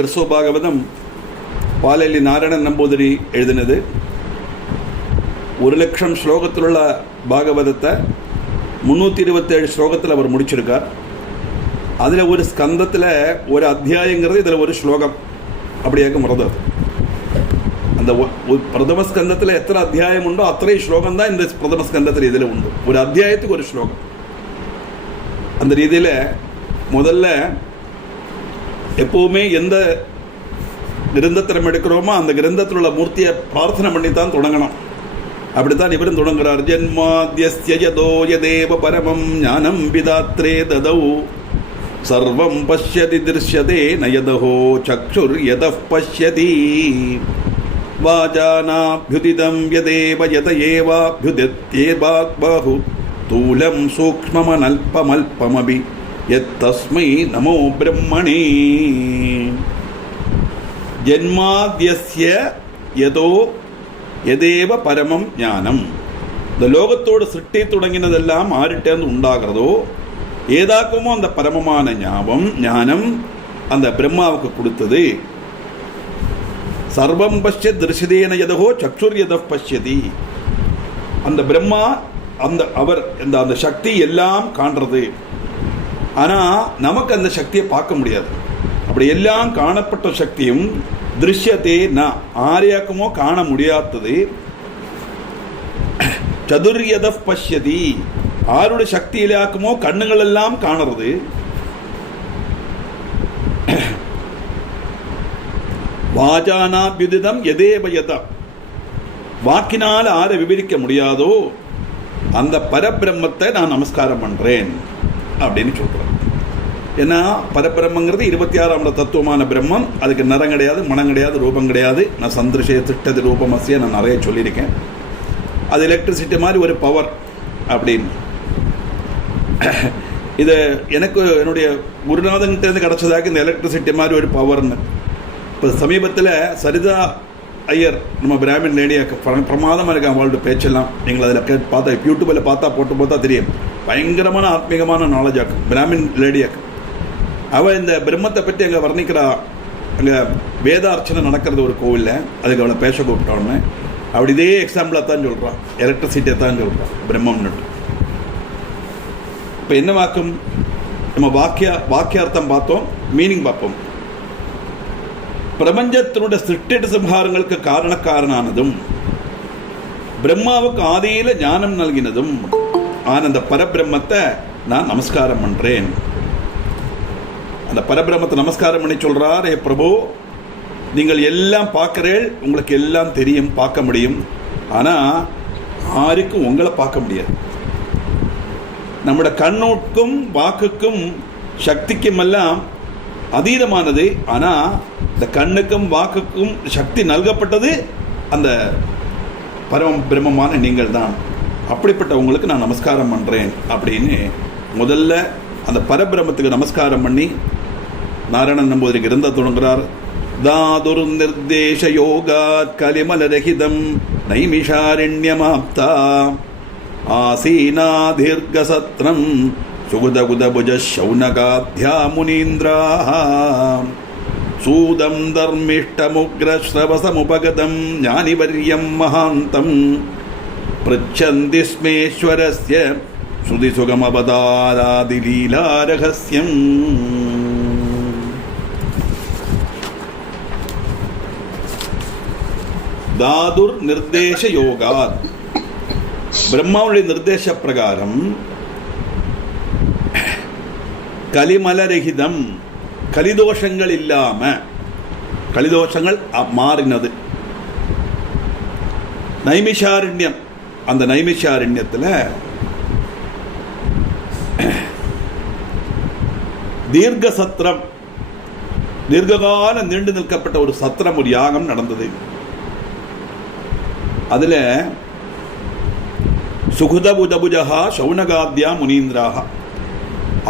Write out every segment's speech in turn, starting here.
கிறிஸ்துவ பாலேலி நாராயணன் நம்பூதிரி எழுதினது. 1,00,000 ஸ்லோகத்திலுள்ள பாகவதத்தை 327 ஸ்லோகத்தில் அவர் முடிச்சிருக்கார். அதில் ஒரு ஸ்கந்தத்தில் ஒரு அத்தியாயங்கிறது இதில் ஒரு ஸ்லோகம் அப்படியாக மறந்தது. அந்த பிரதம ஸ்கந்தத்தில் எத்தனை அத்தியாயம் உண்டோ அத்தனை ஸ்லோகம் தான் இந்த பிரதம ஸ்கந்தத்தில் இதில் உண்டு. ஒரு அத்தியாயத்துக்கு ஒரு ஸ்லோகம். அந்த ரீதியில் முதல்ல எப்போவுமே எந்த கிரந்தத்தை நம்ம எடுக்கிறோமோ அந்த கிரந்தத்தில் உள்ள மூர்த்தியை பிரார்த்தனை பண்ணி தான் தொடங்கணும். அப்படித்தான் இவரும் தொடங்குறார். ஜன்மாத்யஸ்ய யதோ யதேவ பரமம் ஞானம் விதாத்ரே ததௌ சர்வம் பஷ்யதி திருஷ்யதே நயதஹோ சக்ஷுர் யதஃ பஷ்யதி வாஜானாப்யுதிதம் யதேவ யத ஏவாப்யுதித்யேவாக்பாஹு தூலம் சூக்ஷ்மமனல்பமல்பமபி யத்தஸ்மை நமோ பிரம்மணே. ஜன்மாத்யஸ்ய யதோ யதேவ பரமம் ஞானம். இந்த லோகத்தோடு சிருஷ்டி தொடங்கினதெல்லாம் ஆறிட்டேந்து உண்டாகிறதோ ஏதாக்குமோ அந்த பரமமான ஞானம் அந்த பிரம்மாவுக்கு கொடுத்தது. சர்வம் பஷ்ய திருஷதேன யதஹோ சக்ஷுர் யதஃ பஷ்யதி. அந்த பிரம்மா அந்த சக்தி எல்லாம் காண்றது. ஆனால் நமக்கு அந்த சக்தியை பார்க்க முடியாது. அப்படி எல்லாம் காணப்பட்ட சக்தியும் திருஷ்யத்தே ந ஆரியாக்குமோ காண முடியாதது. சதுர்யதஃ பஷ்யதி ஆருடைய சக்தியிலாக்குமோ கண்ணுகள் எல்லாம் காணுறது. வாஜானாப்யுதிதம் யதேவயத வாக்கினால் ஆரை விவரிக்க முடியாதோ அந்த பரபிரம்மத்தை நான் நமஸ்காரம் பண்றேன் அப்படின்னு சொல்றேன். ஏன்னா பரபிரம்மங்கிறது 26ஆம் தத்துவமான பிரம்மம். அதுக்கு நிறம் கிடையாது, மனம் கிடையாது, ரூபம் கிடையாது. நான் சந்திரசே திட்டது ரூபமசிய நான் நிறைய சொல்லியிருக்கேன். அது எலக்ட்ரிசிட்டி மாதிரி ஒரு பவர் அப்படின்னு. இது எனக்கு என்னுடைய குருநாதன்கிட்ட கிடைச்சதாக இந்த எலக்ட்ரிசிட்டி மாதிரி ஒரு பவர்னு. இப்போ சமீபத்தில் சரிதா ஐயர் நம்ம பிராமின் லேடியாக்கு பிரமாதமாக இருக்கு அவங்களோட பேச்செல்லாம். நீங்கள் அதில் பார்த்தா யூடியூப்பில் போட்டு தெரியும். பயங்கரமான ஆத்மீகமான நாலேஜ் ஆக்கும் பிராமின் லேடியாக்கு. அவள் இந்த பிரம்மத்தை பற்றி அங்கே வர்ணிக்கிறா. அங்கே வேதார்ச்சனை நடக்கிறது ஒரு கோவிலில். அதுக்கு அவளை பேச கூப்பிட்டோன்னு அப்படி இதே எக்ஸாம்பிளாக தான் சொல்கிறான். எலக்ட்ரிசிட்டியை தான் சொல்கிறான் பிரம்மம்னு. இப்போ என்ன வாக்கும் நம்ம வாக்கியார்த்தம் பார்த்தோம், மீனிங் பார்ப்போம். பிரபஞ்சத்தினுடைய சிருஷ்டி சம்ஹாரங்களுக்கு காரணக்காரனானதும் பிரம்மாவுக்கு ஆதியில ஞானம் நல்கினதும் ஆனந்த பரபிரம்மத்தை நான் நமஸ்காரம் பண்றேன். அந்த பரபிரம்மத்தை நமஸ்காரம் பண்ணி சொல்றார், ஏ பிரபு, நீங்கள் எல்லாம் பார்க்கிறேன், உங்களுக்கு எல்லாம் தெரியும், பார்க்க முடியும். ஆனா யாருக்கும் உங்களை பார்க்க முடியாது. நம்முடைய கண்ணோக்கும் வாக்குக்கும் சக்திக்கும் எல்லாம் அதீதமானது. ஆனா இந்த கண்ணுக்கும் வாக்குக்கும் சக்தி நல்கப்பட்டது அந்த பரம பிரம்மமான நீங்கள் தான். அப்படிப்பட்ட உங்களுக்கு நான் நமஸ்காரம் பண்றேன் அப்படின்னு முதல்ல அந்த பரபிரம்மத்துக்கு நமஸ்காரம் பண்ணி நாராயணன் நம்பூதிரி கிரந்த தொடங்குறார். தாதுர் நிர்தேச யோகாத் கலிமலரஹிதம் நைமிஷாரண்யமாப்தா ஆசீனா தீர்க்கசத்ரம் சுகுதகுதபுஜ சௌனகாத்யா முனீந்திராஹ சூதம் தர்மிஷ்டமுக்ரஸ்ரவசமுபகதம் ஞானிவர்யம் மகாந்தம் ப்ருச்சந்தி ஸ்மேஸ்வரஸ்ய ஸ்ருதிசுகமபதாராதிலீலாரகஸ்யம். தாதுர் நிர்தேச யோகாத் பிரம்மாவுடைய நிர்தேச பிரகாரம் கலிமலரகிதம் கலிதோஷங்கள் இல்லாம, கலிதோஷங்கள் மாறினது. நைமிஷாரண்யம், அந்த நைமிஷாரண்யத்தில் தீர்க்க சத்திரம், தீர்க்ககால நீண்டு நிற்கப்பட்ட ஒரு சத்திரம், ஒரு யாகம் நடந்தது. அதுல சுகுதபுதபுஜா சௌனகாத்யா முனீந்திராக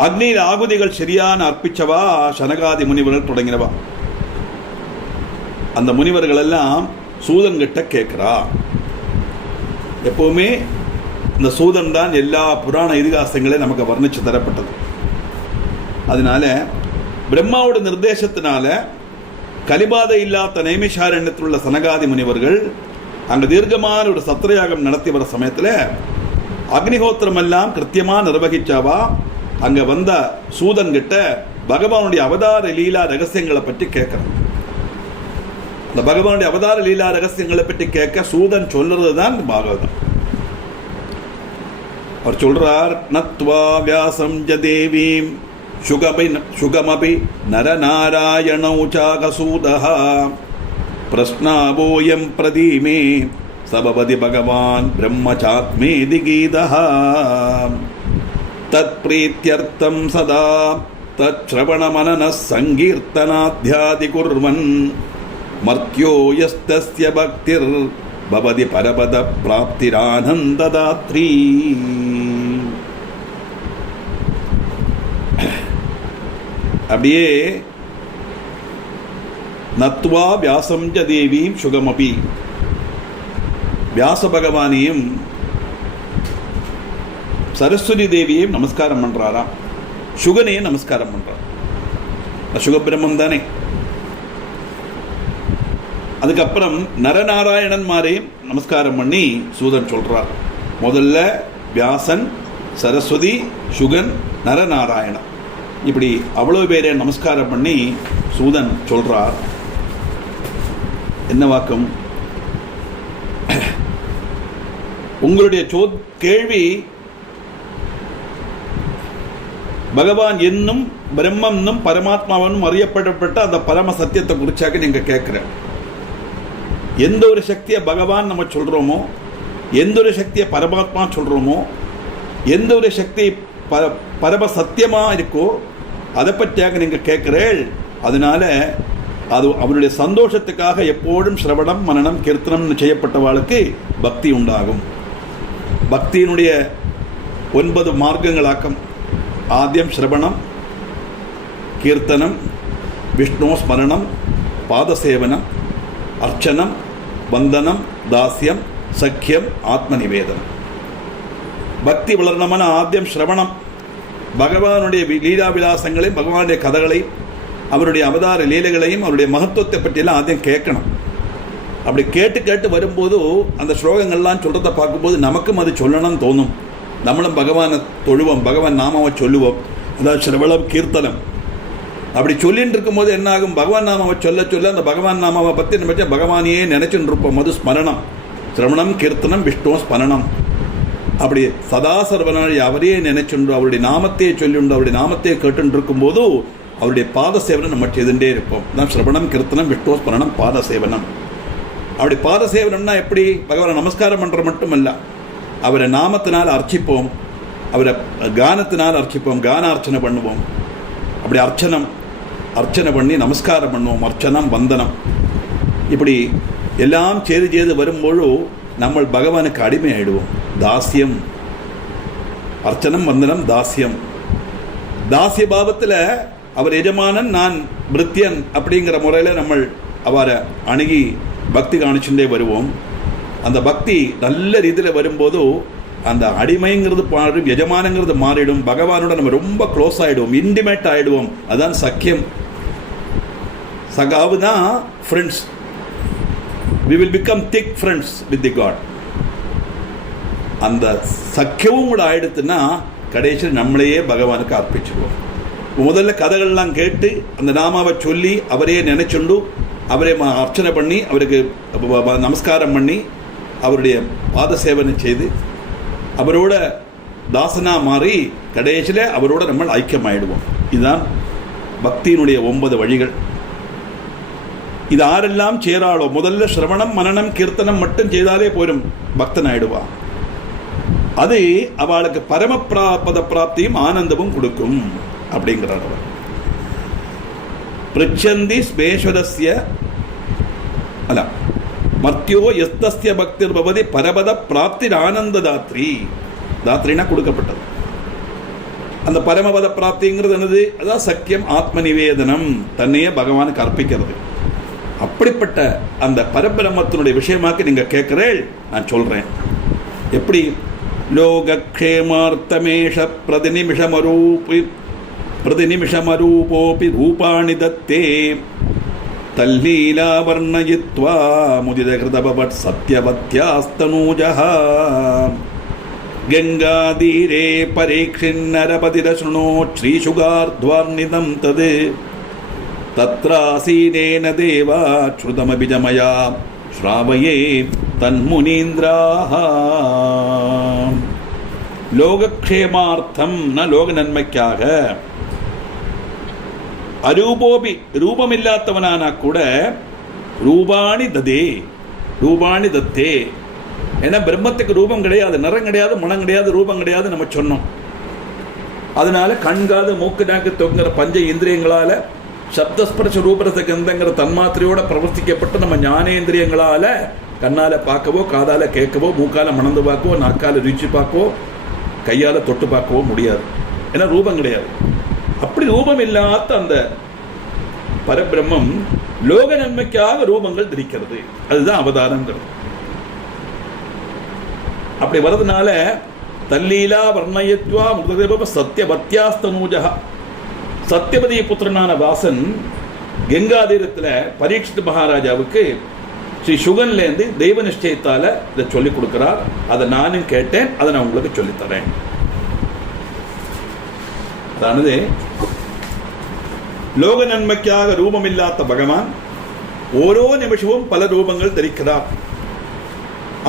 அக்னியில் ஆகுதிகள் சரியான அர்ப்பிச்சவா சனகாதி முனிவர்கள் தொடங்கினவா. அந்த முனிவர்கள் எல்லாம் சூதன் கிட்ட கேட்கிறா. எப்பவுமே இந்த சூதன் தான் எல்லா புராண இதிகாசங்களையும் நமக்கு வர்ணிச்சு தரப்பட்டது. அதனால பிரம்மாவோட நிர்தேசத்தினால கலிபாதை இல்லாத நைமிஷாரண்யத்தில் உள்ள சனகாதி முனிவர்கள் அங்க தீர்க்கமான ஒரு சத்திரயாகம் நடத்தி வர சமயத்தில் அக்னிஹோத்திரம் எல்லாம் கிருத்தியமா நிர்வகிச்சாவா அங்க வந்த சூதன் கிட்ட பகவானுடைய அவதார லீலா ரகசியங்களை பற்றி கேட்கிறான். அந்த பகவானுடைய அவதார லீலா ரகசியங்களை பற்றி கேட்க சூதன் சொல்றது தான் பாகவதம். அவர் சொல்றார், நத்வா வியாசம் ஜதேவீம் சுகமபி நரநாராயணௌசாகசூதஹ பிரஸ்னாவோயம் பிரதீமே சபவதி பகவான் பிரம்மசாத்மேதி கீதஹ தத் பிரீத்யர்த்தம் சதா தத் ஸ்ரவண மனன சங்கீர்த்தனாத்யாதி குர்வன் மர்த்யோ யஸ்தஸ்ய பக்திர் பவதி பரபத பிராப்திரானந்ததாத்ரீ. அப்படியே நத்வா வியாசம் ஜ தேவீம் சுகமபி, வியாச பகவானையும் சரஸ்வதி தேவியையும் நமஸ்காரம் பண்றாராம். சுகனையும் நமஸ்காரம் பண்றார். சுகபிரம்மம் தானே. அதுக்கப்புறம் நரநாராயணன்மாரையும் நமஸ்காரம் பண்ணி சூதன் சொல்றார். முதல்ல வியாசன், சரஸ்வதி, சுகன், நரநாராயணன், இப்படி அவ்வளவு பேரை நமஸ்காரம் பண்ணி சூதன் சொல்றார். என்ன வாக்கம்? உங்களுடைய கேள்வி பகவான் என்னும் பிரம்மம்னும் பரமாத்மாவனும் அறியப்படப்பட்ட அந்த பரம சத்தியத்தை குறிச்சாக்க நீங்க கேட்கிற எந்த ஒரு சக்தியை பகவான் நம்ம சொல்றோமோ, எந்த ஒரு சக்தியை பரமாத்மா சொல்றோமோ, எந்த ஒரு சக்தி பரம சத்தியமா இருக்கோ அதை பற்றியாக நீங்க கேட்கிறேள். அதனால அது அவருடைய சந்தோஷத்துக்காக எப்போதும் சிரவணம் மனனம் கீர்த்தனம் செய்யப்பட்டவாளுக்கு பக்தி உண்டாகும். பக்தியினுடைய 9 மார்க்கங்களாக்கம். ஆദ്യം சிரவணம், கீர்த்தனம், விஷ்ணு ஸ்மரணம், பாதசேவனம், அர்ச்சனம், வந்தனம், தாஸ்யம், சக்கியம், ஆத்ம நிவேதனம். பக்தி வளரணும்னா ஆദ്യം சிரவணம், பகவானுடைய லீலா விலாசங்களையும் பகவானுடைய கதைகளையும் அவருடைய அவதார லீலைகளையும் அவருடைய மகத்துவத்தை பற்றியெல்லாம் ஆദ്യം கேட்கணும். அப்படி கேட்டு கேட்டு வரும்போது அந்த ஸ்லோகங்கள்லாம் சொல்கிறத பார்க்கும்போது நமக்கும் அது சொல்லணும்னு தோணும். நம்மளும் பகவானை தொழுவோம், பகவான் நாமாவை சொல்லுவோம். அதாவது சிரவணம், கீர்த்தனம். அப்படி சொல்லிட்டு இருக்கும்போது என்ன ஆகும்? பகவான் நாமாவை சொல்ல சொல்ல அந்த பகவான் நாமாவை பற்றி நம்ம பகவானையே நினைச்சுட்டு இருப்போம். அது ஸ்மரணம். சிரவணம், கீர்த்தனம், விஷ்ணு ஸ்மரணம். அப்படி சதா சர்வநாள் அவரையே நினைச்சுண்டு அவருடைய நாமத்தையே சொல்லிண்டு அவருடைய நாமத்தையே கேட்டு இருக்கும்போது அவருடைய பாத சேவனம் நம்ம செய்துட்டே இருப்போம். தான் சிரவணம், கீர்த்தனம், விஷ்ணு ஸ்மரணம், பாத சேவனம். அப்படி பாத சேவனம்னா எப்படி? பகவானை நமஸ்காரம் பண்ற மட்டுமல்ல, அவரை நாமத்தினால் அர்ச்சிப்போம், அவரை கானத்தினால் அர்ச்சிப்போம், கான அர்ச்சனை பண்ணுவோம். அப்படி அர்ச்சனை பண்ணி நமஸ்காரம் பண்ணுவோம். அர்ச்சனம், வந்தனம், இப்படி எல்லாம் செய்து வரும்போது நம்ம பகவானுக்கு அடிமை ஆயிடுவோம். தாஸ்யம், அர்ச்சனம், வந்தனம், தாஸ்யம். தாசிய பாவத்தில் அவர் எஜமானன், நான் பிருத்தியன் அப்படிங்கிற முறையில் நம்ம அவரை அணுகி பக்தி காணிச்சுட்டே வருவோம். அந்த பக்தி நல்ல ரீதியில் வரும்போது அந்த அடிமைங்கிறது மாறிடும், எஜமானங்கிறது மாறிடும். பகவானோட நம்ம ரொம்ப க்ளோஸ் ஆகிடுவோம், இன்டிமேட் ஆகிடுவோம். அதுதான் சக்கியம். சகாவு தான் friends. we will become thick friends with the God. அந்த சக்கியமும் கூட ஆயிடுத்துன்னா கடைசியில் நம்மளையே பகவானுக்கு அர்ப்பிச்சிடுவோம். முதல்ல கதைகள்லாம் கேட்டு அந்த நாமாவை சொல்லி அவரையே நினைச்சுண்டு அவரே அர்ச்சனை பண்ணி அவருக்கு நமஸ்காரம் பண்ணி அவருடைய பாத சேவனை செய்து அவரோட தாசனா மாறி கடைசியில் அவரோட நம்ம ஐக்கியமாயிடுவோம். இதுதான் பக்தியினுடைய 9 வழிகள். இது ஆரெல்லாம் சேராளோ முதல்ல சிரவணம், மனனம், கீர்த்தனம் மட்டும் செய்தாலே போரும், பக்தன் ஆயிடுவா. அது அவளுக்கு பரம பிராப்தியும் ஆனந்தமும் கொடுக்கும் அப்படிங்கிறார் அவர். பிருச்சந்தி ஸ்மேஸ்வரஸ்ய அல்ல மர்த்தியோ எஸ்தஸ்ய பக்திர் பவதி பரபத பிராப்திர் ஆனந்த தாத்ரி. தாத்ரினா கொடுக்கப்பட்டது. அந்த பரமபத பிராப்திங்கிறது என்னது? அதான் சக்கியம், ஆத்ம நிவேதனம், தன்னையே பகவானுக்கு அர்ப்பிக்கிறது. அப்படிப்பட்ட அந்த பரபிரம்மத்தினுடைய விஷயமாக்க நீங்க கேட்கிறேன், நான் சொல்றேன். எப்படி? லோகக்ஷேமார்த்தமேஷ பிரதிநிமிஷமரூபோபி ரூபாணி தத்தே தல்லீலா வர்ணயித்வா முதித கிருதபவத் சத்யவத்யாஸ்தனூஜஹ கங்காதீரே பரீக்ஷின்னரபதிரசுணோத் ஸ்ரீசுகார்த்வார்ணிதம் தத் தத்ராசீனேன தேவா ஸ்ருதமபிஜமயா ஸ்ராவயே தன்முனீந்திராஹ. லோகக்ஷேமார்த்தம் லோக நன்மைக்காக. அரூபோபி ரூபமில்லாதவனானா கூட ரூபாணி ததே ரூபாணி தத்தே. ஏன்னா பிரம்மத்துக்கு ரூபம் கிடையாது, நிறம் கிடையாது, மனம் கிடையாது, ரூபம் கிடையாது நம்ம சொன்னோம். அதனால கண்காது மூக்கு நாக்கு தொங்குற பஞ்ச இந்திரியங்களால சப்தஸ்பர்ஷ ரூபரச கந்தங்கிற தன்மாத்திரையோட பிரவர்த்திக்கப்பட்டு நம்ம ஞானேந்திரியங்களால கண்ணால பார்க்கவோ, காதால கேட்கவோ, மூக்கால மணந்து பார்க்கவோ, நாக்கால ருச்சி பார்க்கவோ, கையால தொட்டு பார்க்கவோ முடியாது. ஏன்னா ரூபம் கிடையாது. அப்படி ரூபம் இல்லாத அந்த பரபிரம்மம் லோக நன்மைக்காக ரூபங்கள் திரிக்கிறது. அதுதான் அவதாரங்கிறது. அப்படி வர்றதுனால தல்லீலா வர்ணயத்வா முருகதேவ சத்யவத்யாஸ்தனூஜஹ. சத்யவதி புத்திரனான வாசன் கங்காதீரத்தில் பரீட்சித் மகாராஜாவுக்கு ஸ்ரீ சுகன்லேருந்து தெய்வ நிச்சயத்தால இதை சொல்லிக் கொடுக்கிறார். அதை நானும் கேட்டேன், அதை நான் உங்களுக்கு சொல்லித்தரேன். அதானது லோக நன்மைக்காக ரூபம் இல்லாத பகவான் ஓரோ நிமிஷமும் பல ரூபங்கள் தரிக்கிறார்.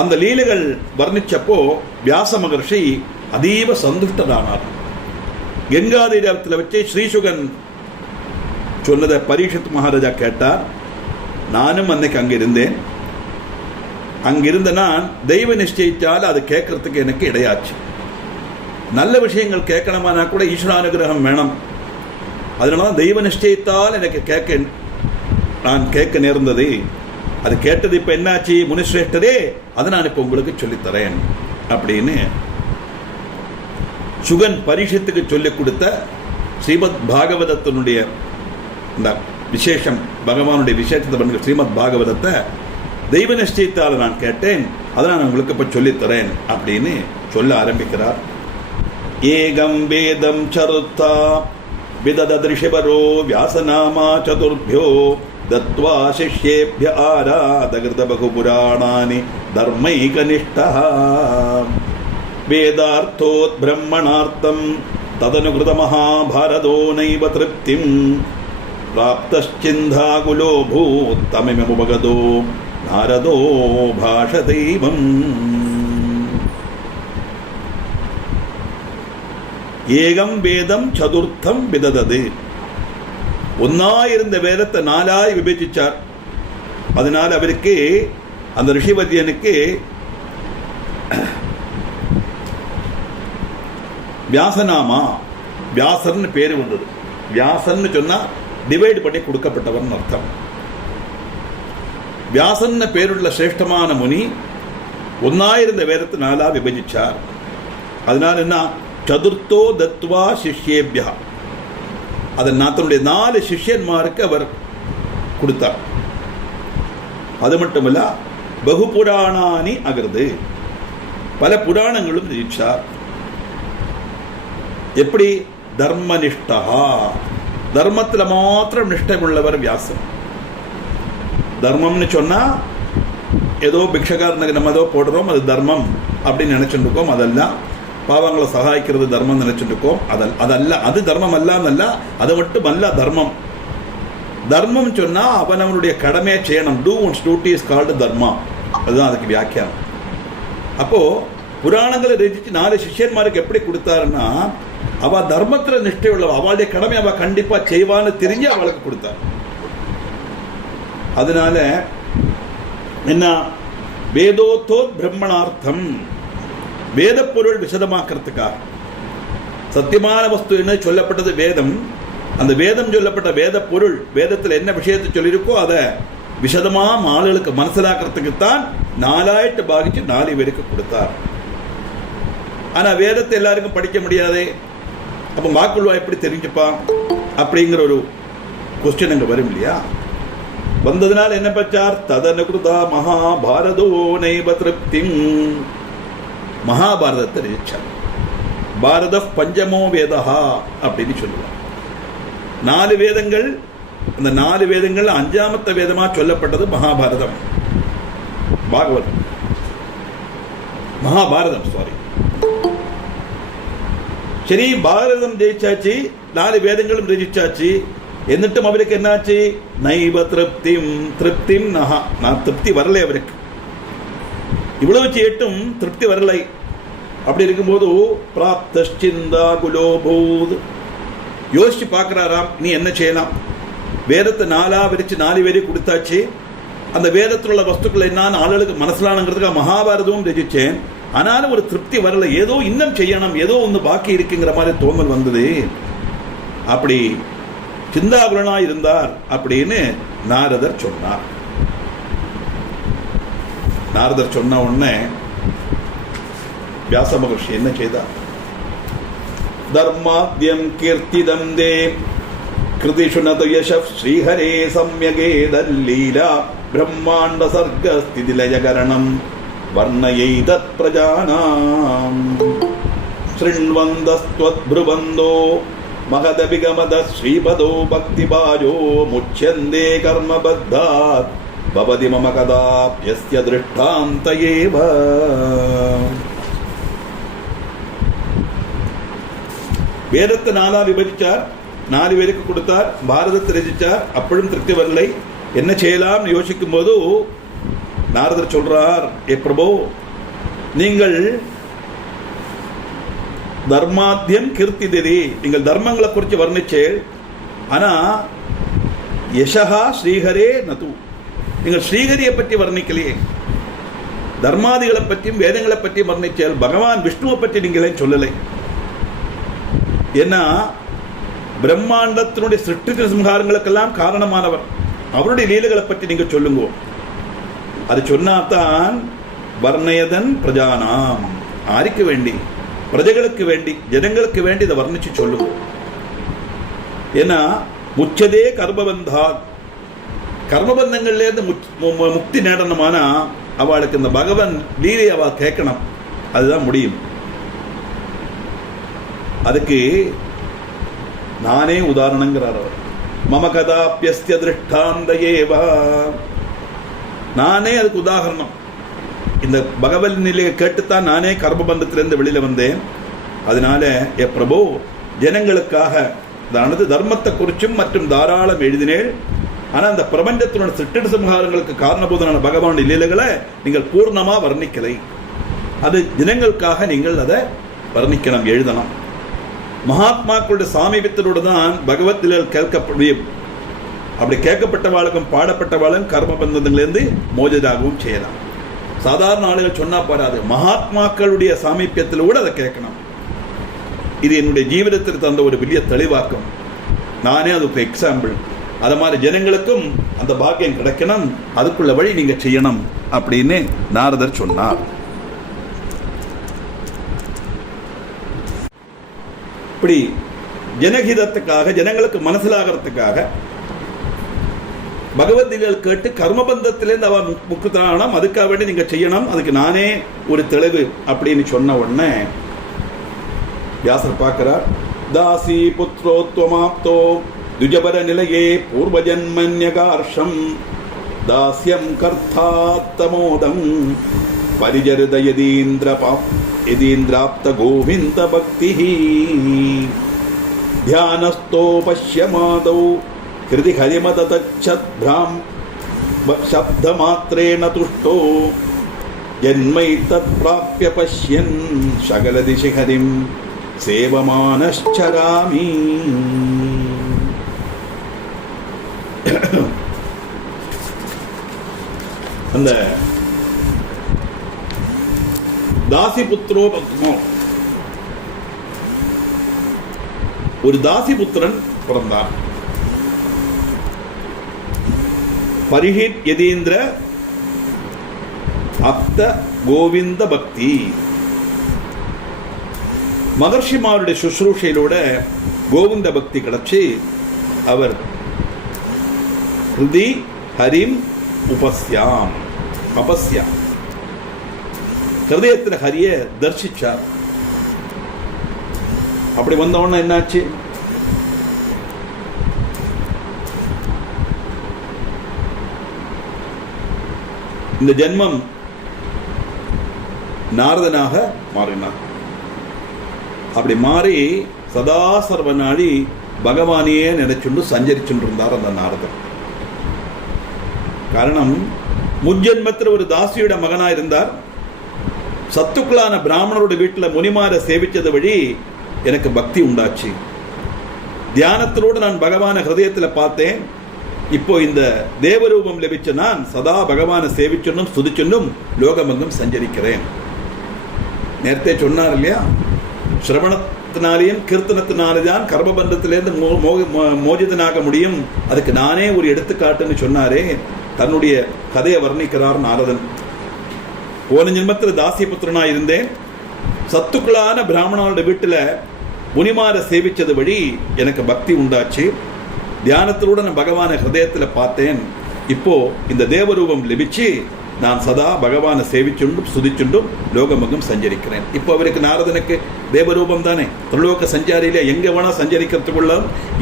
அந்த லீலைகள் வர்ணிச்சப்போ வியாச மகர்ஷி அதீவ சந்துஷ்டரானார். கங்காதீரத்தில் வச்சு ஸ்ரீசுகன் சொன்னதை பரீட்சித் மகாராஜா கேட்டார். நானும் அன்னைக்கு அங்கே இருந்தேன். அங்கிருந்த நான் தெய்வ நிச்சயித்தால் அது கேட்கறதுக்கு எனக்கு இடையாச்சு. நல்ல விஷயங்கள் கேட்கணுமானா கூட ஈஸ்வரானுகிரகம் வேணும். அதனால தான் தெய்வ நிச்சயித்தால் எனக்கு நான் கேட்க நேர்ந்தது. அது கேட்டது இப்போ என்னாச்சு முனிஸ்ரேஷ்டரே, அதை நான் இப்போ உங்களுக்கு சொல்லித்தரேன் அப்படின்னு சுகன் பரீட்சித்துக்கு சொல்லிக் கொடுத்த ஸ்ரீமத் பாகவதத்தினுடைய இந்த விசேஷம், பகவானுடைய விசேஷத்தை பண்ணுற ஸ்ரீமத் பாகவதத்தை தெய்வ நிச்சயத்தால் நான் கேட்டேன், அதை நான் உங்களுக்கு இப்போ சொல்லித்தரேன் அப்படின்னு சொல்ல ஆரம்பிக்கிறார். ஏகம் வேதம் சருத்தா விததத்ரிஷிவரோ வியாசநாமா சதுர்பியோ தத்வா சிஷ்யேப்ய ஆராதகிருத பகுபுராணானி தர்மைகனிஷ்டः வேதார்த்தோத் பிரம்மணார்த்தம் ததனுகிருத மகாபாரதோ நைவ திருப்திம் பிராப்தச்சிந்தாகுலோ பூத்தமிமுபகதோ நாரதோ பாஷதெய்வம். ஏகம் வேதம் சதுர்த்தம் விததது. ஒன்னாயிருந்த வேதத்தை நாலாய் விபேசிச்சார். அதனால அவருக்கு அந்த ரிஷிவதியனுக்கு வியாசநாமா வியாசர்னு பேரு வந்தது. வியாசன்னு சொன்னா டிவைடு பண்ணி கொடுக்கப்பட்டவன் அர்த்தம். வியாசன்னு பேருள்ள சிரேஷ்டமான முனி ஒன்னாயிருந்த வேதத்தை நாலா விபஜிச்சார். அதனால என்ன, சதுர்த்தோ தத்வா சிஷ்யேபியா, அதை தன்னுடைய 4 சிஷ்யன்மாருக்கு அவர் கொடுத்தார். அது மட்டுமல்ல, பகு புராணானி அகர்து, பல புராணங்களும் ரசிச்சார். எப்படி? தர்மனிஷ்டா, தர்மத்தில் மாத்திரம் நிஷ்டம் உள்ளவர் வியாசன். தர்மம்னு சொன்னா ஏதோ பிக்ஷகாரனுக்கு நம்ம ஏதோ போடுறோம் அது தர்மம் அப்படின்னு நினைச்சுட்டு இருக்கோம். அதெல்லாம் பாவங்களை சகாய்க்கிறது தர்மம் நினைச்சுட்டு இருக்கோம். அதல்ல, அது தர்மம் அல்ல, அது மட்டும் அல்ல தர்மம். தர்மம் சொன்னா அவனுடைய கடமையை செய்யணும். Do one's duty is called dharma. அதுதான் அதுக்கு வியாக்கியானம். அப்போ புராணங்களை ரசிச்சு 4 சிஷ்யன்மாருக்கு எப்படி கொடுத்தாருன்னா, அவ தர்மத்துல நிஷ்டை உள்ளவ, அவளுடைய கடமை அவ கண்டிப்பா செய்வான்னு தெரிஞ்சு அவளுக்கு கொடுத்தார். அதனால என்ன, வேதோத்தோ பிரம்மணார்த்தம், வேத பொருள் விசதமாக்கிறதுக்காக. சத்தியமான வஸ்து என்ன சொல்லப்பட்டது வேதம். அந்த வேதம் சொல்லப்பட்ட வேத பொருள், வேதத்தில் என்ன விஷயத்தை சொல்லியிருக்கோ அதை விசதமா ஆளுகளுக்கு மனசிலாக்கிறதுக்குத்தான் 4 பாகிச்சு 4 பேருக்கு கொடுத்தார். ஆனா வேதத்தை எல்லாருக்கும் படிக்க முடியாதே, அப்ப வாக்குள்வா எப்படி தெரிஞ்சுப்பான் அப்படிங்கிற ஒரு கொஸ்டின் அங்க வரும் இல்லையா? வந்ததுனால என்ன பச்சார்? ததனுகிருதா மகாபாரதோ நைவ திருப்திம், மகாபாரதத்தை ரசிச்சார். பாரத பஞ்சமோ வேதா அப்படின்னு சொல்லுவார். 4 வேதங்கள் அந்த 4 வேதங்கள்ல 5ஆமத்த வேதமா சொல்லப்பட்டது மகாபாரதம். பாகவதம் மகாபாரதம் சாரி. சரி, பாரதம் ஜெயிச்சாச்சு, 4 வேதங்களும் ரசிச்சாச்சு. എന്നിട്ടും அவருக்கு என்னாச்சு? நைவ திருப்திம் நகா, நான் திருப்தி வரலை அவருக்கு. இவ்வளவு செய்யட்டும் திருப்தி வரலை. அப்படி இருக்கும்போது பிராப்தச்சிந்தா குலோபூத், யோசிச்சு பார்க்கிறாராம், நீ என்ன செய்யலாம்? வேதத்தை 4ஆ விரிச்சு 4 பேரையும் கொடுத்தாச்சு. அந்த வேதத்தில் உள்ள வஸ்துக்கள் என்னன்னு ஆளுகளுக்கு மனசிலானுங்கிறதுக்காக மகாபாரதமும் ரசிச்சேன். ஆனாலும் ஒரு திருப்தி வரல, ஏதோ இன்னும் செய்யணும், ஏதோ ஒன்று பாக்கி இருக்குங்கிற மாதிரி தோமல் வந்தது. அப்படி சிந்தாகுலனா இருந்தார் அப்படின்னு நாரதர் சொன்னார். நாரதர் சொன்ன உடனே வியாச மகர்ஷி என்ன செய்தார்? தர்மாத்யம் கீர்த்திதம் தே கிருதிஷு நது யசப் ஸ்ரீஹரே சம்யகேதல்லீலா பிரம்மாண்ட சர்க்க ஸ்திதி லயகரணம் வர்ணயை தத் பிரஜானாம் ஸ்ருண்வந்தஸ்த்வத்ப்ருவந்தோ மகதபிகமத ஸ்ரீபதோ பக்திபாஜோ முச்யந்தே கர்மபத்தாத் பவதி மம கதாப்யஸ்ய திருஷ்டாந்த ஏவ. வேதத்தை 4ஆ விபரிச்சார், 4 பேருக்கு கொடுத்தார், பாரதத்தை ரசிச்சார், அப்பழும் திருப்தி வரலை. என்ன செய்யலாம் யோசிக்கும் போது நாரதர் சொல்றார், ஏ பிரபு, நீங்கள் தர்மாத்தியம் கீர்த்திதரி, நீங்கள் தர்மங்களை குறித்து வர்ணிச்சேள். ஆனா யசஹா ஸ்ரீஹரே நது, நீங்கள் ஸ்ரீஹரியை பற்றி வர்ணிக்கலையே. தர்மாதிகளை பற்றியும் வேதங்களை பற்றியும் வர்ணிச்சேள், பகவான் விஷ்ணுவை பற்றி நீங்களே சொல்லலை. ஏன்னா பிரம்மாண்டத்தினுடைய சிருஷ்டி சம்ஹாரங்களுக்கெல்லாம் காரணமானவர், அவருடைய லீலைகளை பற்றி நீங்க சொல்லுங்க. அது சொன்னாதான் வர்ணயதன் பிரஜானாம், ஆருக்கு வேண்டி? பிரஜைகளுக்கு வேண்டி, ஜனங்களுக்கு வேண்டி இதை வர்ணிச்சு சொல்லுங்க. ஏன்னா முச்சதே கர்மபந்தா, கர்மபந்தங்கள்லேருந்து முக்தி நேடணுமானா அவளுக்கு இந்த பகவன் லீலை அவள் கேட்கணும், அதுதான் முடியும். அதுக்கு நானே உதாரணங்கிறார் அவர். மம கதாப்யஸ்ய திருஷ்டாந்த ஏவ, நானே அதுக்கு உதாரணம். இந்த பகவத் நிலையை கேட்டுத்தான் நானே கர்மபந்தத்திலிருந்து வெளியில வந்தேன். அதனால ஏ பிரபு, ஜனங்களுக்காக அதானது தர்மத்தை குறிச்சும் மற்றும் தாராளம் எழுதினேன். ஆனா அந்த பிரபஞ்சத்தினுடைய சிற்றிட சம்ஹாரங்களுக்கு காரணபூதனான பகவானுடைய லீலைகளை நீங்கள் பூர்ணமா வர்ணிக்கலை. அது ஜனங்களுக்காக நீங்கள் அதை வர்ணிக்கணும், எழுதணும். மகாத்மாக்களுடைய சாமீபியத்தோடு தான் பகவத் லீலைகள் கேட்கப்படும். அப்படி கேட்கப்பட்டவாளுக்கும் பாடப்பட்டவாளும் கர்மபந்தத்திலிருந்து மோஜதாகவும் செய்யலாம். சாதாரண ஆளுகள் சொன்னா பாராது, மகாத்மாக்களுடைய சாமீபியத்தில் கூட அதை கேட்கணும். இது என்னுடைய ஜீவிதத்திற்கு தந்த ஒரு பெரிய தெளிவாக்கம். நானே அதுக்கு எக்ஸாம்பிள். அது மாதிரி ஜனங்களுக்கும் அந்த பாக்கியம் கிடைக்கணும், அதுக்குள்ள வழி நீங்க செய்யணும் அப்படின்னு நாரதர் சொன்னார். இப்படி ஜனஹிதத்துக்காக, ஜனங்களுக்கு மனசிலாகிறதுக்காக பகவத்கீதைகள் கேட்டு கர்மபந்தத்திலேருந்து அவ முக்குத்தானம், அதுக்காக வேண்டி நீங்க செய்யணும், அதுக்கு நானே ஒரு தெளிவு அப்படின்னு சொன்ன உடனே வியாசர் பார்க்கிறார். தாசி புத்ரோத்வமாப்தோ துஜபர நிலையே பூர்வஜன்மன்யகார்ஷம் தாஸ்யம் கர்த்தாத்தமோதம் பரிஜருத யதீந்திராப்த கோவிந்த பக்தி தியானஸ்தோ பஷ்யமாதௌ கிருதி ஹரிமததச்சத்ப்ராம் சப்தமாத்ரேண துஷ்டோ ஜன்மைதத் ப்ராப்ய பஷ்யன் சகலதிஷி ஹரிம் சேவமானச்சராமி. அந்த தாசிபுத்திரோ பத்மோ, ஒரு தாசிபுத்திரன் பிறந்தார். பரிஹித் யதீந்திர அப்த கோவிந்த பக்தி, மகர்ஷிமாருடைய சுஷ்ரூஷையிலோட கோவிந்த பக்தி கிடைச்சி அவர் ஹிருதி ஹரிம் உபஸ்யாம் அபஸ்யாம், ஹிருதயத்தில் ஹரிய தரிசிச்சார். அப்படி வந்தவொன்னா என்னாச்சு? இந்த ஜென்மம் நாரதனாக மாறினார். அப்படி மாறி சதா சர்வ நாடி பகவானையே நினைச்சுண்டு சஞ்சரிச்சுருந்தார் அந்த நாரதன். காரணம், முஜென்மத்தில் ஒரு தாசியோட மகனாயிருந்தார். சத்துக்களான பிராமணரோட வீட்டில் முனிமார சேவிச்சது வழி எனக்கு பக்தி உண்டாச்சு. தியானத்திலோடு நான் பகவான ஹிருதயத்தில் பார்த்தேன். இப்போ இந்த தேவரூபம் லபிச்ச நான் சதா பகவானை சேவிச்சுன்னும் ஸ்துதிச்சுன்னும் லோகமெங்கும் சஞ்சரிக்கிறேன். நேரத்தே சொன்னார் இல்லையா, சிரவணத்தினாலேயும் கீர்த்தனத்தினாலேதான் கர்மபந்தத்திலேருந்து மோஜிதனாக முடியும். அதுக்கு நானே ஒரு எடுத்துக்காட்டுன்னு சொன்னாரே. தன்னுடைய கதையை வர்ணிக்கிறார் நாரதன். போன ஜென்மத்தில் தாசிய புத்திரனா இருந்தேன். சத்துக்களான பிராமணனோட வீட்டில் முனிமார சேவிச்சது வழி எனக்கு பக்தி உண்டாச்சு. தியானத்திலூட நான் பகவானை ஹிருதயத்தில் பார்த்தேன். இப்போ இந்த தேவரூபம் லபிச்சு நான் சதா பகவானை சேவிச்சுண்டும் ஸ்துதிச்சுண்டும் லோகமெங்கும் சஞ்சரிக்கிறேன். இப்போ அவருக்கு நாரதனுக்கு தேவரூபம் தானே. திரிலோக சஞ்சாரியில எங்க வேணா சஞ்சரிக்கிறதுக்குள்ள,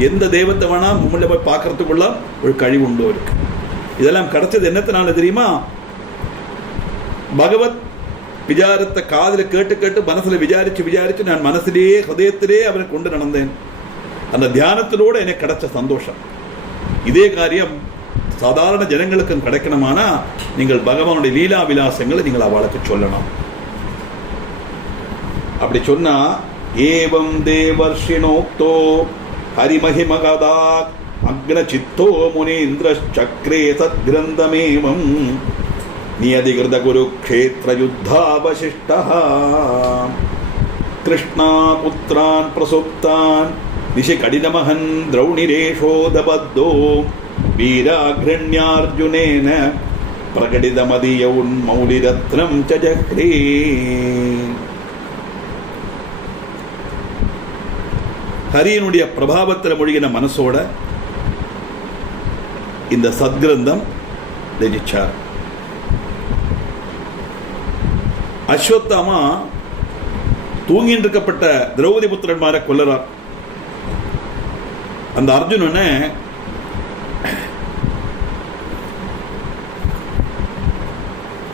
எந்த தெய்வத்தை வேணா முன்ன போய் பார்க்கறதுக்குள்ள ஒரு கழிவு உண்டு இருக்கு. இதெல்லாம் கிடைச்சது என்னத்தினால தெரியுமா? பகவத் விசாரத்தை காதில் கேட்டு கேட்டு மனசுல விசாரிச்சு நான் மனசிலேயே ஹிருதயத்திலே அவரை கொண்டு நடந்தேன். அந்த தியானத்திலோடு எனக்கு கிடைச்ச சந்தோஷம். இதே காரியம் சாதாரண ஜனங்களுக்கும் கிடைக்கணுமானா நீங்கள் பகவானுடைய லீலா விலாசங்களை நீங்கள் அவளுக்கு சொல்லணும். அப்படி சொன்னா, ஏவம் தேவர்ஷினோக்தோ ஹரிமஹிமகதா அக்ன சித்தோ முனீந்திர சக்ரே சத்கிரந்தமேவம் நியதிகிருத குருக்ஷேத்திர யுத்தாவசிஷ்டா கிருஷ்ணா புத்திரான் பிரசுப்தான் நிஷி கடினமஹன் திரௌணிரேஷோதபத்தோ வீராக்ரண்யார்ஜுனேன பிரகடிதமதியவுன் மௌலிரத்னம் சஜக்ரே. ஹரியனுடைய பிரபாவத்தில் மொழிகின மனசோட இந்த சத்கிரந்தம் ரசிச்சார். அஸ்வத்தாமா தூங்கிட்டு இருக்கப்பட்ட திரௌபதி புத்திரன்மாரை கொல்லறார். அந்த அர்ஜுனனை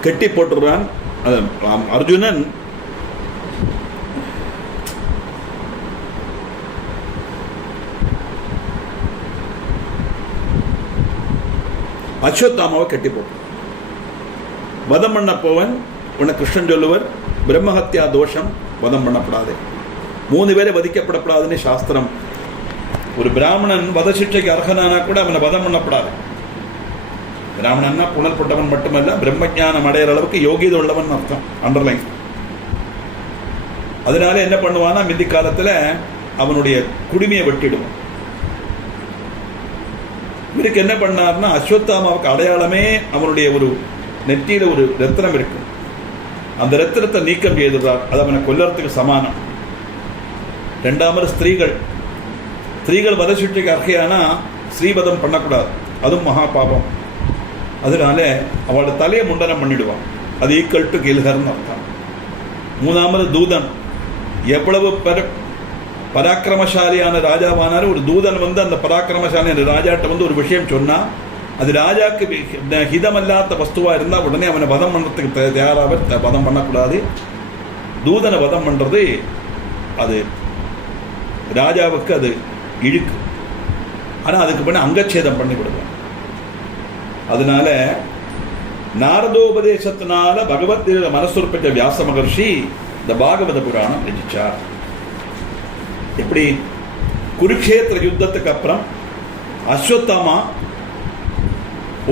கட்டி போட்டுறான். அர்ஜுனன் அஸ்வத்தாமாவை கட்டி போட்டு வதம் பண்ண போவன். உன்னை கிருஷ்ணன் சொல்லுவர், பிரம்மஹத்யா தோஷம், வதம் பண்ணப்படாது. 3 பேரை வதிக்கப்படப்படாதுன்னு சாஸ்திரம். ஒரு பிராமணன் வத சிக்ஷைக்கு அர்ஹனானா கூட அவனை வதம் பண்ணப்படாது. பிராமணன்னா புனல்பட்டவன் மட்டுமல்ல, பிரம்மஞானம் அடையிற அளவுக்கு யோகியதை உள்ளவன் அர்த்தம். அண்டர்லைன். அதனால என்ன பண்ணுவானா, மிந்தி காலத்துல அவனுடைய குடுமையை வெட்டிடுவான். இவருக்கு என்ன பண்ணார்னா, அஸ்வத்தாமாவுக்கு அடையாளமே அவனுடைய ஒரு நெற்றியில ஒரு ரத்தினம் இருக்கு. அந்த ரத்தினத்தை நீக்கம் செய்துறார். அது அவனை கொல்லறதுக்கு சமானம். 2வது ஸ்திரீகள் வத சிக்ஷைக்கு அர்ஹையானா ஸ்ரீவதம் பண்ணக்கூடாது. அதுவும் மகா பாபம். அதனால அவளோட தலையை முண்டனம் பண்ணிடுவான். அது ஈக்குவல் டு கில்ஹர்னு அர்த்தம். 3வது தூதன். எவ்வளவு பராக்கிரமசாலியான ராஜாவானாலும் ஒரு தூதன் வந்து அந்த பராக்கிரமசாலியான ராஜாட்ட ஒரு விஷயம் சொன்னா, அது ராஜாக்கு ஹிதமல்லாத வஸ்துவா இருந்தா உடனே அவனை வதம் பண்றதுக்கு தயாராக வதம் பண்ணக்கூடாது. தூதனை வதம் பண்றது அது ராஜாவுக்கு அது இழுக்கு. ஆனா அதுக்கு பண்ண அங்கச்சேதம் பண்ணி விடுவான். அதனால நாரதோபதேசத்தினால பகவத்கீதை மனசுற்பட்ட வியாச மகர்ஷி இந்த பாகவத புராணம் ரசிச்சார். எப்படி குருக்ஷேத்திர யுத்தத்துக்கு அப்புறம் அஸ்வத்தாமா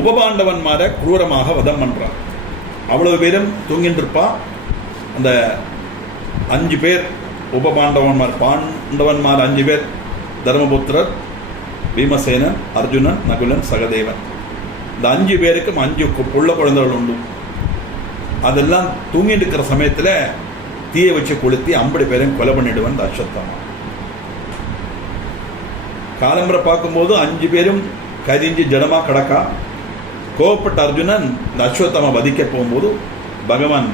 உபபாண்டவன்மாரை குரூரமாக வதம் பண்றான். அவ்வளவு பேரும் தூங்கிட்டு இருப்பா. அந்த 5 பேர் உபபாண்டவன்மார், பாண்டவன்மார் 5 பேர், தர்மபுத்திரர், பீமசேனன், அர்ஜுனன், நகுலன், சகதேவன். இந்த 5 பேருக்கும் 5 புள்ள குழந்தைகள் உண்டு. அதெல்லாம் தூங்கிட்டு இருக்கிற சமயத்துல தீயை வச்சு கொளுத்தி 50 பேரையும் கொலை பண்ணிடுவான் இந்த அஸ்வத்தாமா. காலம்பரை பார்க்கும்போது 5 பேரும் கரிஞ்சு ஜடமா கிடக்கா. கோபப்பட்ட அர்ஜுனன் இந்த அஸ்வத்தாமா வதிக்க போகும்போது பகவான்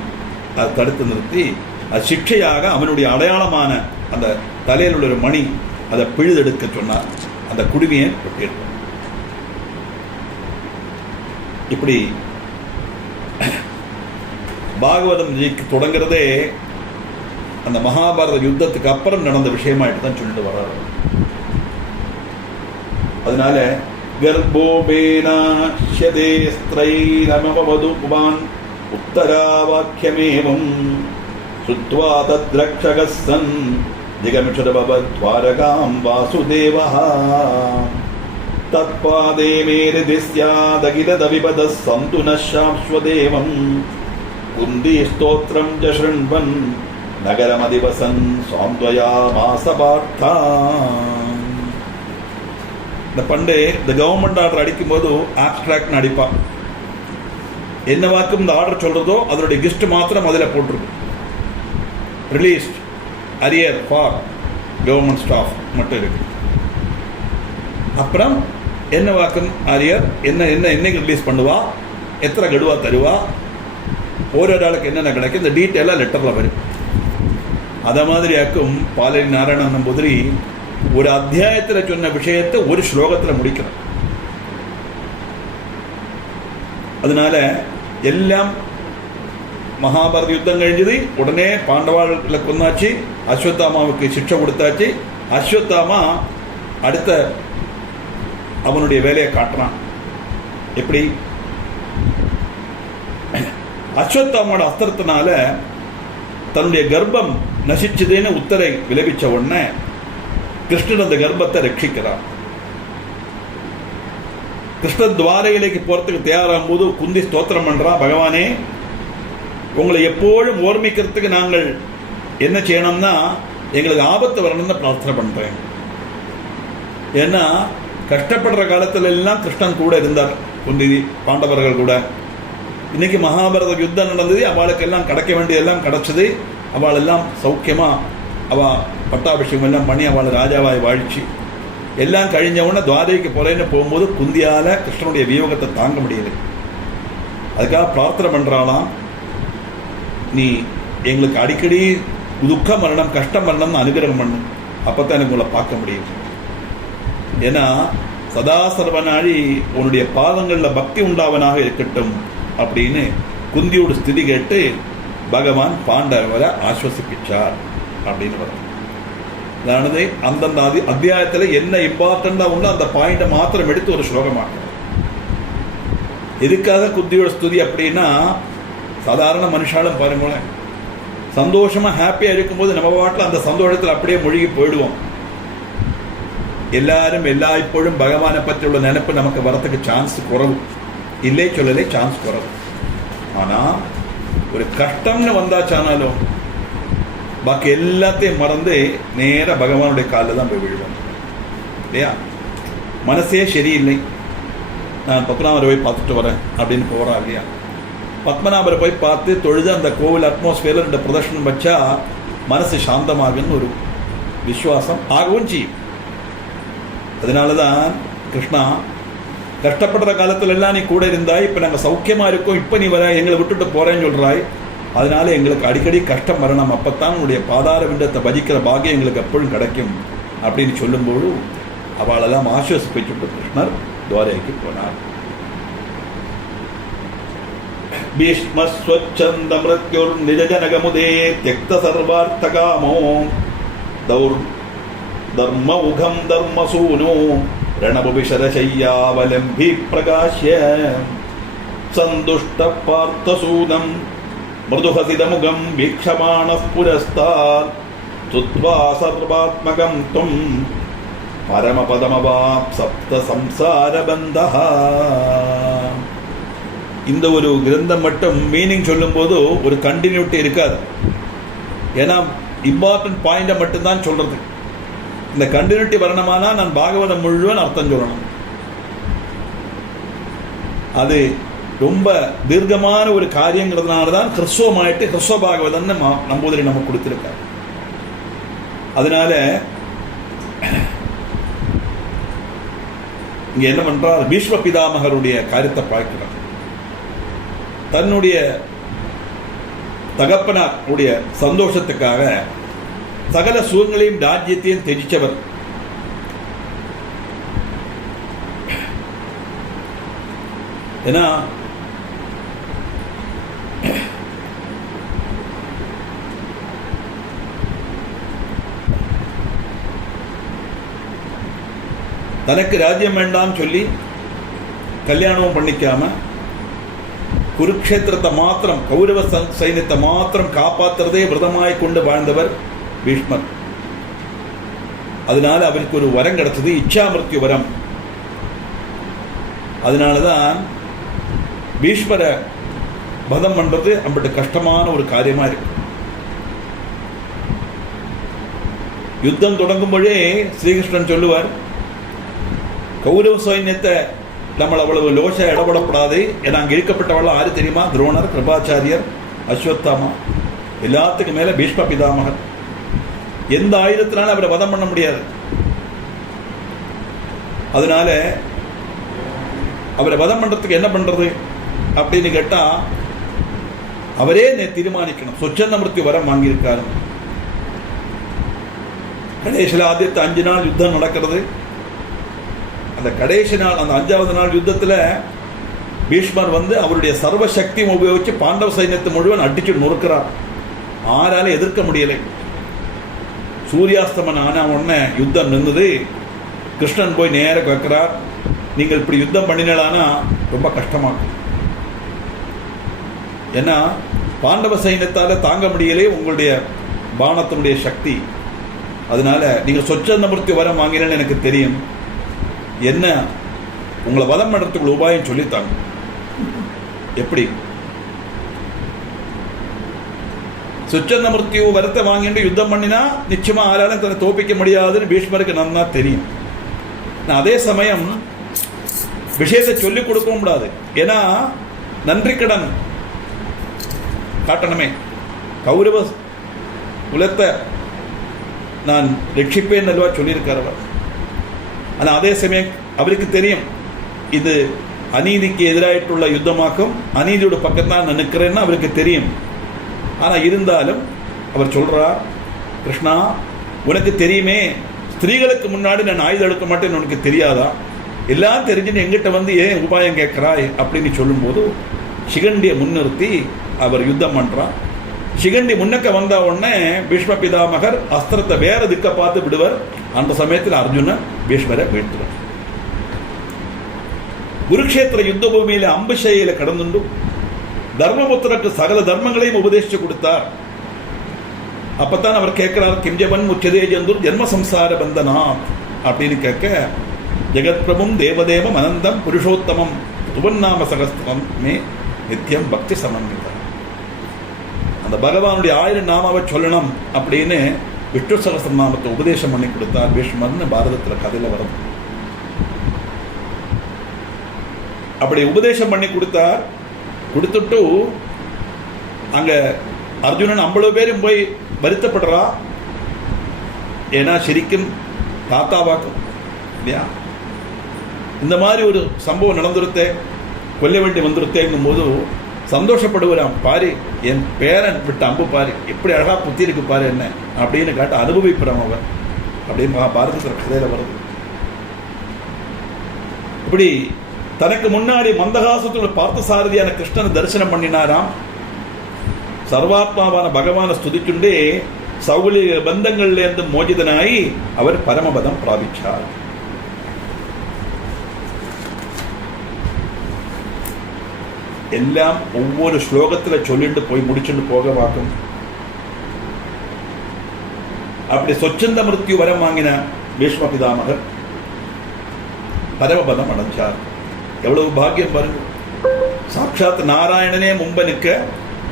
அதை தடுத்து நிறுத்தி அது சிக்ஷையாக அவனுடைய அடையாளமான அந்த தலையில் உள்ள ஒரு மணி அதை பிழுதெடுக்க சொன்னார். அந்த குடுமையை வெட்டியிருப்பார். இப்படி பாகவதம் தொடங்குறதே அந்த மகாபாரத யுத்தத்துக்கு அப்புறம் நடந்த விஷயமாயிட்டு தான் சொல்லிட்டு வர்றாரு. அதனால கர்ப்போபேனாஷ்யதேஸ்திரைரமவது உத்தராவாக்கியமேவம் சுத்வா தத்ரக்ஷகः சன் ஜிகமிஷரபவத்வாரகாம் வாசுதேவः தத்பாதே மேரிதி ஸ்யாதகிலதவிபதः சந்து ந சாஸ்வதேவம் குந்தி ஸ்தோத்ரம் ஜ ஷృण्वन् நகரமதிவசன் சாந்த்வயாமாஸ பார்த்தா. இந்த பண்டு இந்த கவர்மெண்ட் ஆர்டர் அடிக்கும்போது ஆப்ஸ்ட்ராக்ட்னு அடிப்பான். என்ன வாக்கும் இந்த ஆர்டர் சொல்றதோ அதனுடைய கிஸ்ட் மாத்திரம் அதில் போட்டிருக்கும். Released arrear for government staff மட்டும் இருக்கு. அப்புறம் என்ன வாக்கும் அரியர் என்ன என்ன என்னைக்கு ரிலீஸ் பண்ணுவா, எத்தனை கடுவா தருவா, ஒரு ஆளுக்கு என்னென்ன கிடைக்கும், இந்த டீட்டெயிலாக லெட்டரில் வரும். அதை மாதிரி ஆக்கும் பாலரி நாராயணன் நம்பூதிரி ஒரு அத்தியாயத்தில் சொன்ன விஷயத்தை ஒரு ஸ்லோகத்தில் முடிக்கிறார். அதனால எல்லாம் மகாபாரத யுத்தம் கழிஞ்சது. உடனே பாண்டவாளர்களை கொன்னாச்சு, அஸ்வத்தாமாவுக்கு சிக்ஷை கொடுத்தாச்சு. அஸ்வத்தாமா அடுத்த அவனுடைய வேலையை காட்டுறான். எப்படி? அஸ்வத்தாமோட அஸ்திரத்தினால தன்னுடைய கர்ப்பம் நசிச்சதுன்னு உத்தரை விளைவிச்ச உடனே கிருஷ்ணன் அந்த கர்ப்பத்தை ரட்சிக்கிறான். கிருஷ்ணன் துவாரகைக்கு போறதுக்கு தயாராகும் போது குந்தி ஸ்தோத்திரம் பண்றான், பகவானே உங்களை எப்போதும் ஓர்மிக்கிறதுக்கு நாங்கள் என்ன செய்யணும்னா எங்களுக்கு ஆபத்து வரணும்னு பிரார்த்தனை பண்றேன். ஏன்னா கஷ்டப்படுற காலத்துல எல்லாம் கிருஷ்ணன் கூட இருந்தார், குந்தி பாண்டவர்கள் கூட. இன்னைக்கு மகாபாரத யுத்தம் நடந்தது, அவளுக்கு எல்லாம் கிடைக்க வேண்டியதெல்லாம் கிடைச்சது. அவள் எல்லாம் சௌக்கியமா அவள் பட்டாபிஷேகம் எல்லாம் பண்ணி அவள் ராஜாவாய் வாழ்ச்சி எல்லாம் கழிஞ்சவொடனே துவாரகைக்கு போறேன்னு போகும்போது குந்தியால கிருஷ்ணனுடைய வியோகத்தை தாங்க முடியலை. அதுக்காக பிரார்த்தனை பண்றாளாம், நீ எங்களுக்கு அடிக்கடி துக்கம் மரணம் கஷ்டம் மரணம்னு அனுகிரகம் பண்ணு, அப்பதான் எனக்கு உங்களை பார்க்க முடியும். ஏன்னா சதா சர்வநாழி உன்னுடைய பாதங்களில் பக்தி உண்டாவனாக இருக்கட்டும் அப்படின்னு குந்தியோட ஸ்திதி கேட்டு பகவான் பாண்டவரை ஆஸ்வசிப்பிச்சார் அப்படின்னு வரும். அதானது அந்தந்த அத்தியாயத்தில் என்ன இம்பார்ட்டண்டா உண்டோ அந்த பாயிண்டை மாத்திரம் எடுத்து ஒரு ஸ்லோகமாக. எதுக்காக குந்தியோட ஸ்துதி அப்படின்னா, சாதாரண மனுஷாலும் பாருங்களேன், சந்தோஷமா ஹாப்பியா இருக்கும்போது நம்ம பாட்டில் அந்த சந்தோஷத்தில் அப்படியே மூழ்கி போயிடுவோம். எல்லாரும் இப்பொழுதும் பகவானை பற்றி உள்ள நினைப்பு நமக்கு வரத்துக்கு சான்ஸ் குறவு இல்லை, சொல்லலே சான்ஸ் குறவு. ஆனா ஒரு கஷ்டம்னு வந்தாச்சானாலும் பாக்கி எல்லாத்தையும் மறந்து நேர பகவானுடைய காலில் தான் போய் விழுவோம் இல்லையா? மனசே சரியில்லை, நான் பத்மநாபரை போய் பார்த்துட்டு வரேன் அப்படின்னு போறா இல்லையா? பத்மநாபரை போய் பார்த்து தொழுது அந்த கோவில் அட்மாஸ்பியர்ல 2 பிரதர்ஷனம் வச்சா மனசு சாந்தமாகுன்னு ஒரு விசுவாசம் ஆகவும் செய்யும். அதனாலதான் கிருஷ்ணா, கஷ்டப்படுற காலத்துல எல்லாம் நீ கூட இருந்தாய், இப்ப நாங்க சௌக்கியமா இருக்கோம், இப்ப நீ வர எங்களை விட்டுட்டு போறேன்னு சொல்றாய், அதனால எங்களுக்கு அடிக்கடி கஷ்டம் வரணும், அப்பத்தான் உன்னுடைய பாதார விண்டத்தை பஜிக்கிற பாக்கியம் எங்களுக்கு எப்பொழுதும் கிடைக்கும் அப்படின்னு சொல்லும்போது அவளெல்லாம் ஆஸ்வசிப்பிச்சுட்டு கிருஷ்ணர் துவாரகைக்கு போனார். பீஷ்மஸ்வச்சந்த மிருத்யுர் நிஜஜனகமுதே த்யக்த சர்வார்த்தகாமோ தர்மௌகம் தர்மசூனோ ரணபுபிஷரசய்யாவலம்பி பிரகாஷ்ய சந்துஷ்ட பார்த்தசூனம் மிருதுஹசிதமுகம் வீக்ஷமாணः புரஸ்தாத் சுத்வா சர்வாத்மகம் தும் பரமபதமவாப் சப்த சம்சார பந்தஹ. இந்த ஒரு கிரந்தம் மட்டும் மீனிங் சொல்லும் போது ஒரு கண்டினியூட்டி இருக்காது. ஏன்னா இம்பார்ட்டன்ட் பாயிண்டை மட்டும்தான் சொல்றது. இந்த கண்டினியூட்டி வரணுமானா நான் பாகவதம் முழுவதும் அர்த்தம் சொல்லணும். அது ரொம்ப தீர்க்கமான ஒரு காரியங்கிறதுனால தான் ஹிருஸ்வமாயிட்டு ஹிருஸ்வ பாகவதம் நம்பூதிரி நமக்கு கொடுத்திருக்காரு. அதனால இங்க என்ன பண்றார், பீஷ்ம பிதாமகருடைய காரியத்தை பார்க்கிறார். தன்னுடைய தகப்பனாருடைய சந்தோஷத்துக்காக சகல சுகங்களையும் ராஜ்யத்தையும் தெரிச்சவர். ஏன்னா தனக்கு ராஜ்யம் வேண்டாம் சொல்லி கல்யாணமும் பண்ணிக்காம குருக்ஷேத்திரத்தை மாத்திரம் கௌரவ சைன்யத்தை மாத்திரம் காப்பாற்றுறதே விரதமாய் கொண்டு வாழ்ந்தவர் பீஷ்மர். அதனால அவருக்கு ஒரு வரம் கிடைச்சது, இச்சாமிருத்யு வரம். அதனாலதான் பீஷ்மர வதம் பண்றது அப்படி கஷ்டமான ஒரு காரியமா இருக்கு. யுத்தம் தொடங்கும்போதே ஸ்ரீகிருஷ்ணன் சொல்லுவார், கௌரவ சைன்யத்தை நம்மளை அவ்வளவு லோஷ இடப்படப்படாது. ஏன்னா அங்கே இழுக்கப்பட்டவள் ஆறு தெரியுமா? துரோணர், கிருபாச்சாரியர், அஸ்வத்தாமா, எல்லாத்துக்கும் மேல பீஷ்ம பிதாமகர். எந்த ஆயுதத்தினாலும் அவரை வதம் பண்ண முடியாது. அதனால அவரை வதம் பண்றதுக்கு என்ன பண்றது அப்படின்னு கேட்டா அவரே தீர்மானிக்கணும். சொச்சந்த மிருத்யு வரம் வாங்கியிருக்காரு. கடைசியில் ஆதித்த 5 நாள் யுத்தம் நடக்கிறது. அந்த கடைசி நாள், அந்த 5வது நாள் யுத்தத்தில் பீஷ்மர் அவருடைய சர்வ சக்தியும் உபயோகிச்சு பாண்டவ சைன்யத்தை முழுவதும் அடிச்சு நொறுக்கிறார். ஆரால எதிர்க்க முடியலை. சூரியாஸ்தமன் ஆன உடனே யுத்தம் நின்றது. கிருஷ்ணன் போய் நேர கேட்கிறார், நீங்கள் இப்படி யுத்தம் பண்ணினாலானா ரொம்ப கஷ்டமாகும். ஏன்னா பாண்டவ சைன்யத்தால தாங்க முடியலே உங்களுடைய பானத்தினுடைய சக்தி. அதனால நீங்க சொச்சந்த மிருத்யு வரம் வாங்கினேன்னு எனக்கு தெரியும். என்ன உங்களை வதம் பண்ணுறதுக்குள்ள உபாயம் சொல்லித்தாங்க. எப்படி? சொச்சந்த மிருத்யு வரத்தை வாங்கிட்டு யுத்தம் பண்ணினா நிச்சயமா ஆளாலும் தன்னை தோப்பிக்க முடியாதுன்னு பீஷ்மருக்கு நன்னா தெரியும். அதே சமயம் விஷயத்தை சொல்லிக் கொடுக்கவும் கூடாது. ஏன்னா நன்றி கடன் காட்டணுமே. கௌரவ குலத்தை நான் ரட்சிப்பேன் அல்லவா சொல்லியிருக்கார் அவர். ஆனால் அதே சமயம் அவருக்கு தெரியும் இது அநீதிக்கு எதிராയിട്ടുள்ள யுத்தமாக்கும், அநீதியோட பக்கத்தான் நான் நிற்கிறேன்னு அவருக்கு தெரியும். ஆனால் இருந்தாலும் அவர் சொல்றார், கிருஷ்ணா உனக்கு தெரியுமே ஸ்திரீகளுக்கு முன்னாடி நான் ஆயுதம் எடுக்க மாட்டேன்னு உனக்கு தெரியாதா? எல்லாம் தெரிஞ்சுன்னு எங்கிட்ட ஏன் உபாயம் கேட்கிறாய் அப்படின்னு சொல்லும்போது சிகண்டியை முன்னிறுத்தி அவர் யுத்தம் பண்றார். சிகண்டி முன்னக்க வந்த உடனே பீஷ்ம பிதாமகர் அஸ்திரத்தை வேற திக்க பார்த்து விடுவர். அந்த சமயத்தில் அர்ஜுனன் பீஷ்மரை வீழ்த்துவார். குருக்ஷேத்திர யுத்த பூமியில அம்புஷையில கடந்துண்டு தர்மபுத்திரக்கு சகல தர்மங்களையும் உபதேசிச்சு கொடுத்தார். அப்பத்தான் அவர் கேட்கிறார், கிம்ஜவன் முச்சதே ஜந்துர் ஜென்ம சம்சார பந்தனா அப்படின்னு கேட்க, ஜெகத் பிரபும் தேவதேவம் அனந்தம் புருஷோத்தமம் துவன்னாம சகஸ்திரம் மே நித்தியம் பக்தி சமன்விதம். அந்த பகவானுடைய 1000 நாமாவை சொல்லணும் அப்படின்னு விஷ்ணு சகஸ்திர நாமத்தை உபதேசம் பண்ணி கொடுத்தார் பீஷ்மர்னு பாரதத்தில் கதையில வரும். அப்படி உபதேசம் பண்ணி கொடுத்தார். கொடுத்துட்டு அங்க அர்ஜுனன் 50 பேரும் போய் வருத்தப்படுறா. ஏன்னா சரிக்கும் தாத்தாவாக்கும் இல்லையா, இந்த மாதிரி ஒரு சம்பவம் நடந்துருத்தே, கொல்ல வேண்டி வந்துருத்தேங்கும் போது சந்தோஷப்படுவான். பாரு என் பேரன் விட்டு அம்பு பாரு எப்படி அழகா புத்தி இருக்கு பாரு என்ன அப்படின்னு காட்ட அனுபவிப்புறான் அவன் அப்படின்னு பாரதத்தில் கதையில வருது. இப்படி தனக்கு முன்னாடி மந்தகாசத்தோட பார்த்த சாரதியான கிருஷ்ணனை தரிசனம் பண்ணினாராம். சர்வாத்மாவான பகவானை ஸ்துதிச்சுண்டே சௌகலிய பந்தங்கள்ல இருந்து மோஜிதனாயி அவர் பரமபதம் பிராபிச்சார். எல்லாம் ஒவ்வொரு ஸ்லோகத்துல சொல்லிட்டு போய் முடிச்சுட்டு போக வாக்கும். அப்படி சொச்சந்த மிருத்யு வரம் வாங்கின பீஷ்ம பிதாமகர் பரமபதம் அடைஞ்சார். எவ்வளவு பாக்கியம் பாருங்க. சாட்சாத் நாராயணனே முன்ப நிற்க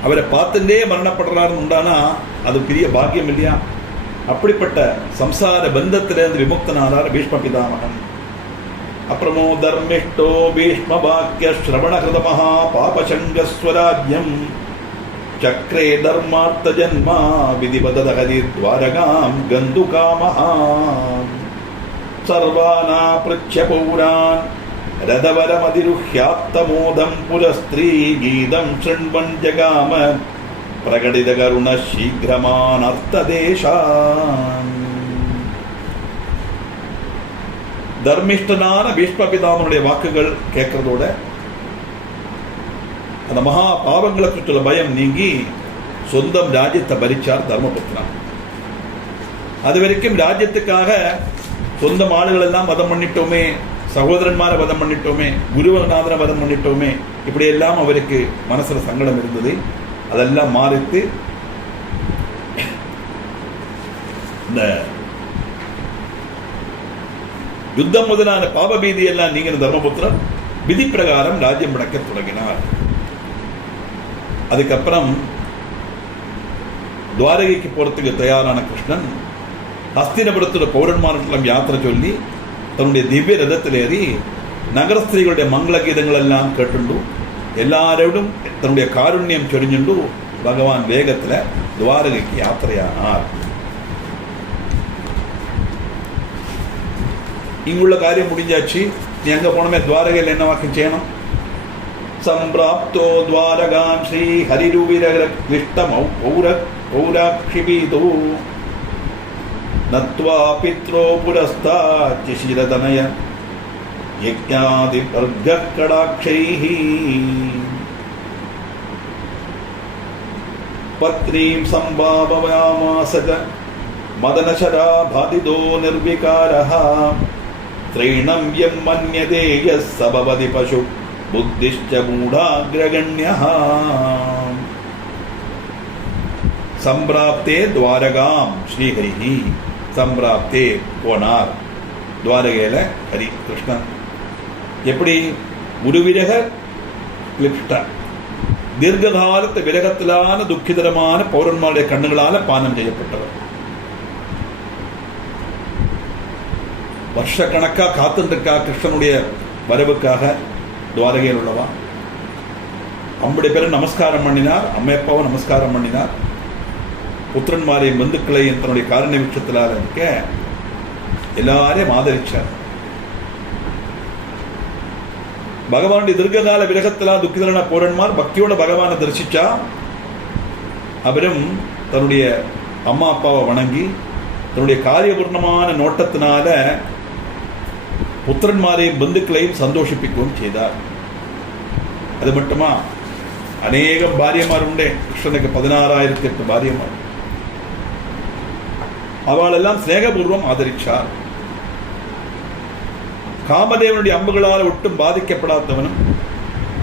அவரை பார்த்துட்டே மரணப்படுறாருன்னு உண்டானா அது பெரிய பாக்கியம் இல்லையா? அப்படிப்பட்ட சம்சார பந்தத்திலிருந்து விமுக்தனானார் பீஷ்ம பிதாமகன். அப்புறமோ தர்மிஷ்டோ பீஷ்ம பாக்கிய ஸ்ரவணகிருத மகா பாபசங்கஸ்வராஜ்யம் சக்ரே தர்மார்த்த ஜன்மா விதிபதஹரி துவாரகாம் கந்து காமஹா சர்வானா ப்ருச்ய பௌரான் ரதவரமதிருஹ்யாத்தமோதம் புரஸ்திரீ கீதம் ஷண்வன் ஜகாம பிரகடித கருண சீக்கிரமான் அர்த்ததேசான். தர்மிஷ்டனான பீஷ்ம பிதாமனுடைய வாக்குகள் கேட்கறதோட அந்த மகா பாவங்களை சுற்றுல பயம் நீங்கி சொந்தம் ராஜ்யத்தை பறிச்சார் தர்மபுத்திரன். அது வரைக்கும் ராஜ்யத்துக்காக சொந்தம் ஆளுகள் எல்லாம் வதம் பண்ணிட்டோமே, சகோதரன்மாரை வதம் பண்ணிட்டோமே, குருவநாதனை வதம் பண்ணிட்டோமே, இப்படி எல்லாம் அவருக்கு மனசுல சங்கடம் இருந்தது. அதெல்லாம் மாறித்து இந்த யுத்தம் முதலான பாபபீதி எல்லாம் நீங்கின தர்மபுத்திரர் விதி பிரகாரம் ராஜ்யம் நடக்க தொடங்கினார். அதுக்கப்புறம் துவாரகைக்கு போறதுக்கு தயாரான கிருஷ்ணன் ஹஸ்தினபுரத்தோட பௌரன்மார்களும் யாத்திரை சொல்லி தன்னுடைய திவ்ய ரதத்தில் ஏறி நகரஸ்திரிகளுடைய மங்கள கீதங்கள் எல்லாம் கேட்டுண்டு எல்லாரோடும் தன்னுடைய காருண்யம் சொரிஞ்சுண்டு பகவான் வேகத்துல துவாரகைக்கு யாத்திரையானார். இங்குள்ள காரியம் முடிஞ்சாச்சு. நீ அங்க போனமே துவாரகையில் என்ன வாக்கியம் செய்யணும்? சம்பிராப்தோ துவாரகாம் ஸ்ரீ ஹரிருவிரக்லிஷ்டமௌ பௌராக்ஷிபீதோ நத்வா பித்ரோ புரஸ்தாத் சிரதனய யஜ்ஞாதி பர்கக்கடாக்ஷைஹி பத்ரீம் சம்பாவயாமாசக மதனசரா பாதிதோ நிர்விகாரஹ த்ரைணம் யம் மன்யதே யஸ் சபவதி பசு புத்திஷ்ச மூடாக்ரகண்யஹ. சம்பிராப்தே துவாரகாம் ஸ்ரீஹரிஹி. சம்பிராப்தே போனார் துவாரகையில ஹரி கிருஷ்ணன். எப்படி? குருவிரக கிளிப்ட தீர்க்ககாலத்து விரகத்திலான துக்கிதரமான பௌரன்மாருடைய கண்ணுகளால பானம் செய்யப்பட்டவர். வருஷக்கணக்கா காத்துருக்கா கிருஷ்ணனுடைய வரவுக்காக துவாரகையில் உள்ளவா. அம்புடைய பேரை நமஸ்காரம் பண்ணினார், அம்மையப்பாவை நமஸ்காரம் பண்ணினார். புத்திரன்மாரையும் பந்துக்களையும் தன்னுடைய காரண்ய விருட்சத்திலாக இருக்க எல்லாரையும் ஆதரிச்சார். பகவானுடைய தீர்க்ககால விரகத்திலா துக்கிதரான பௌரன்மார் பக்தியோட பகவானை தரிசிச்சா அவரும் தன்னுடைய அம்மா அப்பாவை வணங்கி தன்னுடைய காரியபூர்ணமான நோட்டத்தினால புத்திரன்மாரையும் பந்துக்களையும் சந்தோஷிப்பிக்கவும் செய்தார். அது மட்டுமா, அநேகம் பாரியமார் உண்டே. கிருஷ்ணனுக்கு 16,008 பாரியமார். அவளெல்லாம் சிநேகபூர்வம் ஆதரிச்சார். காமதேவனுடைய அம்புகளால் ஒட்டும் பாதிக்கப்படாதவனும்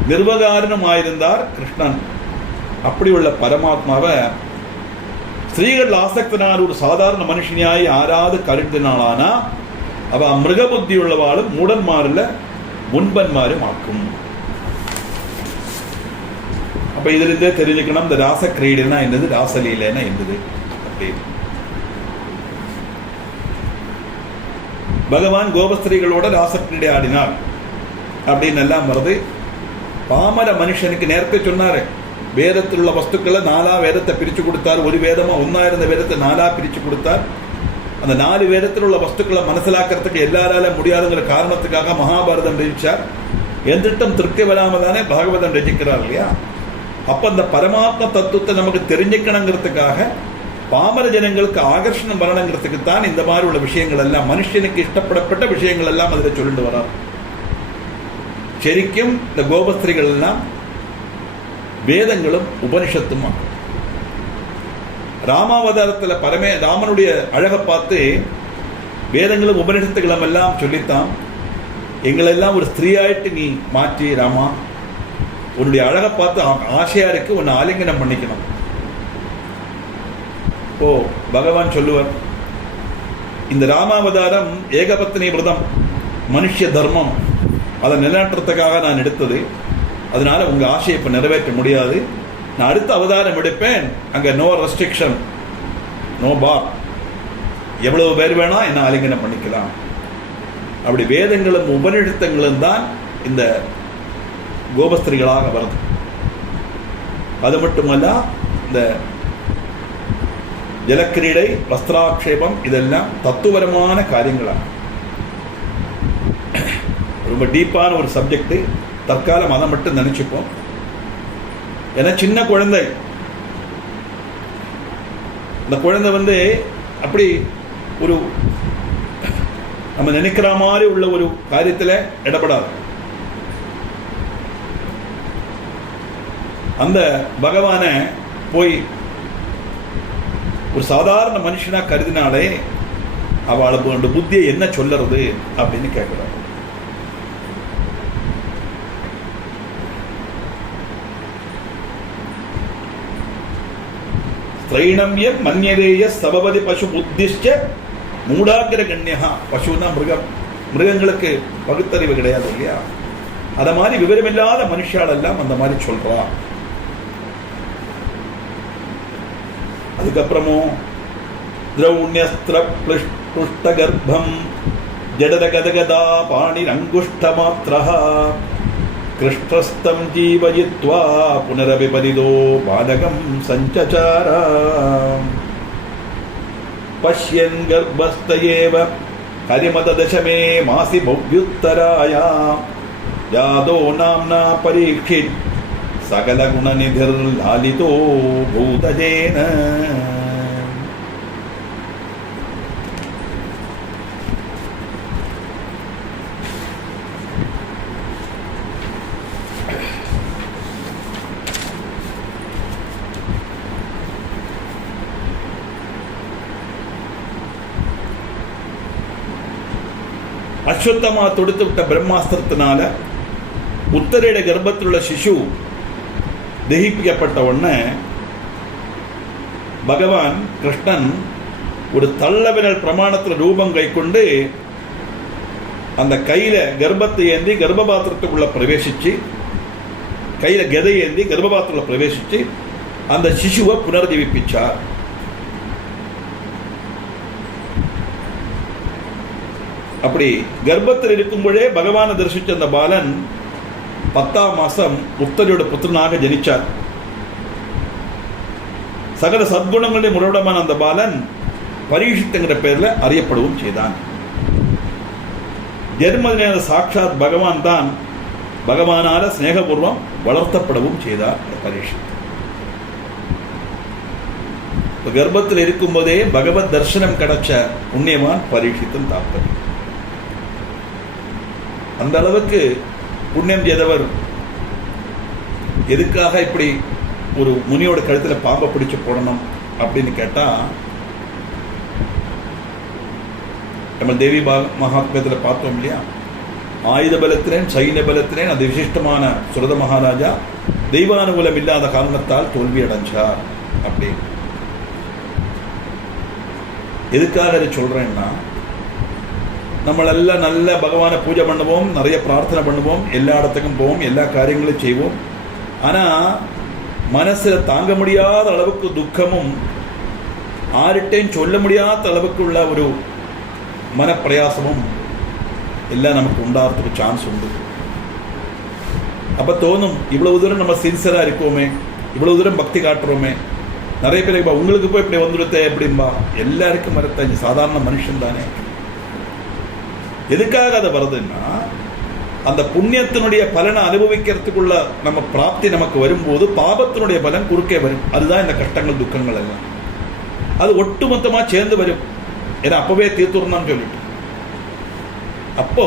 நிர்வகாரனும் ஆயிருந்தார் கிருஷ்ணன். அப்படி உள்ள பரமாத்மாவை ஸ்திரீகள் ஆசக்தனான ஒரு சாதாரண மனுஷனியாய் ஆறாது கருதினாலானா அவ மிருக புத்தி உள்ளவாளும் மூடன்மாரில் முன்பன்மாரும் ஆக்கும். அப்ப இதுல இருந்தே தெரிஞ்சுக்கணும் இந்த ராச கிரீடனா என்னது, ராசலீலைனா என்னது. அப்படி பகவான் கோபஸ்திரீகளோட ராசக்கிரீடை ஆடினார் அப்படின்னு எல்லாம் வருது. பாமர மனுஷனுக்கு நேரத்தை சொன்னாரு. வேதத்தில் உள்ள வஸ்துக்களை 4 வேதத்தை பிரிச்சு கொடுத்தார். ஒரு வேதமா 1 இருந்த வேதத்தை 4 பிரிச்சு கொடுத்தார். அந்த 4 வேதத்தில் உள்ள வஸ்துக்களை மனசிலாக்கிறதுக்கு எல்லாரால முடியாதுங்கிற காரணத்துக்காக மகாபாரதம் ரசிச்சார். எந்திட்டம் திருப்தி வராம தானே பாகவதம் ரசிக்கிறார் இல்லையா? அப்ப அந்த பரமாத்ம தத்துவத்தை நமக்கு தெரிஞ்சுக்கணுங்கிறதுக்காக பாமர ஜனங்களுக்கு ஆகர்ஷணம் வரணுங்கிறதுக்கு தான் இந்த மாதிரி உள்ள விஷயங்கள் எல்லாம், மனுஷனுக்கு இஷ்டப்படப்பட்ட விஷயங்கள் எல்லாம் அதில் சொல்லிட்டு வரார். சரிக்கும் இந்த கோபஸ்திரிகள் எல்லாம் வேதங்களும் உபனிஷத்தும். ராமாவதாரத்தில் ராமனுடைய அழகை பார்த்து வேதங்களும் உபனிஷத்துகளும் எல்லாம் சொல்லித்தான், எங்களெல்லாம் ஒரு ஸ்திரீயாயிட்டு நீ மாற்றி ராமா, உன்னுடைய அழகை பார்த்து ஆசையா இருக்கு, உன்னை ஆலிங்கனம் பண்ணிக்கணும். ஓ பகவான் சொல்லுவார், இந்த ராமாவதாரம் ஏகபத்தினி விரதம் மனுஷ தர்மம் அதை நிலைநாட்டுறதுக்காக நான் எடுத்தது. அதனால உங்க ஆசையை இப்ப நிறைவேற்ற முடியாது. நான் அடுத்த அவதாரம் எடுப்பேன், அங்க நோ ரெஸ்ட்ரிக்ஷன், நோ பார், எவ்வளவு பேர் வேணா என்ன ஆலிங்கனம் பண்ணிக்கலாம். அப்படி வேதங்களும் உபநிஷத்தங்களும் தான் இந்த கோபஸ்திரிகளாக வருது. அது மட்டுமல்ல, இந்த ஜலக்கிரீடை, வஸ்திராட்சேபம் இதெல்லாம் தத்துவரமான காரியங்களா. ரொம்ப டீப்பான ஒரு சப்ஜெக்ட். தற்காலம் அதை மட்டும் நினைச்சுப்போம். ஏன்னா சின்ன குழந்தை, இந்த குழந்தை அப்படி ஒரு நம்ம நினைக்கிற மாதிரி உள்ள ஒரு காரியத்தில் இடப்படாது. அந்த பகவானை போய் ஒரு சாதாரண மனுஷனா கருதினாலே அவளுக்கு புத்தியை என்ன சொல்லுறது அப்படின்னு கேட்கிறார். திரைணம்யம் மன்யதேய சபபதி பசு புத்திஷ்ட மூடாகிர கண்யா. பசுன்னா மிருகங்களுக்கு பகுத்தறிவு கிடையாது இல்லையா? அத மாதிரி விவரமில்லாத மனுஷால் எல்லாம் அந்த மாதிரி சொல்றா. அதுக்கப்புறமும் திரௌண்யஸ்திர புஷ்ட கர்ப்பம் ஜடர கதகதா பாணி அங்குஷ்ட மாத்ரஹ கிருஷ்ணஸ்தம் ஜீவயித்வா புனரவிபரிதோ பாதகம் சஞ்சசார பஷ்யன் கர்ப்பஸ்தயேவ ஹரிமத தசமே மாசி பவ்யுத்தராயா யாதோ நாம்னா பரீட்சித் சகல குணநிதிர் லாலிதோ பூதஜேன. அஸ்வத்தமா தொடுத்து விட்ட பிரம்மாஸ்திரத்தினால உத்தரேட கர்ப்பத்தில் உள்ள சிசு தகிப்பிக்கப்பட்ட உடனே பகவான் கிருஷ்ணன் ஒரு தள்ளவிரல் பிரமாணத்தில் ரூபம் கை கொண்டு அந்த கையில கர்ப்பத்தை ஏந்தி கர்ப்பபாத்திரத்துக்குள்ள பிரவேசிச்சு, கையில கதை ஏந்தி கர்ப்பபாத்திரத்துல பிரவேசிச்சு அந்த சிசுவை புனர்ஜீவிப்பிச்சார். அப்படி கர்ப்பத்தில் இருக்கும்போதே பகவானை தரிசிச்ச அந்த பாலன் 10ஆம் மாசம் உத்தரையோட புத்திரனாக ஜனிச்சார். சகல சத்குணங்களுடைய முறைவிடமான அந்த பாலன் பரீட்சித்துங்கிற பெயர்ல அறியப்படவும் செய்தான். ஜென்மதின சாட்சாத் பகவான் தான் பகவானால ஸ்நேகபூர்வம் வளர்த்தப்படவும் செய்தார் பரீட்சித். கர்ப்பத்தில் இருக்கும்போதே பகவத் தர்சனம் கிடைச்ச புண்ணியவான் பரீட்சித்தன் தாற்பயம். அந்த அளவுக்கு புண்ணியம் செய்தவர். எதுக்காக இப்படி ஒரு முனியோட கழுத்துல பாம்பை பிடிச்சு போடணும் அப்படின்னு கேட்டா, நம்ம தேவி மகாத்மியத்தில் பார்த்தோம் இல்லையா? ஆயுத பலத்தினேன் சைன பலத்தினேன் அந்த விசிஷ்டமான சுரத மகாராஜா தெய்வானுகூலம் இல்லாத காரணத்தால் தோல்வி அடைஞ்சார். அப்படி எதுக்காக இதை சொல்றேன்னா, நம்மளெல்லாம் நல்ல பகவானை பூஜை பண்ணுவோம், நிறைய பிரார்த்தனை பண்ணுவோம், எல்லா இடத்துக்கும் போவோம், எல்லா காரியங்களும் செய்வோம். ஆனால் மனசில் தாங்க முடியாத அளவுக்கு துக்கமும் ஆர்கிட்டையும் சொல்ல முடியாத அளவுக்கு உள்ள ஒரு மனப்பிரயாசமும் எல்லாம் நமக்கு உண்டாகிறதுக்கு சான்ஸ் உண்டு. அப்போ தோணும், இவ்வளவு தூரம் நம்ம சின்சராக இருக்கோமே, இவ்வளவு தூரம் பக்தி காட்டுறோமே, நிறைய பேர் உங்களுக்கு போய் இப்படி வந்துடுத்தே அப்படின்பா. எல்லாருக்கும் மறுத்த சாதாரண மனுஷன் தானே. எதுக்காக அதை வருதுன்னா, அந்த புண்ணியத்தினுடைய பலனை அனுபவிக்கிறதுக்குள்ள நம்ம பிராப்தி நமக்கு வரும்போது பாபத்தினுடைய பலன் குறுக்கே வரும். அதுதான் இந்த கஷ்டங்கள் துக்கங்கள் எல்லாம். அது ஒட்டுமொத்தமா சேர்ந்து வரும். ஏன்னா அப்பவே தீர்த்துறணும்னு சொல்லிட்டு, அப்போ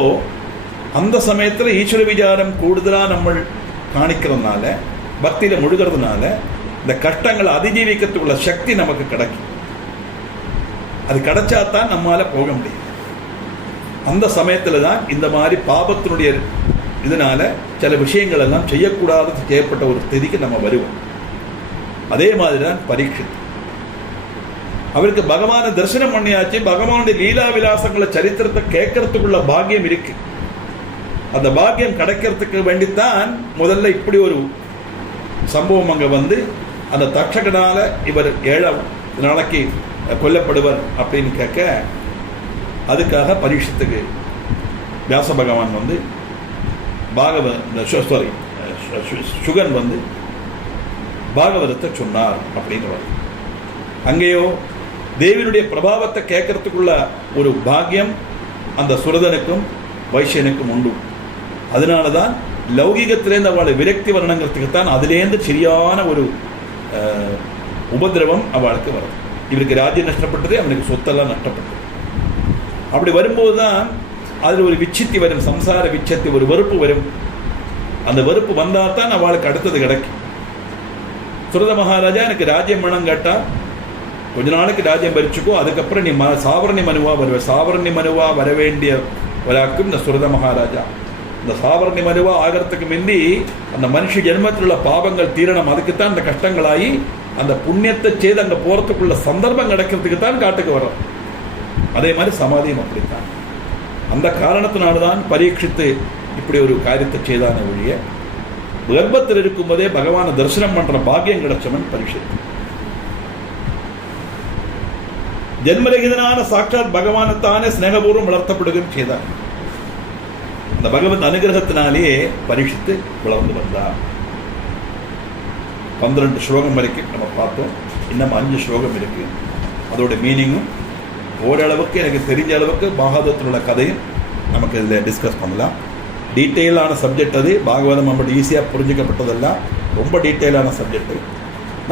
அந்த சமயத்துல ஈஸ்வர விசாரம் கூடுதலா நம்ம காணிக்கிறதுனால, பக்தியில முழுகிறதுனால இந்த கஷ்டங்களை அதிஜீவிக்கிறதுக்குள்ள சக்தி நமக்கு கிடைக்கும். அது கிடைச்சாதான் நம்மால போக முடியும். அந்த சமயத்துல தான் இந்த மாதிரி பாபத்தினுடைய இதனால சில விஷயங்கள் எல்லாம் செய்யக்கூடாது ஏற்பட்ட ஒரு ஸ்திதிக்கு நம்ம வருவோம். அதே மாதிரி தான் பரீட்சித். அவருக்கு பகவானை தரிசனம் பண்ணியாச்சு, பகவானுடைய லீலா விலாசங்களை சரித்திரத்தை கேட்கறதுக்குள்ள பாக்கியம் இருக்கு. அந்த பாக்கியம் கிடைக்கிறதுக்கு வேண்டித்தான் முதல்ல இப்படி ஒரு சம்பவம் அங்க வந்து அந்த தட்சகனால இவர் 7 நாளைக்கு கொல்லப்படுவர் அப்படின்னு கேட்க, அதுக்காக பரீட்சத்துக்கு வியாச பகவான் வந்து சுகன் வந்து பாகவதத்தை சொன்னார் அப்படிங்கிறவர். அங்கேயோ தேவியினுடைய பிரபாவத்தை கேட்கறதுக்குள்ள ஒரு பாக்கியம் அந்த சுரதனுக்கும் வைசியனுக்கும் உண்டு. அதனாலதான் லௌகிகத்திலேருந்து அவளை விரக்தி வரணுங்கிறதுக்கு தான் அதுலேருந்து சரியான ஒரு உபதிரவம் அவளுக்கு வரும். இவருக்கு ராஜ்யம் நஷ்டப்பட்டது, அவனுக்கு சொத்தெல்லாம் நஷ்டப்பட்டது. அப்படி வரும்போது தான் அதில் ஒரு விச்சித்தி வரும், சம்சார விச்சத்தி, ஒரு வெறுப்பு வரும். அந்த வெறுப்பு வந்தால் தான் அவளுக்கு அடுத்தது கிடைக்கும். சுரத மகாராஜா எனக்கு ராஜ்யம் வேணும் கேட்டா, கொஞ்ச நாளைக்கு ராஜ்யம் பறிச்சுக்கோ, அதுக்கப்புறம் நீ சாவரணி மனுவா வருவ. சாவரணி மனுவா வர வேண்டிய வராக்கும் இந்த சுரத மகாராஜா. இந்த சாவரணி மனுவா ஆகிறதுக்கு முந்தி அந்த மனுஷ ஜென்மத்தில் உள்ள பாவங்கள் தீரணம், அதுக்குத்தான் அந்த கஷ்டங்களாகி அந்த புண்ணியத்தை செய்து அங்கே போகிறதுக்குள்ள சந்தர்ப்பம் கிடைக்கிறதுக்கு தான் காட்டுக்கு வரும். அதே மாதிரி சமாதியும் அப்படித்தான். அந்த காரணத்தினால்தான் பரீட்சித்து இப்படி ஒரு காரியத்தை செய்தான ஒழிய கர்ப்பத்தில் இருக்கும்போதே பகவானை தரிசனம் பண்ற பாக்கியம் கிடைச்சவன் பரீட்சித்து. ஜென்மரகிதனான சாட்சாத் பகவானத்தானே ஸ்நேகபூர்வம் வளர்த்தப்படுகிறது செய்தார். அந்த பகவத் அனுகிரகத்தினாலேயே பரீட்சித்து வளர்ந்து வந்தார். 12 ஸ்லோகம் வரைக்கும் நம்ம பார்த்தோம். இன்னும் 5 ஸ்லோகம் இருக்கு. அதோட மீனிங்கும் ஓரளவுக்கு எனக்கு தெரிஞ்ச அளவுக்கு பாகவதத்தில் உள்ள கதையும் நமக்கு இதில் டிஸ்கஸ் பண்ணலாம். டீட்டெயிலான சப்ஜெக்ட் அது. பாகவதம் நம்மளோட ஈஸியாக புரிஞ்சுக்கப்பட்டதெல்லாம் ரொம்ப டீட்டெயிலான சப்ஜெக்ட்.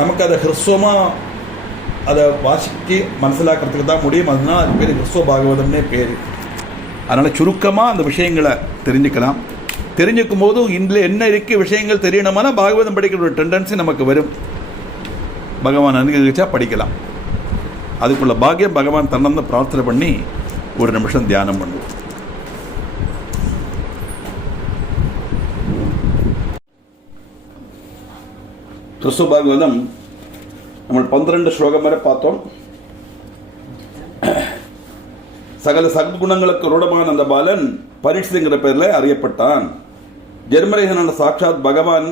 நமக்கு அதை ஹிருஸ்வமாக அதை வாசிக்கு மனசிலாக்கிறதுக்கு தான் முடியும். அதனால் அது பேர் ஹிருஸ்வ பாகவதம்னே பேர். அதனால் சுருக்கமாக அந்த விஷயங்களை தெரிஞ்சுக்கலாம். தெரிஞ்சுக்கும் போது இதில் என்ன இருக்க விஷயங்கள் தெரியணுமானா பாகவதம் படிக்கிற ஒரு டெண்டன்சி நமக்கு வரும். பகவான் அனுகிரகிச்சா படிக்கலாம். அதுக்குள்ள பாக்கியம் பகவான் தன்னந்த பிரார்த்தனை பண்ணி ஒரு நிமிஷம் தியானம் பண்ணுவோம். கிறிஸ்து பாகவதம் நம்ம 12 ஸ்லோகம் வரை பார்த்தோம். சகல சத்குணங்களுக்கு ரூடமான அந்த பாலன் பரீட்சித்துங்கிற பேரில் அறியப்பட்டான். ஜென்மரகிதனான சாட்சாத் பகவான்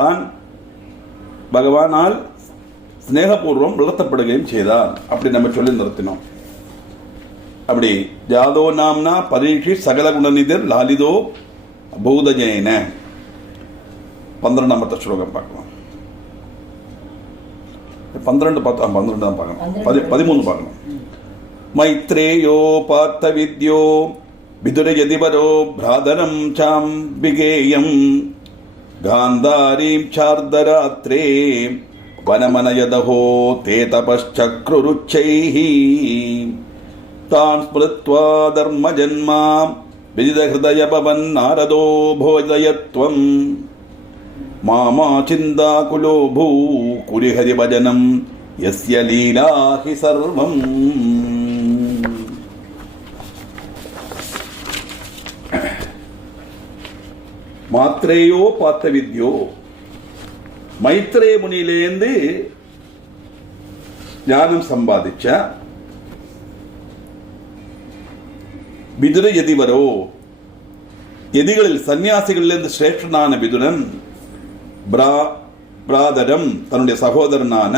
தான் பகவானால் ஸ்நேகபூர்வம் வளர்த்தப்படுகையும் செய்தார். அப்படி நம்ம சொல்லி நிறுத்தினோம். அப்படி ஜாதோ நாம்னா பரீட்சி சகல குணநிதர் லாலிதோ பௌதஜேன 12வது ஸ்லோகம் பார்க்கலாம். 12 பார்த்தோம். 12 தான் பார்க்கணும். 13 பார்க்கணும். மைத்ரேயோ பார்த்த வித்யோ விதுரயதிவரோ பிராதரம் சாம்பிகேயம் காந்தாரீம் சார்தராத்ரே வனமனயதஹோ தே தபశ్చக்ருருச்சைஹி தான் ஸ்மிருத்வா தர்மஜன்மாம் விதிதஹிருதய பவன் நாரதோ போஜயத்வம் மாமா சிந்தாகுலோ பூ குரிஹரி பஜனம் யஸ்ய லீலாஹி சர்வம். மாத்ரேயோ பார்த்த வித்யோ, மைத்ரேய முனியிலேந்து ஞானம் சம்பாதிச்ச விதுர எதிவரோ, எதிகளில் சன்னியாசிகளிலிருந்து சிரேஷ்டனான விதுரன் பிராதரம் தன்னுடைய சகோதரனான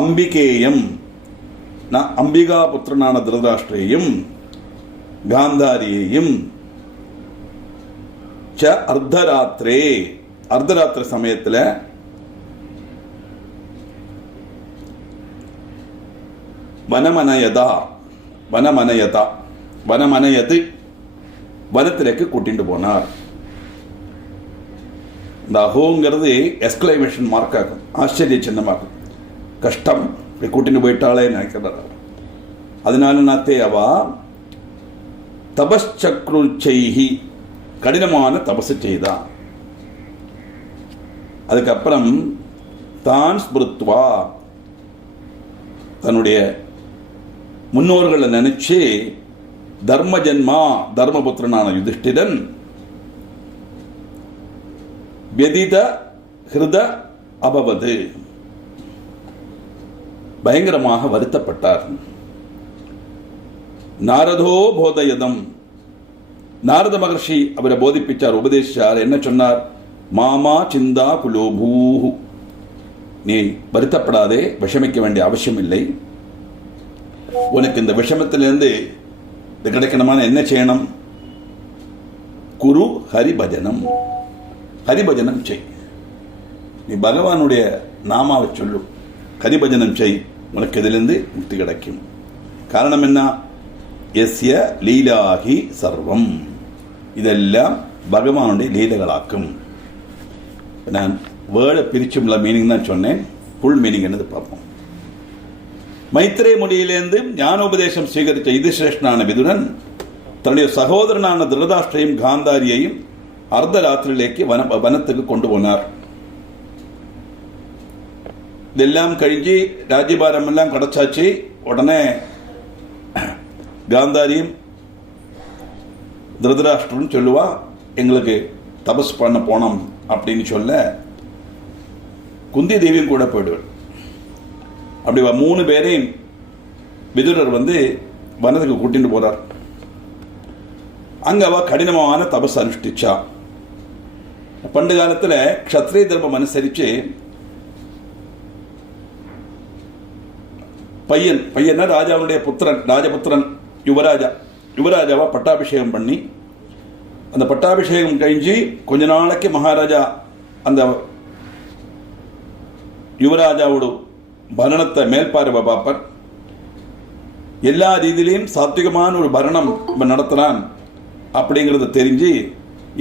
அம்பிகேயம் அம்பிகா புத்திரனான திருதராஷ்டிரையும் காந்தாரியையும் அர்த்தராத்திரி சமயத்தில் வனத்திற்கு கூட்டிட்டு போனார். இந்த அஹோங்கிறது எக்ஸ்கிளமேஷன் மார்க் ஆகும், ஆச்சரிய சின்னமாகும். கஷ்டம் இப்படி கூட்டிட்டு போயிட்டாலே நினைக்கிறார். அதனால நாத்தே அவா தபశ్చக்ருச்சைஹி கடினமான தபசு செய்தான். அதுக்கப்புறம் தான் ஸ்மிருத்வா தன்னுடைய முன்னோர்களை நினைச்சு தர்மஜன்மா தர்மபுத்திரனான யுதிஷ்டிரன் வெதித ஹிருத அபவது பயங்கரமாக வருத்தப்பட்டார். நாரதோ போதயதம், நாரத மகர்ஷி அவரை போதிப்பிச்சார், உபதேசிச்சார். என்ன சொன்னார்? மாமா சிந்தா குலோபூஹு, நீ வருத்தப்படாதே, விஷமிக்க வேண்டிய அவசியம் இல்லை. உனக்கு இந்த விஷமத்திலிருந்து இது கிடைக்கணுமான என்ன செய்யணும்? குரு ஹரிபஜனம், ஹரிபஜனம் செய். நீ பகவானுடைய நாமாவை சொல்லு, ஹரிபஜனம் செய், உனக்கு இதிலிருந்து முக்தி கிடைக்கும். காரணம் என்ன? எஸ்ய லீலாகி சர்வம், இதெல்லாம் பகவானுடைய லீலைகளாக்கும். நான் வேர்டை பிரிச்சுள்ள மீனிங் தான் சொன்னேன், ஃபுல் மீனிங் என்னது பார்ப்போம். மைத்ரே மொழியிலிருந்து ஞானோபதேசம் ஸ்வீகரித்த யுதிஷ்டிரனான விதுரன் தன்னுடைய சகோதரனான திருதராஷ்டிரையும் காந்தாரியையும் அர்த்தராத்திரியிலேக்கு வனத்துக்கு கொண்டு போனார். இதெல்லாம் கழிஞ்சு ராஜ்யபாரம் எல்லாம் கிடைச்சாச்சு. உடனே காந்தாரியும் திருதராஷ்டிரன் சொல்லுவா, எங்களுக்கு தபஸ் பண்ண போனோம் அப்படின்னு சொல்ல குந்தி தேவியும் கூட போயிடுவாள். அப்படி 3 பேரையும் விதுரர் வனத்துக்கு கூட்டிட்டு போறார். அங்க அவ கடினமான தபஸ் அனுஷ்டிச்சா. பண்டு காலத்துல க்ஷத்ரிய தர்மம் அனுசரிச்சு பையன் ராஜாவுடைய புத்திரன், ராஜபுத்திரன் யுவராஜாவா பட்டாபிஷேகம் பண்ணி, அந்த பட்டாபிஷேகம் கழிஞ்சு கொஞ்ச நாளைக்கு மகாராஜா அந்த யுவராஜாவோட பரணத்தை மேல்பார்வை பார்ப்பார். எல்லா ரீதியிலையும் சாத்விகமான ஒரு பரணம் இவன் நடத்துறான் அப்படிங்கிறத தெரிஞ்சு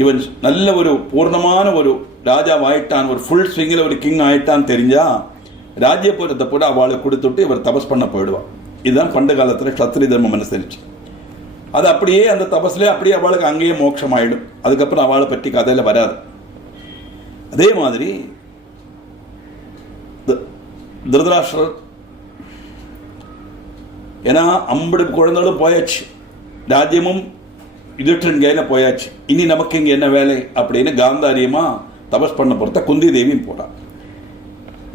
இவன் நல்ல ஒரு பூர்ணமான ஒரு ராஜாவாயிட்டான், ஒரு ஃபுல் ஸ்விங்கில் ஒரு கிங் ஆயிட்டான் தெரிஞ்சா ராஜ்யபுரத்தை கூட அவளுக்கு கொடுத்துட்டு இவர் தபஸ் பண்ண போயிடுவான். இதுதான் பண்டு காலத்தில் க்ஷத்ரிய தர்மம் அனுசரிச்சு. அது அப்படியே அந்த தபஸ்லேயே அப்படியே அவளுக்கு அங்கேயே மோட்சம் ஆயிடும். அதுக்கப்புறம் அவளை பற்றி கதையில வராது. அதே மாதிரி திருதராஷ்டிரர், ஏன்னா 50 குழந்தைகளும் போயாச்சு, ராஜ்யமும் யுதிஷ்டிரன் கையில போயாச்சு, இனி நமக்கு இங்க என்ன வேலை அப்படின்னு காந்தாரியமா தபஸ் பண்ண பொறுத்த குந்தி தேவியும் போறார்.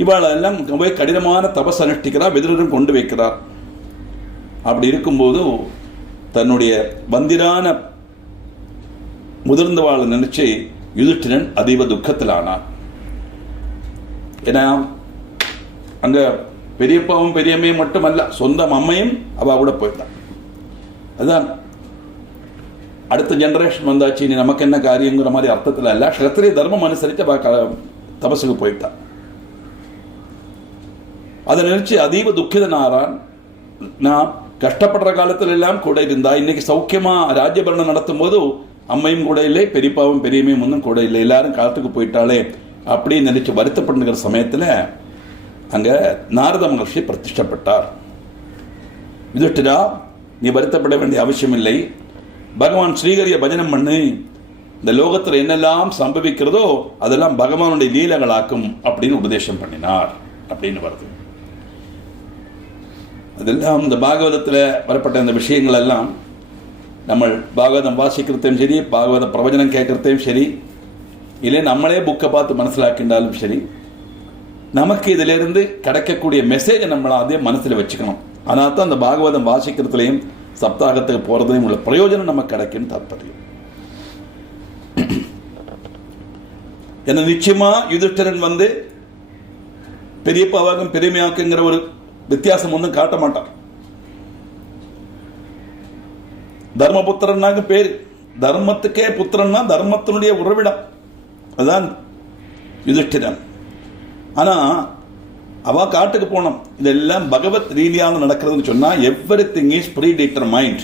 இவாளெல்லாம் போய் கடினமான தபஸ் அனுஷ்டிக்கிறார், விதுரரும் கொண்டு வைக்கிறார். அப்படி இருக்கும்போது தன்னுடைய வந்திரான முதிர்ந்தவாளை நினைச்சு யுதிஷ்டிரன் அதீவ துக்கத்தில் ஆனார். ஏன்னா அங்க பெரியப்பாவும் பெரியம்மையும் மட்டுமல்ல, சொந்த அம்மையும் அவ கூட போயிட்டான். அதுதான் அடுத்த ஜெனரேஷன் வந்தாச்சு, இனி நமக்கு என்ன காரியங்கிற மாதிரி அர்த்தத்தில் அல்ல, க்ஷத்ரிய தர்மம் அனுசரித்து தபசுக்கு போயிட்டான். அதை நினைச்சு அதீவ துக்கிதனாரான். நான் கஷ்டப்படுற காலத்துல எல்லாம் கூட இருந்தா, இன்னைக்கு சௌக்கியமா ராஜ்யபரணம் நடத்தும் போது அம்மையும் கூட இல்லை, பெரியப்பாவும் பெரியமையும் ஒன்றும் கூட இல்லை, எல்லாரும் காலத்துக்கு போயிட்டாலே அப்படின்னு நினைச்சு வருத்தப்படுகிற சமயத்துல அங்க நாரத மகர்ஷி பிரதிஷ்டப்பட்டார். யுதிஷ்டிரா, நீ வருத்தப்பட வேண்டிய அவசியம் இல்லை, பகவான் ஸ்ரீஹரிய பஜனம் பண்ணு, இந்த லோகத்தில் என்னெல்லாம் சம்பவிக்கிறதோ அதெல்லாம் பகவானுடைய லீலைகளாக்கும் அப்படின்னு உபதேசம் பண்ணினார் அப்படின்னு வருது. அதெல்லாம் இந்த பாகவதத்தில் வரப்பட்ட இந்த விஷயங்கள் எல்லாம் நம்ம பாகவதம் வாசிக்கிறதையும் சரி, பாகவத பிரவச்சனம் கேட்கறதையும் சரி, இல்லை நம்மளே புக்கை பார்த்து மனசிலாக்கின்றாலும் சரி, நமக்கு இதிலிருந்து கிடைக்கக்கூடிய மெசேஜை நம்மளை அதே மனசில் வச்சுக்கணும். அதனால தான் அந்த பாகவதம் வாசிக்கிறதுலையும் சப்தாகத்துக்கு போறதுலையும் உள்ள பிரயோஜனம் நமக்கு கிடைக்கும் தாற்பயம். என்ன நிச்சயமா யுதிஷ்டிரன் பெரியப்பாவாகும் பெருமையாக்குங்கிற ஒரு வித்தியாசம் ஒன்றும் காட்ட மாட்டான். தர்மபுத்திரனாக பேரு, தர்மத்துக்கே புத்திரன்னா தர்மத்தினுடைய உறவிடம், அதுதான் யுதிஷ்டிரன். ஆனா அவ காட்டுக்கு போனோம், இதெல்லாம் பகவத் ரீதியான நடக்கிறதுன்னு சொன்னா எவ்ரிதிங் இஸ் ப்ரீ டிட்டர்மைன்ட்,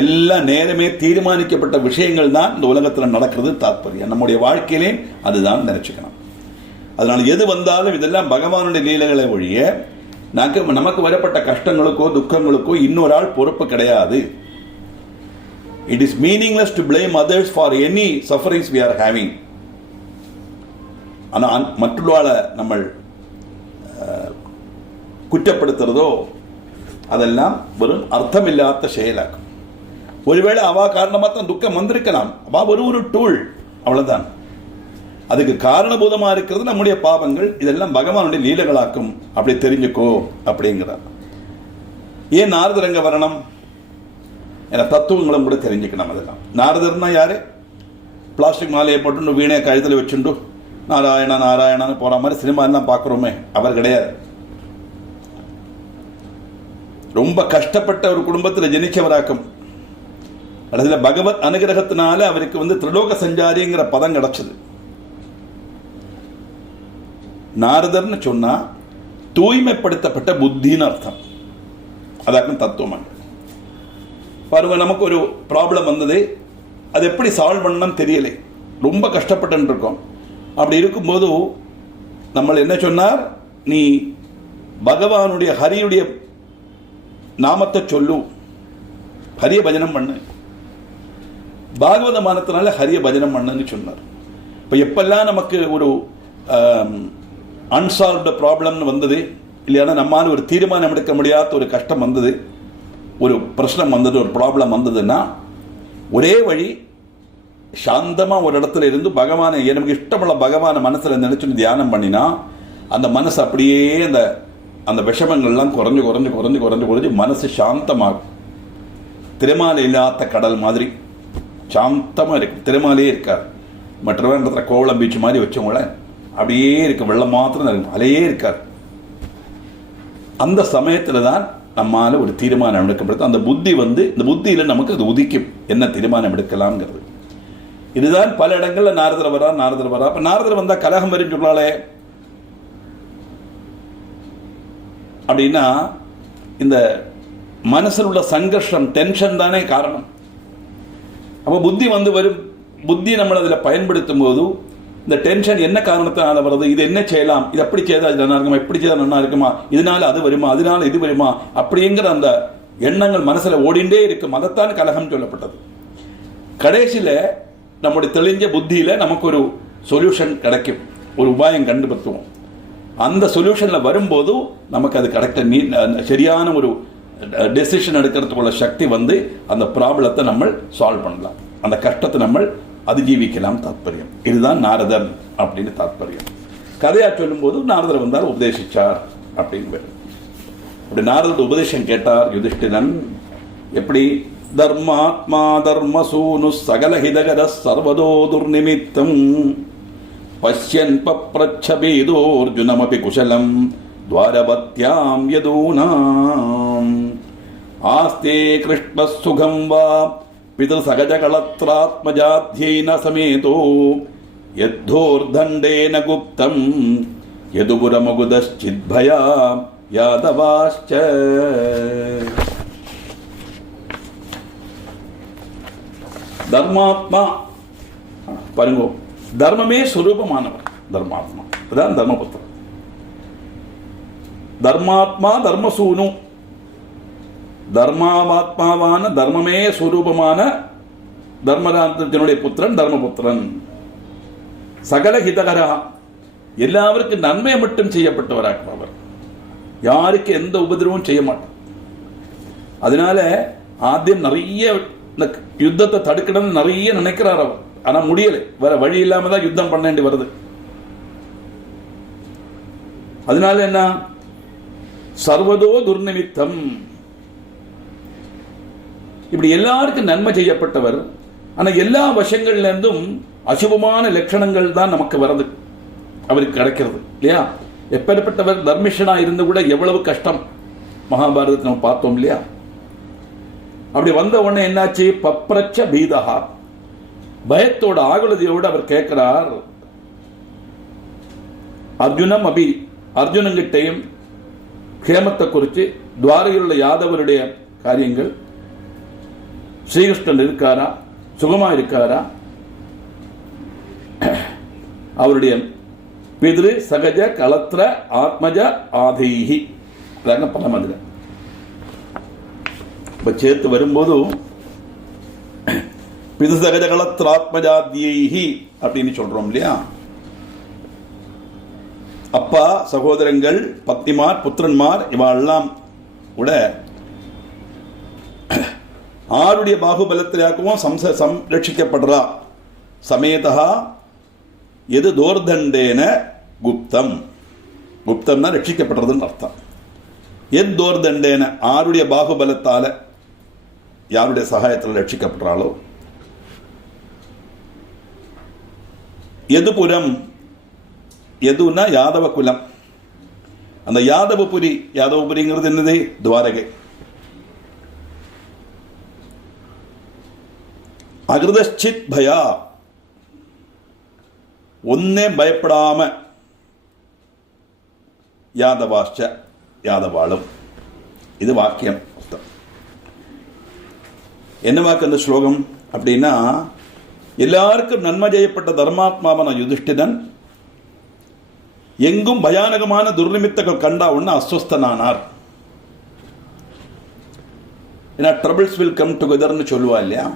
எல்லாம் நேரமே தீர்மானிக்கப்பட்ட விஷயங்கள் தான் இந்த உலகத்தில் நடக்கிறது தாற்பயம். நம்முடைய வாழ்க்கையிலே அதுதான் நினைச்சுக்கணும். அதனால எது வந்தாலும் இதெல்லாம் பகவானுடைய லீலைகளை ஒழிய நமக்கு வரப்பட்ட கஷ்டங்களுக்கோ துக்கங்களுக்கோ இன்னொரு ஆள் பொறுப்பு கிடையாது. It is meaningless to blame others for any sufferings we are having. ஆனால் மற்றவர்களை நம்ம குற்றப்படுத்துறதோ அதெல்லாம் வெறும் அர்த்தமில்லாத செயலாகும். ஒருவேளை அவா காரணமாக தான் துக்கம் வந்திருக்கலாம், அவா ஒரு டூல், அவ்வளவுதான். அதுக்கு காரணபூதமா இருக்கிறது நம்முடைய பாவங்கள், இதெல்லாம் பகவானுடைய லீலைகளாக்கும், அப்படி தெரிஞ்சுக்கோ அப்படிங்கிறார். ஏன் நாரதர் அங்க வரணும்? ஏன்னா தத்துவங்களும் கூட தெரிஞ்சுக்கணும். அதெல்லாம் நாரதர்னா யாரு? பிளாஸ்டிக் மாலையை போட்டு வீணை கழுத்தில் வச்சுண்டு நாராயணா நாராயணான்னு போற மாதிரி சினிமா எல்லாம் பார்க்குறோமே, அவர் கிடையாது. ரொம்ப கஷ்டப்பட்ட ஒரு குடும்பத்தில் ஜனிச்சவராக்கும். அதுல பகவத் அனுகிரகத்தினால அவருக்கு திரிலோக சஞ்சாரிங்கிற பதம் கிடைச்சது. நாரதர்னு சொன்னா தூய்மைப்படுத்தப்பட்ட புத்தின்னு அர்த்தம். அதாக்கும் தத்துவம். பாருங்க, நமக்கு ஒரு ப்ராப்ளம் வந்தது, அது எப்படி சால்வ் பண்ணணும் தெரியலை, ரொம்ப கஷ்டப்பட்டு இருக்கோம். அப்படி இருக்கும்போது நம்ம என்ன சொன்னார்? நீ பகவானுடைய ஹரியுடைய நாமத்தை சொல்லு, ஹரிய பஜனம் பண்ணு, பாகவதமானத்தினால ஹரிய பஜனம் பண்ணுன்னு சொன்னார். இப்போ எப்பெல்லாம் நமக்கு ஒரு அன்சால்வ்டு ப்ராப்ளம்னு வந்தது, இல்லைன்னா நம்மால் ஒரு தீர்மானம் எடுக்க முடியாத ஒரு கஷ்டம் வந்தது, ஒரு பிரச்சனை வந்தது, ஒரு ப்ராப்ளம் வந்ததுன்னா ஒரே வழி, சாந்தமாக ஒரு இடத்துல இருந்து பகவானை, எனக்கு இஷ்டமுள்ள பகவானை மனசில் நினைச்சுன்னு தியானம் பண்ணினா அந்த மனசு அப்படியே அந்த அந்த விஷமங்கள்லாம் குறைஞ்சு குறைஞ்சு குறைஞ்சு குறைஞ்சு குறைஞ்சு மனசு சாந்தமாகும். திரைமாலை இல்லாத கடல் மாதிரி சாந்தமாக இருக்கும். திரைமாலையே இருக்காது. மற்றவங்க இடத்துல கோவளம் பீச் மாதிரி வச்சவங்கள அப்படியே இருக்கு, வெள்ளம் மாத்திரம் இருக்கும், அலையே இருக்காது. அந்த சமயத்தில் தான் நம்மால் ஒரு தீர்மானம் எடுக்கப்படுது. அந்த புத்தி இந்த புத்தியில் நமக்கு அது உதிக்கும், என்ன தீர்மானம் எடுக்கலாம்ங்கிறது. இதுதான் பல இடங்களில் நாரதர் வரா. அப்போ நாரதர் வந்தால் கலகம் வரும் சொல்லாலே அப்படின்னா இந்த மனசில் உள்ள சங்கர்ஷம், டென்ஷன் தானே காரணம். அப்போ புத்தி வரும். புத்தி நம்ம அதில் பயன்படுத்தும் போது இந்த டென்ஷன் என்ன காரணத்தினால வருது, இது என்ன செய்யலாம், இது அப்படி செய்தால் இது நல்லா இருக்குமா, இப்படி செய்தால் நல்லா இருக்குமா, இதனால அது வருமா, அதனால இது வருமா, அப்படிங்கிற அந்த எண்ணங்கள் மனசில் ஓடிண்டே இருக்கும். அதைத்தான் கலகம் சொல்லப்பட்டது. கடைசியில் நம்முடைய தெளிஞ்ச புத்தியில் நமக்கு ஒரு சொல்யூஷன் கிடைக்கும், ஒரு உபாயம் கண்டுபடுத்துவோம். அந்த சொல்யூஷனில் வரும்போது நமக்கு அது கரெக்டாக சரியான ஒரு டெசிஷன் எடுக்கிறதுக்குள்ள சக்தி அந்த ப்ராப்ளத்தை நம்ம சால்வ் பண்ணலாம், அந்த கஷ்டத்தை நம்ம அதிஜீவிக்கலாம். தாத்பரியம் இதுதான் நாரதர் அப்படின்னு தாத்பரியம். கதையா சொல்லும்போது நாரதர் வந்தார், உபதேசிச்சார் அப்படின்னு. அப்படி நாரதர் உபதேசம் கேட்டார் யுதிஷ்டிரன். எப்படி? தர்மாத்மா தர்மசூனு சகலஹிதகர சர்வதோ துர்நிமித்தம் பஷ்யன் பப்ரச்சபேதோர்ஜுனமபி குஷலம் துவாரவத்யாம் யதூனாம் ஆஸ்தே கிருஷ்ண சுகம் வா பிதர்சகஜகளத்ராத்மஜாத்யைன சமேதோ யத்தோர்தண்டேன குப்தம் யதுபுரமகுதச்சித்பயா யாதவாஸ்ச. தர்மாத்மா பாருங்க, தர்மமே சுரூபமானவர் தர்மாத்மா. அதான் தர்மபுத்திரன். தர்மாத்மா தர்மசூனு, தர்மாத்மாவான தர்மமே சுரூபமான தர்மராஜனுடைய புத்திரன் தர்மபுத்திரன். சகல ஹிதகரா, எல்லாருக்கும் நன்மை மட்டும் செய்யப்பட்டவராக அவர், யாருக்கு எந்த உபதிரவமும் செய்ய மாட்டார். அதனால ஆദ്യം நிறைய யுத்தத்தை தடுக்கணும்னு நிறைய நினைக்கிறார் அவர். ஆனா முடியலை, வேற வழி இல்லாம தான் யுத்தம் பண்ண வேண்டி வருது. அதனால என்ன? சர்வதோ துர்நிமித்தம். இப்படி எல்லாருக்கும் நன்மை செய்யப்பட்டவர். ஆனா எல்லா வசங்கள்ல இருந்தும் அசுபமான லட்சணங்கள் தான் நமக்கு வருது, அவருக்கு கிடைக்கிறது இல்லையா? எப்பேற்பட்டவர் தர்மிஷனா இருந்து கூட எவ்வளவு கஷ்டம் மகாபாரதத்தை நம்ம பார்த்தோம் இல்லையா? அப்படி வந்த உடனே என்னாச்சு? பப்ரச்ச பீதஹா, பயத்தோட ஆகுலதியோடு அவர் கேட்கிறார். அர்ஜுனம் அபி, அர்ஜுனங்கிட்டையும் கேமத்தை குறித்து, துவாரகையில் உள்ள யாதவருடைய காரியங்கள், ஸ்ரீகிருஷ்ணன் இருக்காரா, சுகமா இருக்காரா, அவருடைய பிதிரு சகஜ கலத்திர ஆத்மஜ ஆதைஹி பலமதுரை சேர்த்து வரும்போது பிது சகஜ கலத்திர ஆத்மஜாத்யைஹி அப்படின்னு சொல்றோம் இல்லையா? அப்பா, சகோதரங்கள், பத்னிமார், புத்திரன்மார் இவெல்லாம் கூட ஆருடைய பாகுபலத்திலாகவும் சம்ரட்சிக்கப்படுறா. சமேதா எது தோர்தண்டேன குப்தம், குப்தம்னா ரட்சிக்கப்படுறதுன்னு அர்த்தம். எத் தோர்தண்டேன, ஆருடைய பாகுபலத்தால, யாருடைய சகாயத்தில் ரட்சிக்கப்படுறாளோ. எதுபுரம், எதுனா யாதவ குலம். அந்த யாதவபுரி, யாதவபுரிங்கிறது என்னது? துவாரகை. அகிருதச்சித் பயா, ஒன்னே பயப்படாம யாதவாஷ்ச, யாதவாளும். இது வாக்கியம். என்ன வாக்கு அந்த ஸ்லோகம் அப்படின்னா, எல்லாருக்கும் நன்மை செய்யப்பட்ட தர்மாத்மாவான யுதிஷ்டிரன் எங்கும் பயானகமான துர்நிமித்தங்கள் கண்டா ஒன்னு அஸ்வஸ்தனானார். ஏன்னா ட்ரபிள்ஸ் வில் கம் டுகெதர்னு சொல்லுவா இல்லையா?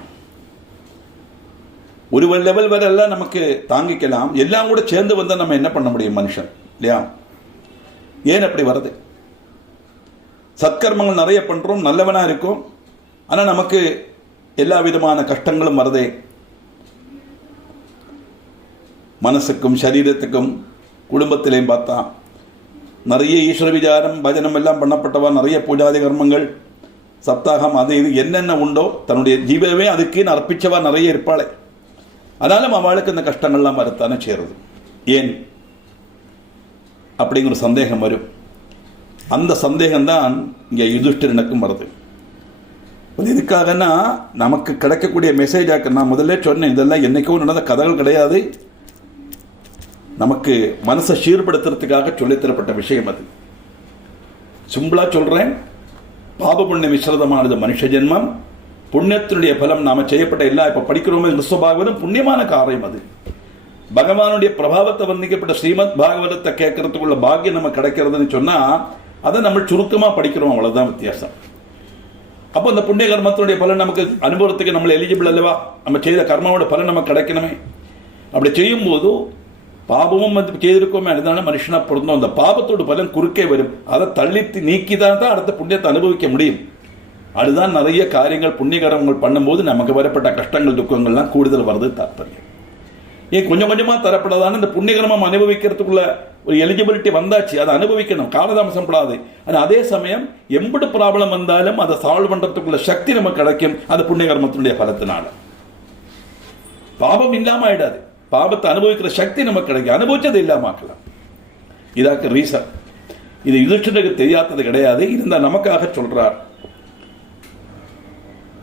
ஒரு லெவல் வரை எல்லாம் நமக்கு தாங்கிக்கலாம், எல்லாம் கூட சேர்ந்து வந்தால் நம்ம என்ன பண்ண முடியும் மனுஷன் இல்லையா? ஏன் அப்படி வருது? சத்கர்மங்கள் நிறைய பண்றோம், நல்லவனா இருக்கும், ஆனா நமக்கு எல்லா விதமான கஷ்டங்களும் வருதே. மனசுக்கும் சரீரத்துக்கும் குடும்பத்திலையும் பார்த்தா நிறைய ஈஸ்வர விசாரம் பஜனம் எல்லாம் பண்ணப்பட்டவா, நிறைய பூஜாதி கர்மங்கள் சப்தாகம் அது இது என்னென்ன உண்டோ தன்னுடைய ஜீவனமே அதுக்குன்னு அர்ப்பிச்சவா நிறைய இருப்பாளே. ஆனாலும் அவளுக்கு இந்த கஷ்டங்கள்லாம் வரத்தானே சேருது. ஏன் அப்படிங்கிற சந்தேகம் வரும். அந்த சந்தேகம்தான் இங்கே யுதிஷ்டிரனுக்கும் வருது. இதுக்காகனா நமக்கு கிடைக்கக்கூடிய மெசேஜ் ஆக்க நான் முதல்ல சொன்னேன், இதெல்லாம் என்னைக்கும் நடந்த கதைகள் கிடையாது, நமக்கு மனசை சீர்படுத்துறதுக்காக சொல்லித்தரப்பட்ட விஷயம். அது சிம்பிளா சொல்றேன், பாப புண்ணிய மிஸ்ரதமானது மனுஷ ஜென்மம். புண்ணியத்தினுடைய பலம் நாம செய்யப்பட்ட எல்லா இப்ப படிக்கிறோமே விஸ்வபாகவதம் புண்ணியமான காரியம். அது பகவானுடைய பிரபாவத்தை வர்ணிக்கப்பட்ட ஸ்ரீமத் பாகவதத்தை கேட்கறதுக்குள்ள பாக்கியம் நம்ம கிடைக்கிறதுன்னு சொன்னா அதை நம்ம சுருக்கமா படிக்கிறோம், அவ்வளவுதான் வித்தியாசம். அப்போ அந்த புண்ணிய கர்மத்தினுடைய பலன் நமக்கு அனுபவத்துக்கு நம்மள எலிஜிபிள் அல்லவா? நம்ம செய்த கர்மாவோட பலன் நமக்கு கிடைக்கணுமே. அப்படி செய்யும் போது பாபமும் வந்து செய்திருக்கோமே, அதனால மனுஷனா பிறந்தோம். அந்த பாபத்தோட பலன் குறுக்கே வரும், அதை தள்ளித்து நீக்கிதான் தான் அடுத்த புண்ணியத்தை அனுபவிக்க முடியும். அதுதான் நிறைய காரியங்கள் புண்ணியகரங்கள் பண்ணும்போது நமக்கு வரப்பட்ட கஷ்டங்கள் துக்கங்கள்லாம் கூடுதல் வருது தாற்பயம். ஏன் கொஞ்சம் கொஞ்சமா தரப்படாதான இந்த புண்ணியகரமம் அனுபவிக்கிறதுக்குள்ள ஒரு எலிஜிபிலிட்டி வந்தாச்சு, அதை அனுபவிக்கணும், காலதாமசம் படாது. ஆனால் அதே சமயம் எம்படு ப்ராப்ளம் வந்தாலும் அதை சால்வ் பண்றதுக்குள்ள சக்தி நமக்கு கிடைக்கும் அந்த புண்ணியகர்மத்தினுடைய பலத்தினால. பாபம் இல்லாம ஆயிடாது, பாபத்தை அனுபவிக்கிற சக்தி நமக்கு கிடைக்கும், அனுபவிச்சது இல்லாம ஆக்கலாம். இதாக்கு ரீசன். இது யுதிஷ்டிரனுக்கு தெரியாதது கிடையாது, இருந்தா நமக்காக சொல்றார்.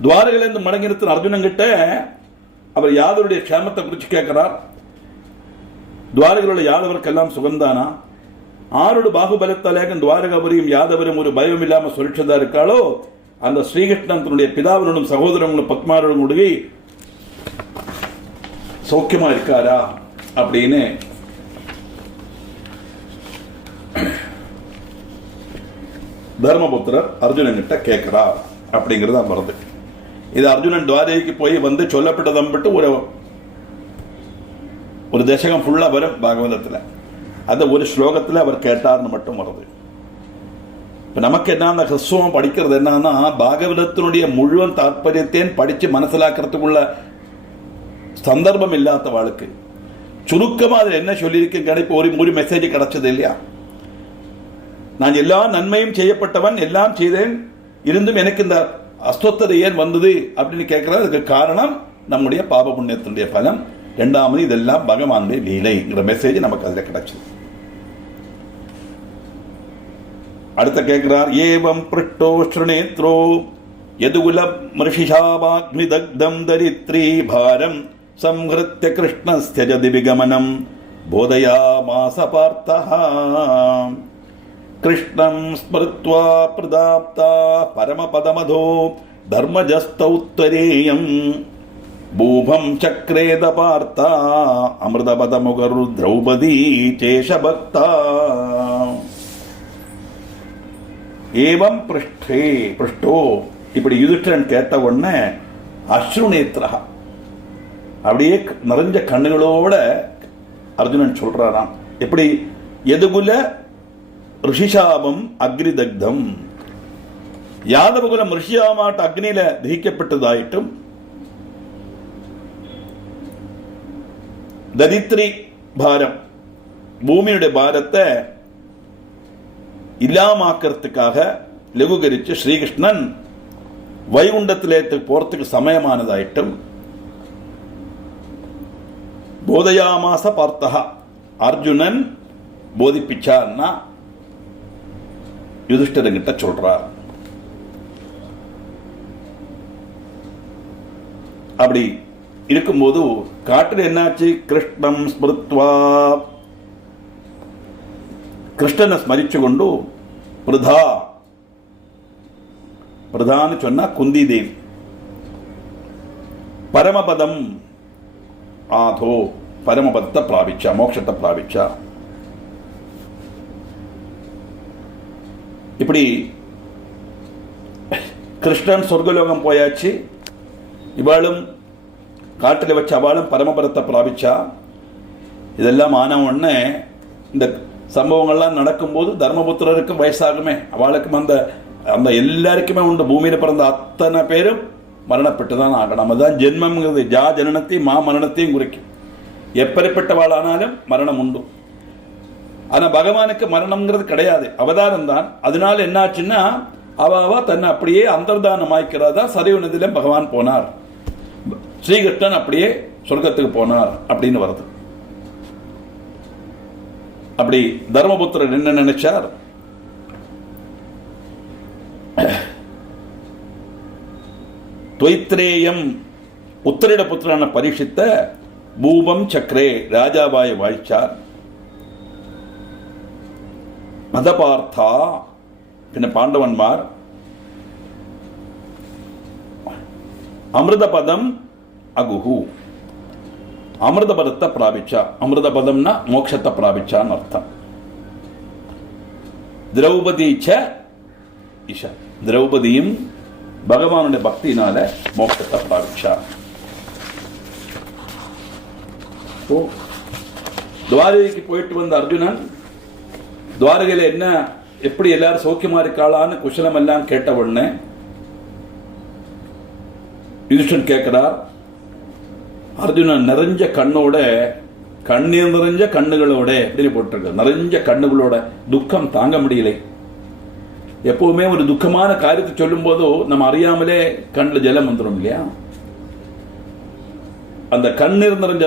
துவாரகையிலிருந்து மடங்கி நிறுத்தின அர்ஜுனன் கிட்ட அவர் யாதவருடைய க்ஷேமத்தை குறித்து கேட்கிறார். துவாரகையில் யாதவருக்கெல்லாம் சுகந்தானா? ஆரோடு பாகுபலத்தாலேக துவாரகாபுரியும் யாதவரும் ஒரு பயம் இல்லாம சுரட்சதா இருக்காளோ அந்த ஸ்ரீகிருஷ்ணன் தன்னுடைய பிதாவினும் சகோதரங்களும் பத்மாரோடும் உடகி சௌக்கியமா இருக்காரா அப்படின்னு தர்மபுத்திரர் அர்ஜுனன் கிட்ட கேட்கிறார் அப்படிங்கிறது தான் வருது. இது அர்ஜுனன் துவாரகைக்கு போய் வந்து சொல்லப்பட்டதம்பிட்டு ஒரு தசகம் ஃபுல்லா வரும் பாகவதத்தில். அந்த ஒரு ஸ்லோகத்தில் அவர் கேட்டார்னு மட்டும் வருது. இப்ப நமக்கு என்ன அந்த ஹிருஸ்வம் படிக்கிறது என்னன்னா பாகவதத்தினுடைய முழுவன் தாற்பயத்தையும் படிச்சு மனசிலாக்கிறதுக்குள்ள சந்தர்ப்பம் இல்லாத வாழ்க்கை சுருக்கமா அதில் என்ன சொல்லியிருக்கேன் கிடைப்பு ஒரு மெசேஜ் கிடைச்சது இல்லையா? நான் எல்லா நன்மையும் செய்யப்பட்டவன், எல்லாம் செய்தேன், இருந்தும் எனக்கு இந்த அஸ்வத்ததை ஏன் வந்தது அப்படின்னு கேட்கறது. அதுக்கு காரணம் நம்முடைய பாப புண்ணியத்தினுடைய பலம். இரண்டாவது இதெல்லாம் பகவானுடைய லீலைங்கிற மெசேஜ் நமக்கு அதில் கிடைச்சது. அடுத்த கேட்கிறார், ஏவம் பிருஷ்டோ ஸ்ருணேத்ரோ யதுகுல மிருஷிஷாபாக்னி தக்தம் தரித்ரி பாரம் சம்ஹிருத்ய கிருஷ்ணஸ்ய விகமனம் போதயாமாஸ பார்த்தஹ கிருஷ்ணம் ஸ்மிருத்வா பிரதாப்தா பரமபதமதோ தர்மஜஸ்தௌத்வரேயம் பூபம் சக்ரேத பார்த்தா அமிர்தபதமுகரு திரௌபதி சேஷபக்தா. ஏவம் பிருஷ்டோ இப்படி யுதிஷ்டிரன் கேட்ட உடனே அஸ்ருநேத்ரா அப்படியே நிறைஞ்ச கண்ணுகளோட அர்ஜுனன் சொல்றாராம். எப்படி? எதுகுல ரிஷிஷாபம் அக்னி தக்தம், யாதவகுலம் ரிஷியாமாட்ட அக்னியில தகிக்கப்பட்டதாயிட்டும் தரித்ரி பாரம் பூமியுடைய பாரத்தை இல்லாமாக்கிறதுக்காக லகுகரிச்சு ஸ்ரீகிருஷ்ணன் வைகுண்டத்திலே போறதுக்கு சமயமானதாயிட்டும் போதயாமாச பார்த்தா அர்ஜுனன் போதிப்பிச்சார்னா யுதிஷ்டிரங்கிட்ட சொல்றார். அப்படி இருக்கும்போது காட்டில் என்னாச்சு? கிருஷ்ணம் ஸ்மிருத்வா கிருஷ்ணனை ஸ்மரிச்சு கொண்டு பிரதான்னு சொன்னா குந்தி தேவி பரமபதம் ஆதோ பரமபதத்தை பிராபிச்சா, மோட்சத்தை பிராபிச்சா. இப்படி கிருஷ்ணன் சொர்க்கலோகம் போயாச்சு, இவாளும் காட்டில் வச்சு அவளும் பரமபதத்தை பிராபிச்சா. இதெல்லாம் ஆன உடனே இந்த சம்பவங்கள்லாம் நடக்கும்போது தர்மபுத்திரருக்கும் வயசாகுமே, அவளுக்கும் அந்த அந்த எல்லாருக்குமே உண்டு. பூமியில் பிறந்த அத்தனை பேரும் மரணப்பட்டு தான் ஆகணும். அதுதான் ஜென்மங்கிறது. ஜனனத்தையும் மரணத்தையும் குறிக்கும். எப்படிப்பட்டவாளானாலும் மரணம் உண்டு. ஆனா பகவானுக்கு மரணம்ங்கிறது கிடையாது, அவதாரம் தான். அதனால என்னாச்சுன்னா அவ தன்னை அப்படியே அந்தர்தானமாய்க்கிறதா. சரிவு நதியில பகவான் போனார், ஸ்ரீகிருஷ்ணன் அப்படியே சொர்க்கத்துக்கு போனார் அப்படின்னு வருது. அப்படி தர்மபுத்திரர் என்ன நினைச்சார்? துவைத்ரேயம் உத்தரிட புத்திரான பரீட்சித்த பூபம் சக்கரே ராஜாவாய் வாழ்ச்சார். மதபார்த்தா பின்ன பாண்டவன்மார் அமிர்தபதம் அகுஹு, அமிர்தபதத்தை பிராபிச்சா. அமிர்தபதம்னா மோட்சத்தை பிராபிச்சான்னு அர்த்தம். திரௌபதி ச இஷ, திரௌபதியும் பகவானுடைய பக்தியினால மோட்சத்தை பிராபிச்சா. துவாரகைக்கு போயிட்டு வந்த அர்ஜுனன் துவாரகையில் என்ன எப்படி எல்லாரும் சௌக்கியமா இருக்காளான்னு குஷலம் எல்லாம் கேட்ட உடனே யுதிஷ்டன் கேட்கிறார். அர்ஜுனன் நிறைஞ்ச கண்ணோட, கண்ணீர் நிறைஞ்ச கண்ணுகளோட அப்படின்னு போட்டிருக்க, நிறைஞ்ச கண்ணுகளோட, துக்கம் தாங்க முடியல. எப்பவுமே ஒரு துக்கமான காரியத்தை சொல்லும் போதோ நம்ம அறியாமலே கண்ணில் ஜலம் வந்துடும் இல்லையா? அந்த கண்ணீர் நிறைஞ்ச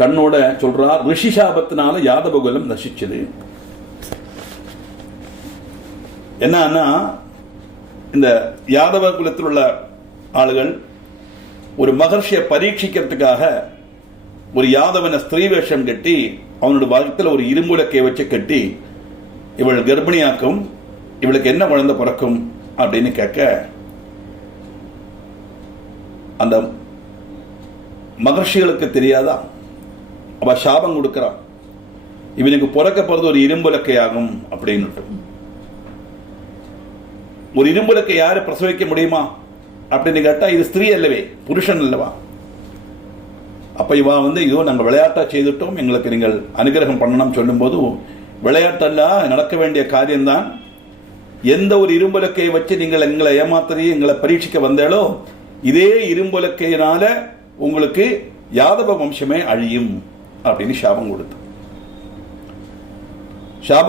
கண்ணோட சொல்றார், ரிஷி சாபத்தினால யாதவகுலம் நசிச்சது. என்னன்னா இந்த யாதவ குலத்தில் உள்ள ஆளுகள் ஒரு மகர்ஷியை பரீட்சிக்கிறதுக்காக ஒரு யாதவனை ஸ்திரீ வேஷம் கட்டி அவனோட வகத்தில் ஒரு இரும்புலக்கையை வச்சு கட்டி இவள் கர்ப்பிணியாக்கும், இவளுக்கு என்ன குழந்தை பிறக்கும் அப்படின்னு கேட்க அந்த மகர்ஷிகளுக்கு தெரியாதா? அவ சாபம் கொடுக்கிறான், இவனுக்கு பிறக்க போறது ஒரு இரும்புலக்கை ஆகும் அப்படின்னு. ஒரு இரும்புலக்கை யாரு பிரசவிக்க முடியுமா அப்படின்னு கேட்டா இது ஸ்திரீ அல்லவே, புருஷன் அல்லவா? அப்ப இவா இதோ நாங்கள் விளையாட்டா செய்துட்டோம், எங்களுக்கு நீங்கள் அனுகிரகம் பண்ணணும் சொல்லும் போது, விளையாட்டல்ல நடக்க வேண்டிய காரியம்தான். எந்த ஒரு இரும்புலக்கையை வச்சு நீங்கள் எங்களை ஏமாத்திரி எங்களை பரீட்சிக்க வந்தாலோ இதே இரும்புலக்கையினால உங்களுக்கு யாதவ வம்சமே அழியும் அப்படின்னு சாபம்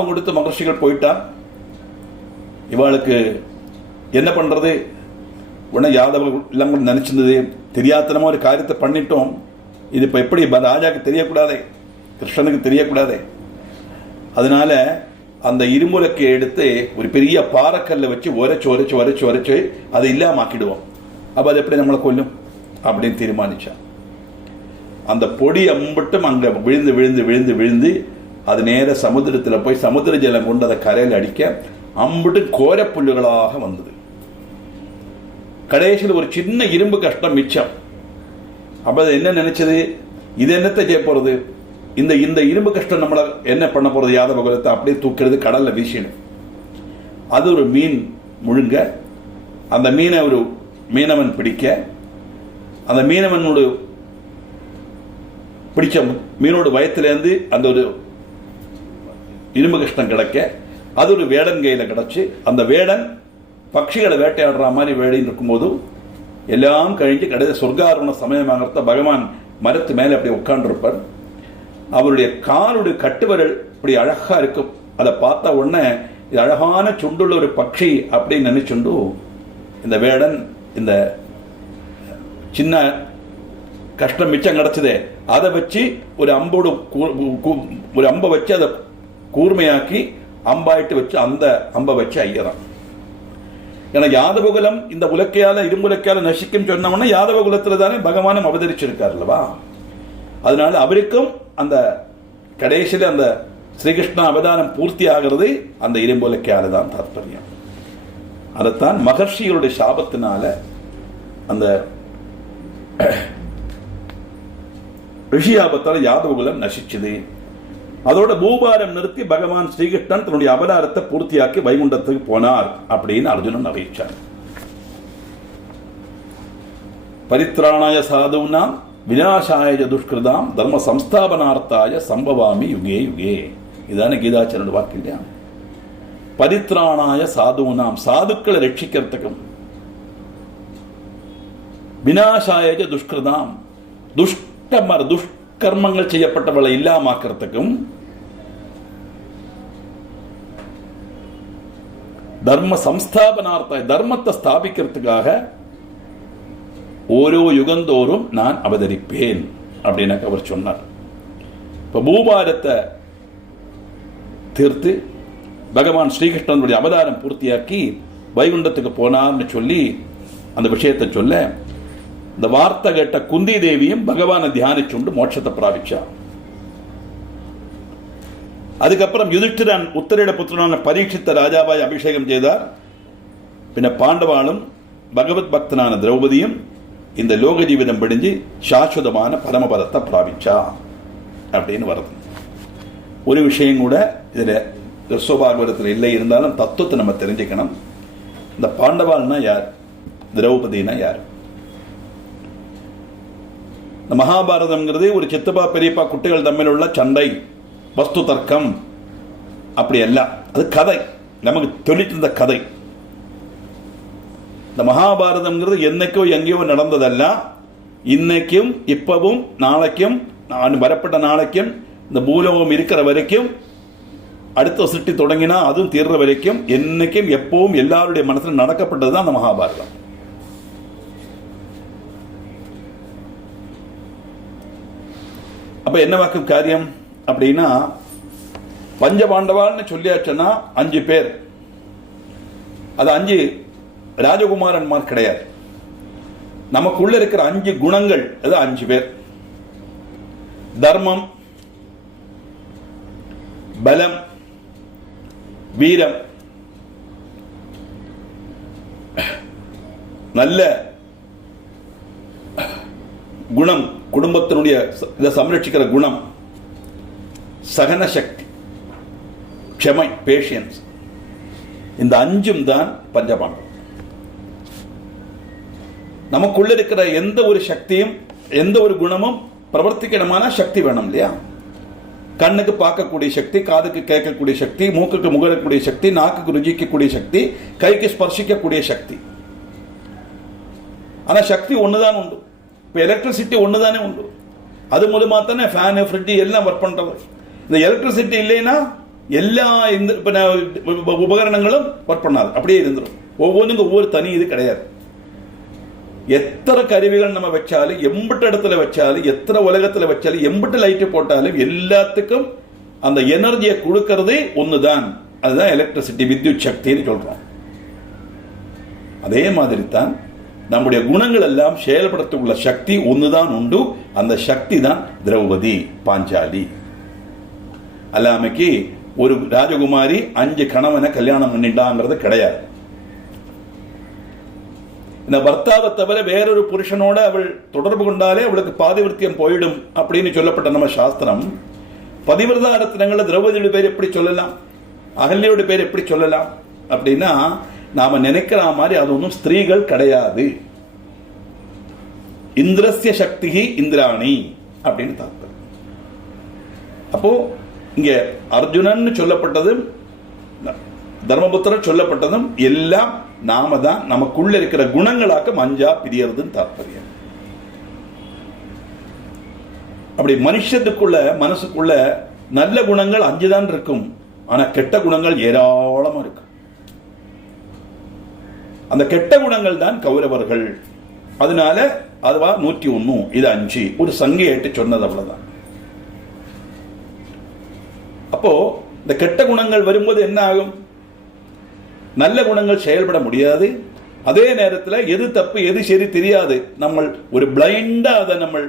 கொடுத்து மகர்ஷிகள் போயிட்டா. இவாளுக்கு என்ன பண்றது? உடனே யாதவ எல்லாம் நினைச்சிருந்தது, தெரியாதனமா ஒரு காரியத்தை பண்ணிட்டோம், இது இப்ப எப்படி ராஜாக்கு தெரியக்கூடாதே, கிருஷ்ணனுக்கு தெரியக்கூடாதே. அதனால அந்த இருமுலக்கையை எடுத்து ஒரு பெரிய பாறைக்கல்ல வச்சு உரைச்சு அதை இல்லாம ஆக்கிடுவோம். அப்ப அது எப்படி நம்மளை கொல்லும் அப்படின்னு தீர்மானிச்சா. அந்த பொடி அம்பட்டும் அங்க விழுந்து விழுந்து விழுந்து விழுந்து அது நேர சமுத்திரத்தில் போய் சமுத்திர ஜலம் கொண்டு அதை கரையில் அடிக்க அம்புட்டு கோரப்புல்லுகளாக வந்தது. கடைசியில் ஒரு சின்ன இரும்பு கஷ்டம் மிச்சம். அப்ப அது என்ன நினைச்சது? இது என்னத்தை செய்ய போறது? இந்த இந்த இரும்பு கஷ்டம் நம்மள என்ன பண்ண போறது? யாதவ குலத்தை அப்படியே தூக்கிறது, கடல்ல வீசிடும். அது ஒரு மீன் முழுங்க, அந்த மீனை ஒரு மீனவன் பிடிக்க, அந்த மீனவனோடு பிடிச்ச மீனோட வயத்திலேருந்து அந்த ஒரு இரும்பு கஷ்டம் கிடைக்க, அது ஒரு வேடன் கையில கிடைச்சு, அந்த வேடன் பட்சிகளை வேட்டையாடுற மாதிரி வேடின்னு இருக்கும்போது எல்லாம் கழிஞ்சு கடைசி சொர்க்காரோண சமயமாகறத பகவான் மரத்து மேலே அப்படி உட்கார்ந்துருப்பார். அவருடைய காலுடைய கட்டுவரல் இப்படி அழகா இருக்கும். அதை பார்த்த உடனே இது அழகான சுண்டுள்ள ஒரு பட்சி அப்படின்னு நினைச்சுண்டு இந்த வேடன் இந்த சின்ன கஷ்டம் மிச்சம் கிடைச்சதே அதை வச்சு ஒரு அம்போடு ஒரு அம்பை வச்சு அதை கூர்மையாக்கி அம்பாயிட்டு வச்சு அந்த அம்பை வச்சு ஐயறான். ஏன்னா யாதவகுலம் இந்த உலக்கையால இரும்புலக்கையால நசிக்கும் சொன்னவொன்னா யாதவகுலத்துல தானே பகவானும் அவதரிச்சிருக்கார் அல்லவா? அதனால அவருக்கும் அந்த கடைசியில் அந்த ஸ்ரீகிருஷ்ண அவதாரம் பூர்த்தி ஆகிறது அந்த இரும்புலக்கையால தான் தாற்பயம். அதைத்தான் மகர்ஷிகளுடைய சாபத்தினால அந்த ரிஷியாபத்தால யாதவகுலம் நசிச்சது. அதோட பூபாரம் நிறுத்தி பகவான் ஸ்ரீகிருஷ்ணன் தன்னுடைய அவதாரத்தை பூர்த்தியாக்கி வைகுண்டத்துக்கு போனார் அப்படின்னு அர்ஜுனன் அறிவிச்சார். பரித்ராணாய சாதுனா விநாசாய துஷ்கிருதாம் தர்ம சம்ஸ்தாபனார்த்தாய சம்பவாமி யுகே யுகே. இதான கீதாச்சாரோட வாக்கு இல்லையா? பரித்ராணாய சாதுனாம், சாதுக்களை ரட்சிக்கிறதுக்கும், விநாசாய துஷ்கிருதாம், துஷ்கர்மங்கள் செய்யப்பட்டவளை இல்லாமாக்கிறதுக்கும், தர்ம சம்ஸ்தாபனார்த்தாய தர்மத்தை ஸ்தாபிக்கிறதுக்காக ஓரோ யுகந்தோறும் நான் அவதரிப்பேன் அப்படின்னு அவர் சொன்னார். இப்ப பூபாரத்தை தீர்த்து பகவான் ஸ்ரீகிருஷ்ணனுடைய அவதாரம் பூர்த்தியாக்கி வைகுண்டத்துக்கு போனார்னு சொல்லி அந்த விஷயத்தை சொல்ல, இந்த வார்த்தை கேட்ட குந்தி தேவியும் பகவானை தியானிச்சுண்டு மோட்சத்தை பிராபிச்சார். அதுக்கப்புறம் யுதிஷ்டிரன் உத்தரேட புத்திரனான பரீட்சித்த ராஜாவாய் அபிஷேகம் செய்தார். பின்ன பாண்டவாளும் பகவத் பக்தனான திரௌபதியும் இந்த லோக ஜீவிதம் பிடிஞ்சு சாஸ்வதமான பரமபதத்தை பிராபிச்சா அப்படின்னு வருது. ஒரு விஷயம் கூட இதுல ரிஷபாகவதத்தில் இல்லை, இருந்தாலும் தத்துவத்தை நம்ம தெரிஞ்சுக்கணும். இந்த பாண்டவாள்னா யார், திரௌபதினா யார்? இந்த மகாபாரதம்ங்கிறது ஒரு சித்தப்பா பெரியப்பா குட்டிகள் தம்மில் உள்ள சண்டை, வஸ்து தர்க்கம், அப்படி அல்ல. அது கதை, நமக்கு சொல்லிட்டு கதை. இந்த மகாபாரதம்ங்கிறது என்னைக்கோ எங்கேயோ நடந்ததல்ல. இன்னைக்கும் இப்பவும் நாளைக்கும் வரப்பட்ட நாளைக்கும் இந்த பூலோகம் இருக்கிற வரைக்கும், அடுத்த சிருஷ்டி தொடங்கினா அதுவும் தீர்ற வரைக்கும், என்னைக்கும் எப்பவும் எல்லாருடைய மனசில் நடக்கப்பட்டதுதான் அந்த மகாபாரதம். அப்ப என்ன வாக்கும் காரியம் அப்படின்னா, பஞ்ச பாண்டவான்னு சொல்லியாச்சுன்னா 5 பேர். அது 5 ராஜகுமாரன்மார் கிடையாது. நமக்குள்ள இருக்கிற 5 குணங்கள், அது 5 பேர். தர்மம், பலம், வீரம், நல்ல குணம், குடும்பத்தினுடைய இதை சம்ரட்சிக்கிற குணம், சகன சக்தி, க்ஷமை, பேஷியன்ஸ். இந்த 5 தான் பஞ்சபாண்டவம். நமக்குள்ள இருக்கிற எந்த ஒரு சக்தியும் எந்த ஒரு குணமும் பிரவர்த்திக்கணுமான சக்தி வேணும் இல்லையா? கண்ணுக்கு பார்க்கக்கூடிய சக்தி, காதுக்கு கேட்கக்கூடிய சக்தி, மூக்குக்கு முகரக்கூடிய சக்தி, நாக்குக்கு ருசிக்கக்கூடிய சக்தி, கைக்கு ஸ்பர்சிக்கக்கூடிய சக்தி. ஆனா சக்தி ஒண்ணுதான் உண்டு. இப்ப எலக்ட்ரிசிட்டி ஒண்ணுதானே உண்டு. அது மூலமா தானே ஃபேனு, ஃப்ரிட்ஜ் எல்லாம் ஒர்க் பண்றது. இந்த எலக்ட்ரிசிட்டி இல்லைன்னா எல்லா இந்த உபகரணங்களும் ஒர்க் பண்ணாது, அப்படியே இருந்துடும். ஒவ்வொன்றுக்கும் ஒவ்வொரு தனி இது கிடையாது. எத்தனை கருவிகள் நம்ம வச்சாலும், எம்பிட்ட இடத்துல வச்சாலும், எத்தனை உலகத்துல வச்சாலும், எம்பிட்ட லைட்டு போட்டாலும் எல்லாத்துக்கும் அந்த எனர்ஜியை கொடுக்கறதே ஒண்ணுதான். அதுதான் எலக்ட்ரிசிட்டி, வித்யுத் சக்தின்னு சொல்றோம். அதே மாதிரி தான் நம்முடைய குணங்கள் எல்லாம் செயல்படுத்த உள்ள சக்தி ஒண்ணுதான் உண்டு. அந்த சக்தி தான் திரௌபதி, பாஞ்சாலி. அல்லாமைக்கு ஒரு ராஜகுமாரி 5 கணவனை கல்யாணம் பண்ணிட்டாங்கிறது கிடையாது. இந்த பர்த்தாவை தவிர வேறொரு புருஷனோட அவள் தொடர்பு கொண்டாலே அவளுக்கு பாதிவிருத்தியம் போயிடும் அப்படின்னு சொல்லப்பட்ட நம்ம சாஸ்திரம். பதிவிரதா ரத்னங்கள்ல திரௌபதியோட பேர் எப்படி சொல்லலாம், அகல்யோட பேர் எப்படி சொல்லலாம் அப்படின்னா, நாம நினைக்கிற மாதிரி அது ஒன்றும் ஸ்திரீகள் கிடையாது. இந்திரஸ்ய சக்தி இந்திராணி அப்படின்னு தாக்கம். அப்போ இங்க அர்ஜுனன் சொல்லப்பட்டதும் தர்மபுத்திரர் சொல்லப்பட்டதும் எல்லாம் நாம தான் நமக்குள்ள இருக்கிற குணங்களாக்க மஞ்சா பிரியறதுன்னு தாற்பயம். அப்படி மனுஷத்துக்குள்ள மனசுக்குள்ள நல்ல குணங்கள் 5 தான் இருக்கும். ஆனா கெட்ட குணங்கள் ஏராளமா இருக்கு. அந்த கெட்ட குணங்கள் தான் கௌரவர்கள். அதனால அதுவா 101, இது 5, ஒரு சங்கையிட்டு சொன்னது அவ்வளவுதான். அப்போ இந்த கெட்ட குணங்கள் வரும்போது என்ன ஆகும்? நல்ல குணங்கள் செயல்பட முடியாது. அதே நேரத்தில் எது தப்பு எது சரி தெரியாது. நம்ம ஒரு பிளைண்டா அதை நம்ம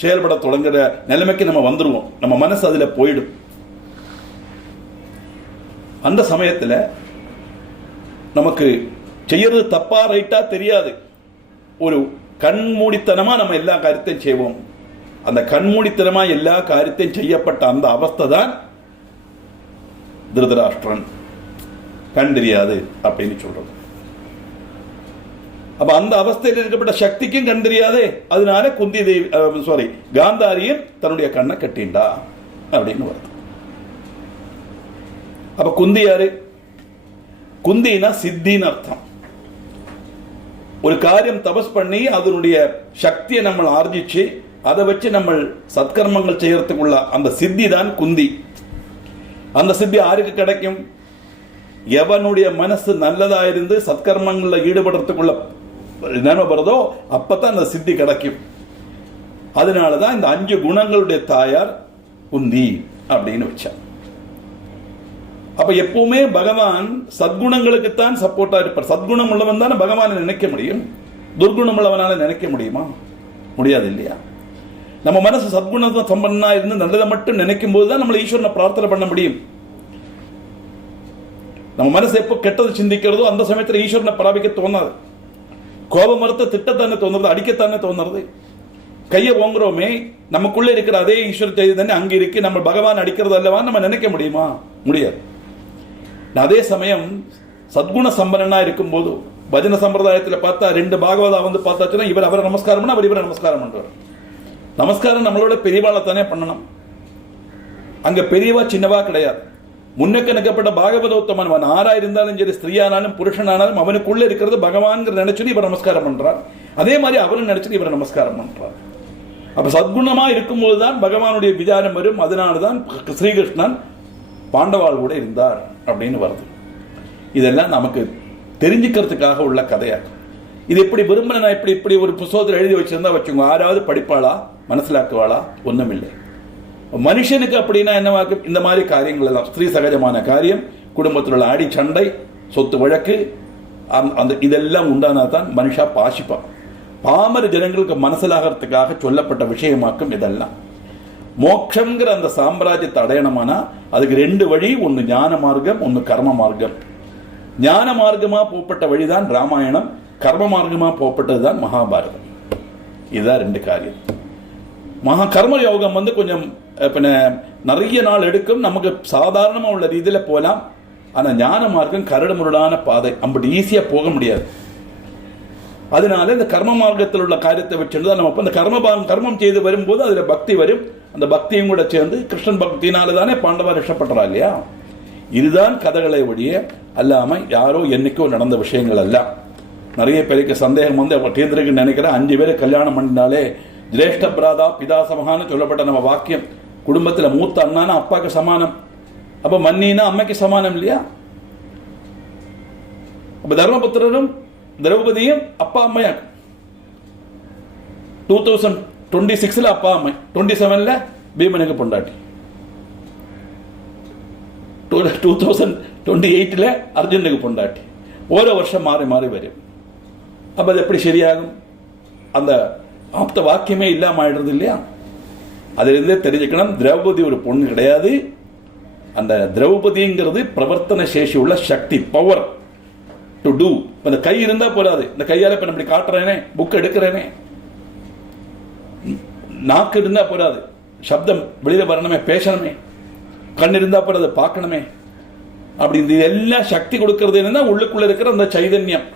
செயல்பட தொடங்குற நிலைமைக்கு நம்ம வந்துருவோம். நம்ம மனசு அதுல போயிடும். அந்த சமயத்துல நமக்கு செய்யறது தப்பா ரைட்டா தெரியாது. ஒரு கண்மூடித்தனமா நம்ம எல்லா காரியத்தையும் செய்வோம். அந்த கண்மூடித்தனமா எல்லா காரியத்தையும் செய்யப்பட்ட அந்த அவஸ்தை தான் திருதராஷ்டிரன் கண் தெரியாது அப்படின்னு சொல்றது. அப்ப அந்த அவஸ்தையில் இருக்கப்பட்ட சக்திக்கும் கண் தெரியாதே, அதனால குந்தி தேவி காந்தாரியும் தன்னுடைய கண்ணை கட்டிண்டா அப்படின்னு வருது. அப்ப குந்தி யாரு? குந்தினா சித்தின்னு அர்த்தம். ஒரு காரியம் தபஸ் பண்ணி அதனுடைய சக்தியை நம்ம ஆர்ஜிச்சு அதை வச்சு நம்ம சத்கர்மங்கள் செய்யறதுக்குள்ள அந்த சித்தி தான் குந்தி. அந்த சித்தி யாருக்கு கிடைக்கும்? எவனுடைய மனசு நல்லதா இருந்து சத்கர்மங்கள்ல ஈடுபடுறதுக்குள்ள நினைவு வருதோ அப்பதான் அந்த சித்தி கிடைக்கும். அதனாலதான் இந்த 5 குணங்களுடைய தாயார் குந்தி அப்படின்னு வச்சான். அப்ப எப்பவுமே பகவான் சத்குணங்களுக்குத்தான் சப்போர்ட்டா இருப்பார். சத்குணம் உள்ளவன் தானே பகவானை நினைக்க முடியும். துர்குணம் உள்ளவனால நினைக்க முடியுமா? முடியாது இல்லையா? நம்ம மனசு சத்குணத்தை சம்பன்னா இருந்து நல்லதை மட்டும் நினைக்கும் போதுதான் நம்மளை ஈஸ்வரனை பிரார்த்தனை பண்ண முடியும். நம்ம மனசு எப்போ கெட்டது சிந்திக்கிறதோ அந்த சமயத்தில் ஈஸ்வரனை பிராபிக்க தோணாது. கோபம் மறுத்த திட்டத்தானே தோணுறது, அடிக்கத்தானே தோணுறது. கையை ஓங்குறோமே, நமக்குள்ள இருக்கிற அதே ஈஸ்வர செய்தி அங்க இருக்கு, நம்ம பகவான் அடிக்கிறது அல்லவா நம்ம நினைக்க முடியுமா? முடியாது. அதே சமயம் சத்குண சம்பரனா இருக்கும் போது பஜன சம்பிரதாயத்தில் பார்த்தா 2 பாகவதா வந்து பார்த்தாச்சுன்னா இவர் அவரை நமஸ்காரம் பண்ண, அவர் இவரை நமஸ்காரம் பண்றார். நமஸ்காரம் நம்மளோட பெரியவாளை தானே பண்ணணும். அங்க பெரியவா சின்னவா கிடையாது. முன்னுக்கு நிற்கப்பட்ட பாகவதோத்தமன் அவன் ஆறா இருந்தாலும் சரி, ஸ்திரீயானாலும் புருஷனானாலும் அவனுக்குள்ள இருக்கிறது பகவான் நினைச்சுட்டு இவர் நமஸ்காரம் பண்றார். அதே மாதிரி அவரும் நினைச்சுட்டு இவர் நமஸ்காரம் பண்றார். அப்ப சத்குணமா இருக்கும்போதுதான் பகவானுடைய விசாரம் வரும். அதனால்தான் ஸ்ரீகிருஷ்ணன் பாண்டவாள் கூட இருந்தார் அப்படின்னு வருது. இதெல்லாம் நமக்கு தெரிஞ்சுக்கிறதுக்காக உள்ள கதையாகும். இது எப்படி விரும்பின நான் இப்படி ஒரு புத்தகத்தில் எழுதி வச்சிருந்தா வச்சுங்க, யாராவது படிப்பாளா, மனசிலாக்குவாளா? ஒன்றும் இல்லை. மனுஷனுக்கு அப்படின்னா என்னவாக்கும்? இந்த மாதிரி காரியங்கள் எல்லாம் ஸ்திரீ சகஜமான காரியம், குடும்பத்தில் உள்ள அடி சண்டை, சொத்து வழக்கு, அந்த இதெல்லாம் உண்டானாதான் மனுஷா பாசிப்பான். பாமர ஜனங்களுக்கு மனசிலாகிறதுக்காக சொல்லப்பட்ட விஷயமாக்கும் இதெல்லாம். மோட்சங்கிற அந்த சாம்ராஜ்யத்தை அடையணுமானா அதுக்கு 2 வழி, ஒன்று ஞான மார்க்கம், ஒன்று கர்ம மார்க்கம். ஞான மார்க்கமா போகப்பட்ட வழிதான் ராமாயணம், கர்ம மார்க்கமா போகப்பட்டதுதான் மகாபாரதம். இதுதான் 2 காரியம். கர்ம யோகம் வந்து கொஞ்சம் நிறைய நாள் எடுக்கும், நமக்கு சாதாரணமாக உள்ள ரீதியில் போகலாம். ஆனால் ஞான மார்க்கம் கரடு முரடான பாதை, அப்படி ஈஸியாக போக முடியாது. அதனால இந்த கர்ம மார்க்கத்தில் உள்ள காரியத்தை வச்சுதான் நம்ம இந்த கர்மம் செய்து வரும்போது அதில் பக்தி வரும். அந்த பக்தியும் கூட சேர்ந்து கிருஷ்ணன் பக்தினால தானே பாண்டவர் இஷ்டப்படுறா இல்லையா? இதுதான் கதைகளை ஒழிய அல்லாமல் யாரோ என்னைக்கோ நடந்த விஷயங்கள் அல்ல. நிறைய பேருக்கு சந்தேகம் வந்து கேந்திரக்கு நினைக்கிறேன், 5 பேரை கல்யாணம் பண்ணினாலே ஜேஷ்ட பிராதா பிதா சமகான்னு சொல்லப்பட்ட நம்ம வாக்கியம், குடும்பத்தில் மூத்த அண்ணானா அப்பாக்கு சமானம், அப்ப மன்னினா அம்மைக்கு சமானம் இல்லையா? அப்ப தர்மபுத்திரரும் திரௌபதியும் அப்பா அம்மையா. 2026 அப்பா அம்மை, 27 பீமனுக்கு பொண்டாட்டி, 2028 அர்ஜுனுக்கு பொண்டாட்டி. ஓரோ வருஷம் மாறி மாறி வரும். அப்ப அது எப்படி சரியாகும்? அந்த ஆப்த வாக்கியமே இல்லாம ஆயிடுறது இல்லையா? அதிலிருந்தே தெரிஞ்சுக்கணும், திரௌபதி ஒரு பொண்ணு கிடையாது. அந்த திரௌபதிங்கிறது பிரவர்த்தன சேஷி உள்ள சக்தி, பவர் டு டூ. இந்த கை இருந்தா போறாது, இந்த கையால இப்ப நம்ம காட்டுறேனே, புக் எடுக்கிறேனே, நாக்கு இருந்தா போறாது, சப்தம் வெளியில வரணுமே, பேசணுமே, கண் இருந்தா போறாது, பார்க்கணுமே. அப்படி இந்த எல்லாம் சக்தி கொடுக்கிறது என்னன்னா உள்ளுக்குள்ள இருக்கிற அந்த சைதன்யம்.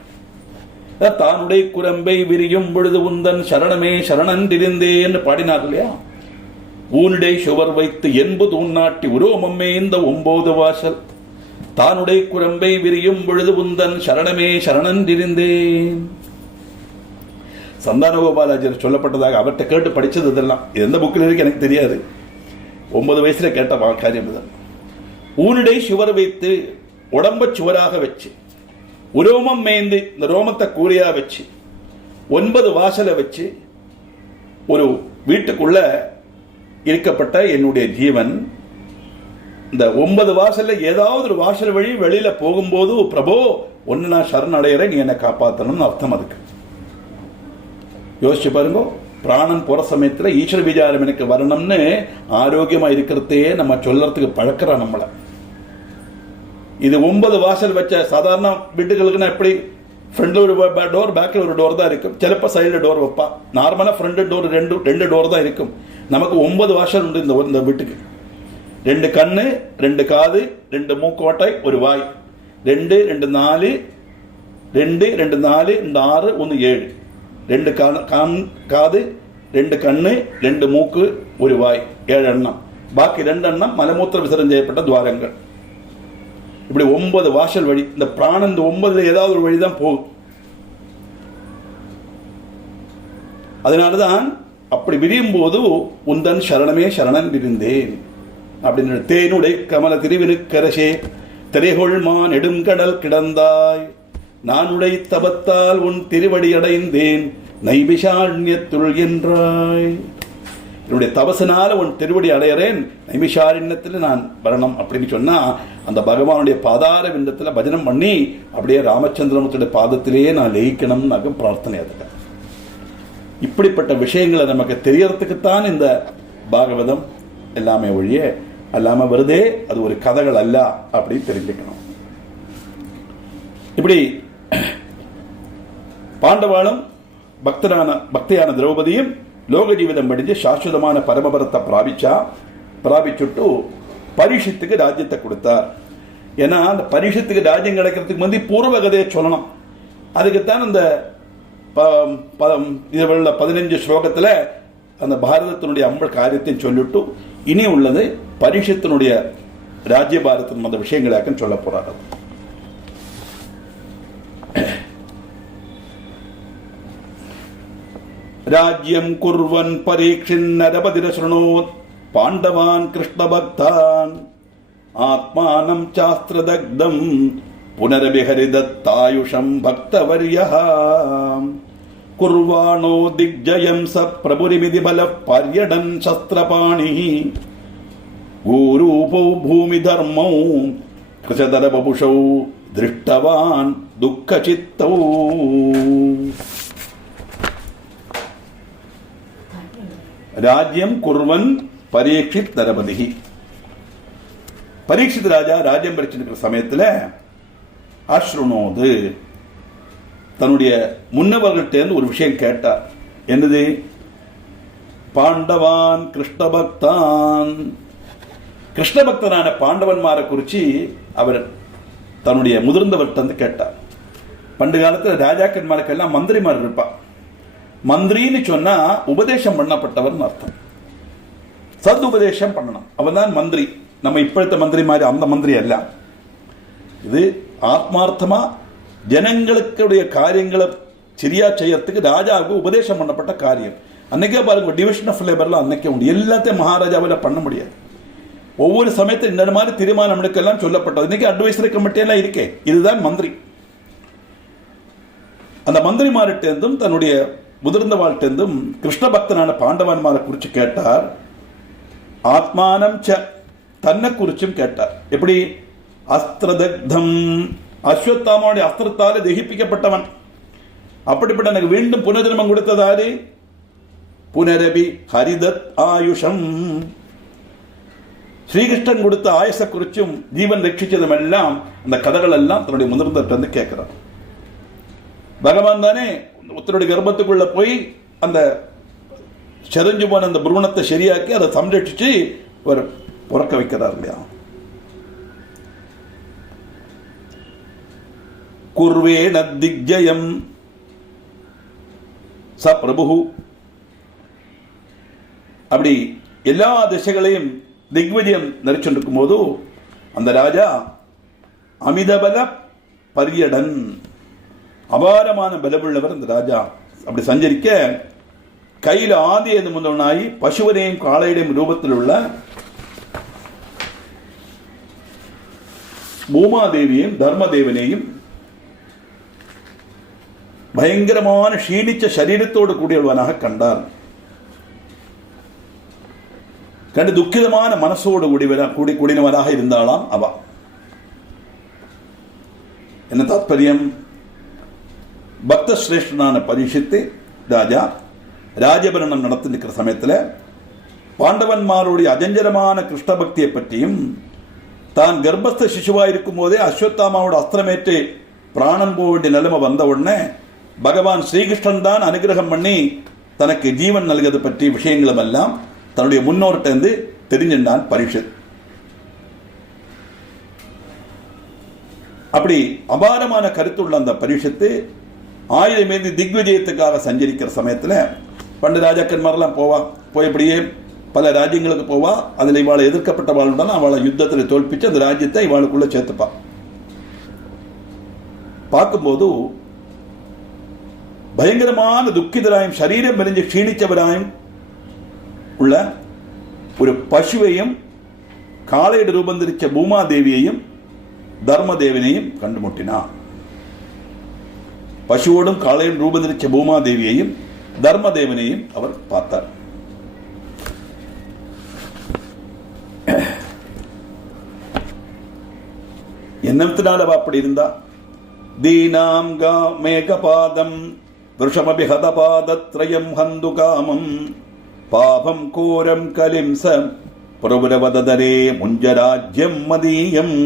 தானுடைய குரம்பை விரியும் பொழுது உந்தன் சரணமே சரணன்றிருந்தேன் பாடினார் இல்லையா? ஊனுடை சுவர் வைத்து என்பது உன்னாட்டி உரோமம்மே இந்த 9 வாசல், தானுடைய குரம்பை விரியும் பொழுது உந்தன் சரணமே சரணன்றிருந்தேன். சந்தானகோபாலாஜர் சொல்லப்பட்டதாக அவர்கிட்ட கேட்டு படிச்சது இதெல்லாம். எந்த புக்கில் இருக்கு எனக்கு தெரியாது, 9 வயசுல கேட்ட காரியம் இதுதான். ஊனுடை சுவர் வைத்து, உடம்ப சுவராக வச்சு, உரோமம் மேய்ந்து, இந்த ரோமத்தை கூரையா வச்சு, 9 வாசலை வச்சு, ஒரு வீட்டுக்குள்ள இருக்கப்பட்ட என்னுடைய ஜீவன் இந்த 9 வாசல்ல ஏதாவது ஒரு வாசல் வழி வெளியில போகும்போது, பிரபோ ஒன்னு நான் சரண் அடையிறேன், நீ என்னை காப்பாற்றணும்னு அர்த்தம். அதுக்கு யோசிச்சு பாருங்க. பிராணன் போற சமயத்துல ஈஸ்வர விசாரம் எனக்கு வரணும்னு ஆரோக்கியமா இருக்கிறதையே நம்ம சொல்லறதுக்கு பழக்கிறோம் நம்மள. இது 9 வாசல் வச்ச சாதாரண வீட்டுகளுக்குன்னா எப்படி? ஃப்ரண்ட்ல ஒரு டோர், பேக்ல ஒரு டோர் தான் இருக்கும். சிலப்ப சைடுல டோர் வைப்பா. நார்மலா ஃப்ரண்ட் டோர் ரெண்டு டோர் தான் இருக்கும். நமக்கு 9 வாசல் உண்டு இந்த வீட்டுக்கு. 2 கண்ணு, 2 காது, 2 மூக்கோட்டை, ஒரு வாய், 2 2 4 2 2 4 6 1 7, 2 കാത്, 2 കണ്ണ്, 2 മൂക്ക്, 1 വായ്, 7 എണ്ണം. ബാക്കി 2 എണ്ണം മലമൂത്ര വിസർജനം ചെയ്യപ്പെട്ട துவாரங்கள். இப்படி 9 வாசல் வழி. இந்த பிராணன் இந்த 9 ஏதாவது ஒரு வழிதான் போகும். அதனாலதான் அப்படி விரியும் போது உந்தன் சரணமே சரணன் விரிந்தேன் அப்படின்னு. தேனுடை கமல திருவினுக்கரசே திரைகொள்மா நெடுங்கடல் கிடந்தாய், நான் உடை தபத்தால் உன் திருவடி அடைந்தேன் நைமிஷாரண்யத்துள் என்றாய். என்னுடைய தபசனால உன் திருவடி அடையறேன், நைமிஷாரண்யத்தில் நான் வரணும் அப்படின்னு சொன்னா அந்த பகவானுடைய பாதார விந்தத்தில் பஜனம் பண்ணி அப்படியே ராமச்சந்திரமூர்த்தியுடைய பாதத்திலேயே நான் லயிக்கணும்னாக்க பிரார்த்தனை. அதுக்கு இப்படிப்பட்ட விஷயங்களை நமக்கு தெரியறதுக்குத்தான் இந்த பாகவதம் எல்லாமே ஒழிய அல்லாம வருதே அது ஒரு கதைகள் அல்ல அப்படின்னு தெரிஞ்சுக்கணும். இப்படி பாண்டவாளும் பக்தியான திரௌபதியும் லோக ஜீவிதம் படிச்சு சாஸ்வதமான பரமபரத்தை பிராபிச்சுட்டு பரீட்சித்துக்கு ராஜ்யத்தை கொடுத்தார். ஏன்னா அந்த பரீட்சித்துக்கு ராஜ்யம் கிடைக்கிறதுக்கு முந்தி பூர்வ கதையை சொல்லணும். அதுக்குத்தான் இந்த 15 ஸ்லோகத்தில் அந்த பாரதத்தினுடைய காரியத்தையும் சொல்லிட்டு இனி உள்ளது பரீட்சித்தினுடைய ராஜ்யபாரத்தின் அந்த விஷயங்களாக்க சொல்ல போறார். ராஜ்யம் குர்வன் பரீட்சின் நரபதிர ஸ்ருணோத் பாண்டவான் கிருஷ்ண பக்தான் ஆத்மானம் சாஸ்திரதக்தம் புனரபிஹரிதத்தாயுஷம் பக்தவர்யः குர்வாணோ திக்ஜயம் ச பிரபுரிமிதி பல பர்யடன் சஸ்திரபாணி குரூபௌ பூமி தர்மௌ கிருஷதர பபுஷௌ திருஷ்டவான் துக்கசித்தௌ. ராஜ்யம் குர்வன் பரீட்சித் நரபதி. பரீட்சித் ராஜா ராஜ்யம் பறிச்சிருக்கிற சமயத்தில் அஸ்ருணோது தன்னுடைய முன்னவர்கள்ட்ட ஒரு விஷயம் கேட்டார். என்னது? பாண்டவான் கிருஷ்ணபக்தான், கிருஷ்ணபக்தனான பாண்டவன்மாரை குறித்து அவர் தன்னுடைய முதிர்ந்தவர்கிட்ட கேட்டார். பண்டு காலத்தில் ராஜாக்கன்மாருக்கெல்லாம் மந்திரிமார் இருப்பார். மந்திரின்னு சொன்னா உபதேசம் பண்ணப்பட்டவர் அர்த்தம். சத் உபதேசம் பண்ணணும், அவன் தான் மந்திரி. நம்ம இப்பழுத்த மந்திரி மாதிரி அந்த மந்திரி அல்ல. இது ஆத்மார்த்தமா ஜனங்களுடைய காரியங்களை சரியா செய்யறதுக்கு ராஜாவுக்கு உபதேசம் பண்ணப்பட்ட காரியம். அன்னைக்கே பாருங்க, டிவிஷன் ஆஃப் லேபர்லாம் அன்னைக்கே உண்டு. எல்லாத்தையும் மகாராஜாவில் பண்ண முடியாது. ஒவ்வொரு சமயத்தில் இந்த மாதிரி தீர்மானங்களுக்கெல்லாம் சொல்லப்பட்டது. இன்னைக்கு அட்வைசரி கமிட்டி எல்லாம் இருக்கே, இதுதான் மந்திரி. அந்த மந்திரிமார்கிட்டேருந்தும் தன்னுடைய முதிர்ந்த வாழ்கிட்டேருந்தும் கிருஷ்ண பக்தனான பாண்டவன்மாரை குறித்து கேட்டார். ஆத்மானம் ச, தன்னை குறிச்சும் கேட்டார். எப்படி? அஸ்திரதக்தம், அஸ்வத்தாமனுடைய அஸ்திரத்தால் தகிப்பிக்கப்பட்டவன். அப்படிப்பட்ட எனக்கு மீண்டும் புனர்ஜன்மம் கொடுத்ததாரு? புனரபி ஹரிதத் ஆயுஷம், ஸ்ரீகிருஷ்ணன் கொடுத்த ஆயுச குறிச்சும் ஜீவன் ரட்சிச்சதும் எல்லாம் அந்த கதைகள் எல்லாம் தன்னுடைய முதிர்ந்த கேட்கிறார். பகவான் தானே ஒருத்தருடைய கர்ப்பத்துக்குள்ள போய் அந்த செதஞ்சு போன அந்த புருவனத்தை சரியாக்கி அதை சம்ரட்சிச்சு ஒரு பிறக்க வைக்கிறார் இல்லையா? குர்வேண திக்ஜயம் ச பிரபு, அப்படி எல்லா திசைகளையும் திக்விஜயம் நெரிச்சுருக்கும் போது அந்த ராஜா அமிதபல பரியடன், அபாரமான பலமுள்ளவர் அந்த ராஜா. அப்படி சஞ்சரிக்க கையில் ஆதி என்று முதல்வனாய் பசுவனையும் காளையுடையும் ரூபத்தில் உள்ள பூமாதேவியையும் தர்மதேவனையும் பயங்கரமான க்ஷீணிச்ச சரீரத்தோடு கூடியவனாக கண்டார். கண்டு துக்கிதமான மனசோடு கூடினவனாக இருந்தாலாம் அவ. என்ன தாத்பரியம்? பக்த சிரேஷ்டனான பரீட்சித்து ராஜா ராஜபரணம் நடத்தி நிற்கிற சமயத்தில் பாண்டவன்மாருடைய அஜஞ்சரமான கிருஷ்ண பக்தியை பற்றியும் தான் கர்ப்பஸ்த சிசுவாக இருக்கும் போதே அஸ்வத்தாமாவோட அஸ்திரமேற்று பிராணம் போக வேண்டிய நிலைமை வந்த உடனே பகவான் ஸ்ரீகிருஷ்ணன் தான் அனுகிரகம் பண்ணி தனக்கு ஜீவன் நல்கிறது பற்றிய விஷயங்களும் எல்லாம் தன்னுடைய முன்னோர்கிட்ட தெரிஞ்சின்றான் பரீட்சித். அப்படி அபாரமான கருத்துள்ள அந்த பரீட்சித்து ஆயுதம் மீது திக்விஜயத்துக்காக சஞ்சரிக்கிற சமயத்தில் பண்டு ராஜாக்கன்மாரெல்லாம் போய் அப்படியே பல ராஜ்யங்களுக்கு போவா. அதில் இவாளை எதிர்க்கப்பட்ட வாழ்ந்தாலும் அவளை யுத்தத்தில் தோல்பிச்சு அந்த ராஜ்யத்தை இவாளுக்குள்ள சேர்த்துப்பா. பார்க்கும்போது பயங்கரமான துக்கிதராயும் சரீரம் மெலிஞ்சு க்ஷீணிச்சவராயும் உள்ள ஒரு பசுவையும் காளையிட ரூபந்தரிச்ச பூமாதேவியையும் தர்மதேவனையும் கண்டுமுட்டினார். பசுவோடும் காளையின் ரூபந்தரிச்ச பூமாதேவியையும் தர்மதேவனையும் அவர் பார்த்தார். என்னத்தினால அப்படி இருந்தா? தீனாம் மேகபாதம் விருஷமபி ஹதபாதத்ரயம் ஹந்து காமம் பாபம் கோரம் கலிம்ச பிரபுரவதரே முஞ்சராஜ்யம் மதீயம்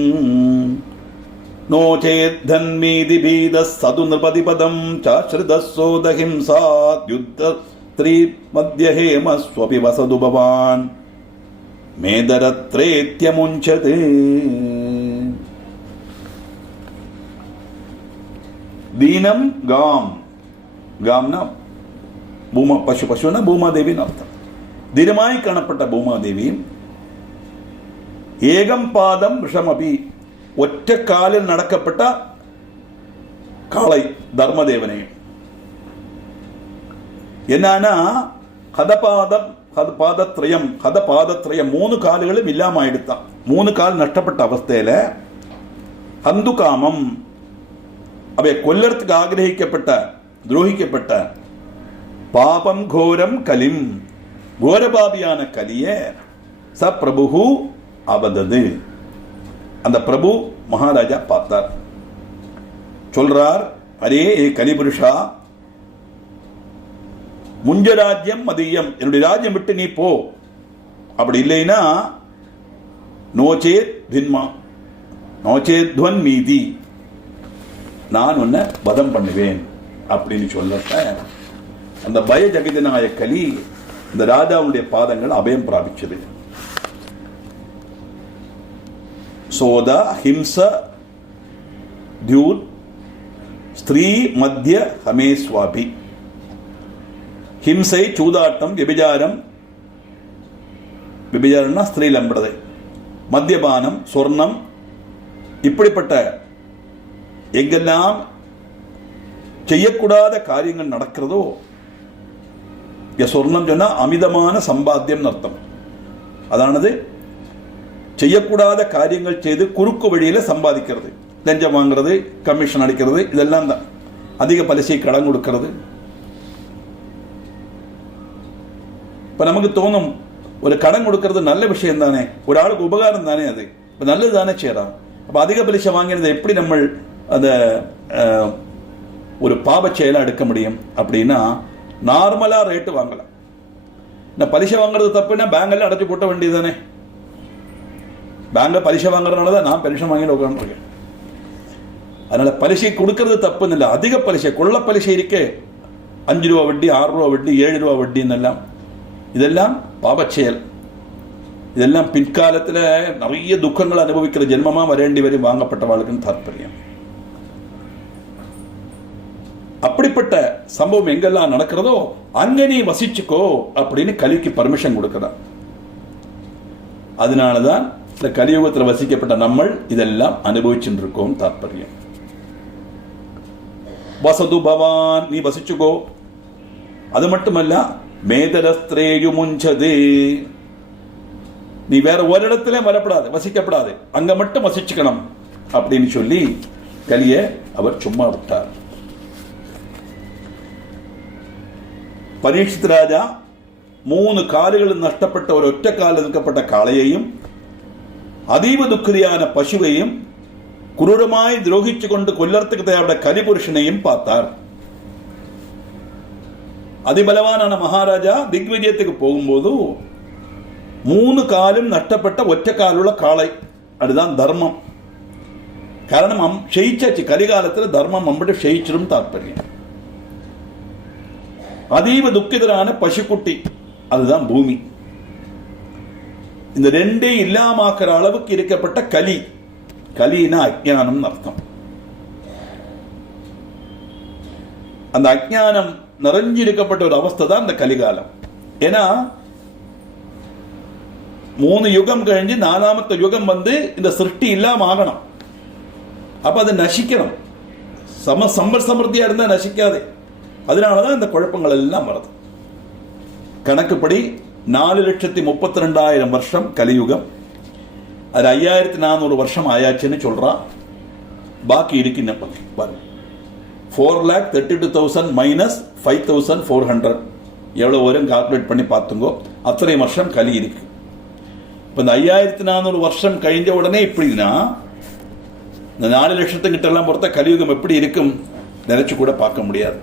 நோ சேத்தன்மீதி பீத சது நிருபதிபதம் சாஸ்ருதசோதஹிம்சாத் யுத்த த்ரீ மத்யஹேம ஸ்வபி வசது பவான் மேதரத்ரேத்யமுஞ்சதே. தீனம் காம், காம்னா பூமா பசுனா பூமாதேவின்னு அர்த்தம். தினமாய் காணப்பட்ட பூமாதேவியும் ஏகம் பாதம் விஷமபி ஒற்ற காலில் நடக்கப்பட்ட காளை தர்மதேவனையும். என்னன்னா ஹதபாதத்ரயம் 3 கால்களும் இல்லாம ஆயிடுத்தான். 3 கால் நஷ்டப்பட்ட அவஸ்தையில ஹந்து காமம் அவை கொல்லறதுக்கு ஆகிரகிக்கப்பட்ட துரோகிக்கப்பட்ட பாபம் கோரம் கலிம் கோரபாபியான கலிய ச பிரபு அவதது அந்த பிரபு மகாராஜா பார்த்தார். சொல்றார், அரே ஏ கலிபுருஷா, முஞ்சராஜ்யம் மதியம், என்னுடைய ராஜ்யம் விட்டு நீ போ. அப்படி இல்லைன்னா நோச்சேத் தின்மா நோச்சேத்வன் மீதி, நான் உன்னை வதம் பண்ணுவேன் அப்படின்னு சொல்லட்ட அந்த பய ஜெகதிநாய கலி இந்த ராஜாவுடைய பாதங்கள் அபயம் பிராபிச்சது. சோத ஹிம்ச தியூத் ஸ்திரீ மத்திய ஹமேஸ்வாபி. ஹிம்சை, சூதாட்டம், விபச்சாரம்னா ஸ்திரீ லம்படதை, மத்தியபானம், சொர்ணம், இப்படிப்பட்ட எங்கெல்லாம் செய்யக்கூடாத காரியங்கள் நடக்கிறதோ, சொர்ணம் சொன்னா அமிதமான சம்பாத்தியம் அர்த்தம். அதானது செய்யக்கூடாத காரியங்கள் செய்து குறுக்கு வழியில சம்பாதிக்கிறது, லஞ்சம் வாங்கிறது, கமிஷன் அடிக்கிறது, இதெல்லாம் தான். அதிக பலிசை கடன் கொடுக்கிறது. இப்ப நமக்கு தோணும், ஒரு கடன் கொடுக்கிறது நல்ல விஷயம் தானே, ஒரு ஆளுக்கு உபகாரம் தானே, அது நல்லது தானே செய்யறான். அப்ப அதிக பலிசை வாங்கினதை எப்படி நம்ம அந்த ஒரு பாவ செயலை எடுக்க முடியும்? அப்படின்னா நார்மலா ரேட்டு வாங்கலாம். பலிசை வாங்குறது தப்புன்னா பேங்க்ல அடைச்சு போட்ட வேண்டியது தானே. பேங்க்ல பலிசை வாங்குறதுனாலதான் நான் பென்ஷன் வாங்கிட்டு உட்காந்துருக்கேன். அதனால பலிசை கொடுக்கறது தப்புன்னு இல்லை. அதிக பலிசை, கொள்ள பலிசை இருக்கே, 5 ரூபா வட்டி, 6 ரூபா வட்டி, 7 ரூபா வட்டின்னெல்லாம், இதெல்லாம் பாபச்செயல். இதெல்லாம் பிற்காலத்தில் நிறைய துக்கங்கள் அனுபவிக்கிற ஜென்மமா வரேண்டி வரை வாங்கப்பட்ட வாழ்க்கைன்னு தாற்பயம். அப்படிப்பட்ட சம்பவம் எங்கெல்லாம் நடக்கிறதோ அங்க நீ வசிச்சுக்கோ அப்படின்னு கலிக்கு பர்மிஷன் கொடுக்கிறார். அதனாலதான் இந்த கலியுகத்தில் வசிக்கப்பட்ட நம்ம இதெல்லாம் அனுபவிச்சுட்டு இருக்கோம் தாற்பயம். வசது பவான், நீ வசிச்சுக்கோ. அது மட்டுமல்ல, மேதரஸ்திரேயு முஞ்சது, நீ வேற ஒரு இடத்துல வரப்படாது, வசிக்கப்படாது, அங்க மட்டும் வசிச்சுக்கணும் அப்படின்னு சொல்லி கலிய அவர் சும்மா விட்டார். பரீட்சித் ராஜா 3 கால்களும் நஷ்டப்பட்ட ஒரு ஒற்ற காலில் இருக்கப்பட்ட காளையையும் அதீவ துக்கிரியான பசுவையும் குரூரமாய் துரோகிச்சு கொண்டு கொல்லறதுக்கு தேவையான கலிபுருஷனையும் பார்த்தார். அதிபலவான மகாராஜா திக்விஜயத்துக்கு போகும்போது 3 காலும் நஷ்டப்பட்ட ஒற்ற காலுள்ள காளை, அதுதான் தர்மம். காரணம் ஷெயிச்சாச்சு, கலிகாலத்தில் தர்மம் அம்பிட்டு ஷெயிச்சிடும் தாற்பயம். அதீவ துக்கிதரான பசுக்குட்டி, அதுதான் பூமி. இந்த ரெண்டே இல்லாமக்கிற அளவுக்கு இருக்கப்பட்ட கலி, கலினா அஜ்ஞானம் அர்த்தம். அந்த அஞ்ஞானம் நிறைஞ்சிருக்கப்பட்ட ஒரு அவஸ்தை தான் இந்த கலிகாலம். ஏன்னா 3 யுகம் கழிஞ்சு 4ஆமത്തെ யுகம் இந்த சிருஷ்டி இல்லாம ஆகணும். அப்ப அது நசிக்கணும். சம்பர் சமிருத்தியா இருந்தா நசிக்காது. அதனாலதான் இந்த குழப்பங்கள் எல்லாம் வருது. கணக்குப்படி 4,32,000 வருஷம் கலியுகம். அது 5,400 வருஷம் ஆயாச்சுன்னு சொல்றான். பாக்கி இருக்கு 4,32,000 மைனஸ் 5,400 எவ்வளவு வரும் கால்குலேட் பண்ணி பார்த்துங்கோ. அத்தனை வருஷம் கலி இருக்கு. இப்ப இந்த 5,400 வருஷம் கழிஞ்ச உடனே இப்படின்னா இந்த 4 லட்சத்துக்கிட்ட எல்லாம் பொறுத்த கலியுகம் எப்படி இருக்கும் நினைச்சு கூட பார்க்க முடியாது.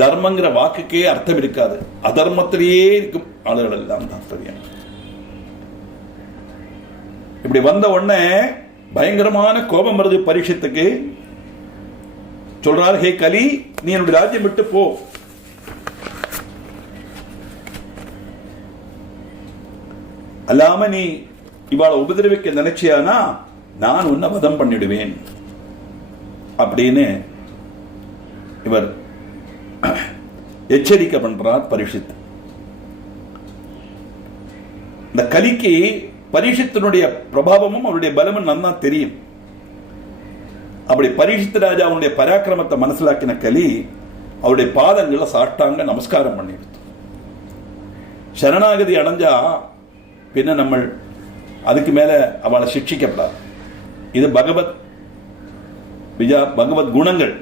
தர்மங்கிற வாக்குக்கே அர்த்தம் இருக்காது. அதர்மத்திலேயே இருக்கும் ஆளுகள் எல்லாம் தாற்பயம். இப்படி வந்த உடனே பயங்கரமான கோபம் வருது பரீட்சித்துக்கு. சொல்றாரு, ஹே கலி, நீ என்னுடைய ராஜ்யம் விட்டு போ. அல்லாம நீ இவாளை உபதிரவிக்க நினைச்சியானா நான் உன்னை வதம் பண்ணிடுவேன் அப்படின்னு இவர் எச்சரிக்கை பண்றார் பரீட்சித். இந்த கலிக்கு பரீட்சித்தினுடைய பிரபாவமும் அவருடைய பலமும் நன்னா தெரியும். அப்படி பரீட்சித் ராஜாவுடைய பராக்கிரமத்தை மனசிலாக்கின கலி அவருடைய பாதங்களை சாஷ்டாங்க நமஸ்காரம் பண்ணிடுது. சரணாகதி அடைஞ்சா பின்ன நம்ம அதுக்கு மேல அவளை சிக்ஷிக்கப்படாது. இது பகவத் குணங்கள்.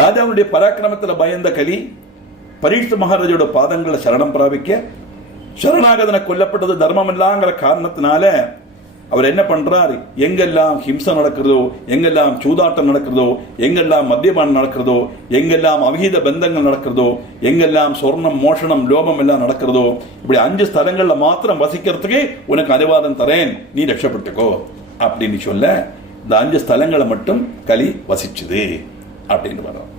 ராஜாவுடைய பராக்கிரமத்தில் பயந்த கலி பரீட்சித் மகாராஜோட பாதங்களை சரணம் பிராபிக்க, சரணாகதனை கொல்லப்பட்டது தர்மம் இல்லாங்கிற காரணத்தினால அவர் என்ன பண்றார், எங்கெல்லாம் ஹிம்சை நடக்கிறதோ, எங்கெல்லாம் சூதாட்டம் நடக்கிறதோ, எங்கெல்லாம் மத்தியபானம் நடக்கிறதோ, எங்கெல்லாம் அவஹீத பந்தங்கள் நடக்கிறதோ, எங்கெல்லாம் சொர்ணம் மோஷனம் லோபம் எல்லாம் நடக்கிறதோ, இப்படி 5 ஸ்தலங்கள்ல மாத்திரம் வசிக்கிறதுக்கு உனக்கு அனுவாதம் தரேன், நீ ரட்சப்பட்டுக்கோ அப்படின்னு சொல்ல இந்த 5 ஸ்தலங்களை மட்டும் கலி வசிச்சுது அப்படின்னு வரும்.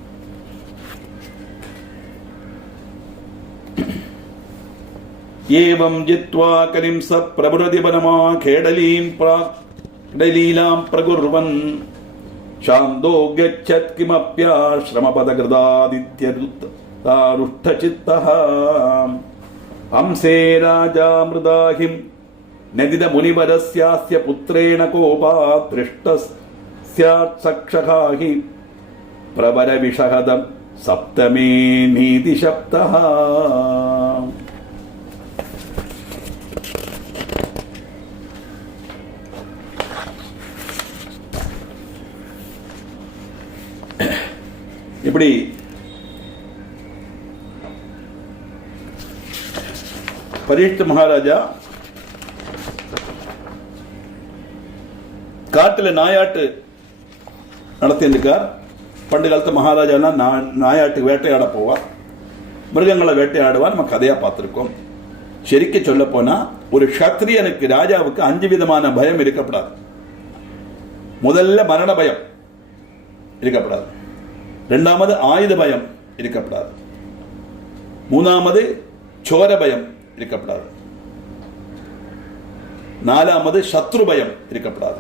ஏவம் ஜித்வா கலிம் ச பிரபுரதி வனமா கேடலீம் கேடலீலாம் பிரகுர்வன் சாந்தோ கச்சத் கிமப்யாஶ்ரமபதகிருதாதித்யருஷ்டசித்தஹ அம்சே ராஜா மிருதாஹிம் நதித முனிவரஸ்யாஸ்ய புத்ரேண கோபாத் திருஷ்டஸ்யாத் சக்ஷகாஹி பிரவர விஷஹதம் சப்தமே நீதி சப்தஹ. இப்படி பரீட்சித் மகாராஜா காட்டுல நாயாட்டு நடத்திருக்கார். பண்டு காலத்து மகாராஜா நாயாட்டுக்கு வேட்டையாட போவார், மிருகங்களை வேட்டையாடுவார். நம்ம கதையா பார்த்திருக்கோம். சரிக்க சொல்ல போனா ஒரு க்ஷத்ரியனுக்கு ராஜாவுக்கு 5 விதமான பயம் இருக்கப்படாது. முதல்ல மரண பயம் இருக்கப்படாது, 2வது ஆயுத பயம் இருக்கப்படாது, 3வது சோர பயம் இருக்கப்படாது, 4வது சத்ரு பயம் இருக்கப்படாது,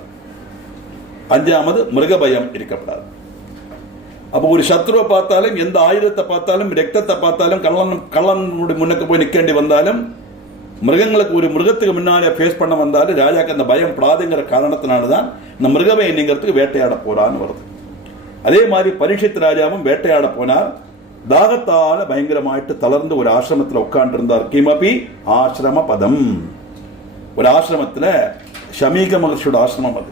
5வது மிருக பயம் இருக்கப்படாது. அப்போ ஒரு சத்ருவை பார்த்தாலும், எந்த ஆயுதத்தை பார்த்தாலும், ரத்தத்தை பார்த்தாலும், கள்ளனுடைய முன்னுக்கு போய் நிற்கேண்டி வந்தாலும், மிருகங்களுக்கு ஒரு மிருகத்துக்கு முன்னாலே ஃபேஸ் பண்ண வந்தாலும் ராஜாக்கு அந்த பயம் படாதுங்கிற காரணத்தினால்தான் இந்த மிருகவை நீங்கிறதுக்கு வேட்டையாட போறான்னு வருது. அதே மாதிரி பரீட்சித் ராஜாவும் வேட்டையாட போனார். தாகத்தால பயங்கரமாயிட்டு தளர்ந்து ஒரு ஆசிரமத்தில் உட்கார்ந்து இருந்தார். கிமபி ஆசிரம பதம், ஒரு ஆசிரமத்தில் ஷமீக மகர்ஷியோட ஆசிரமம் அது.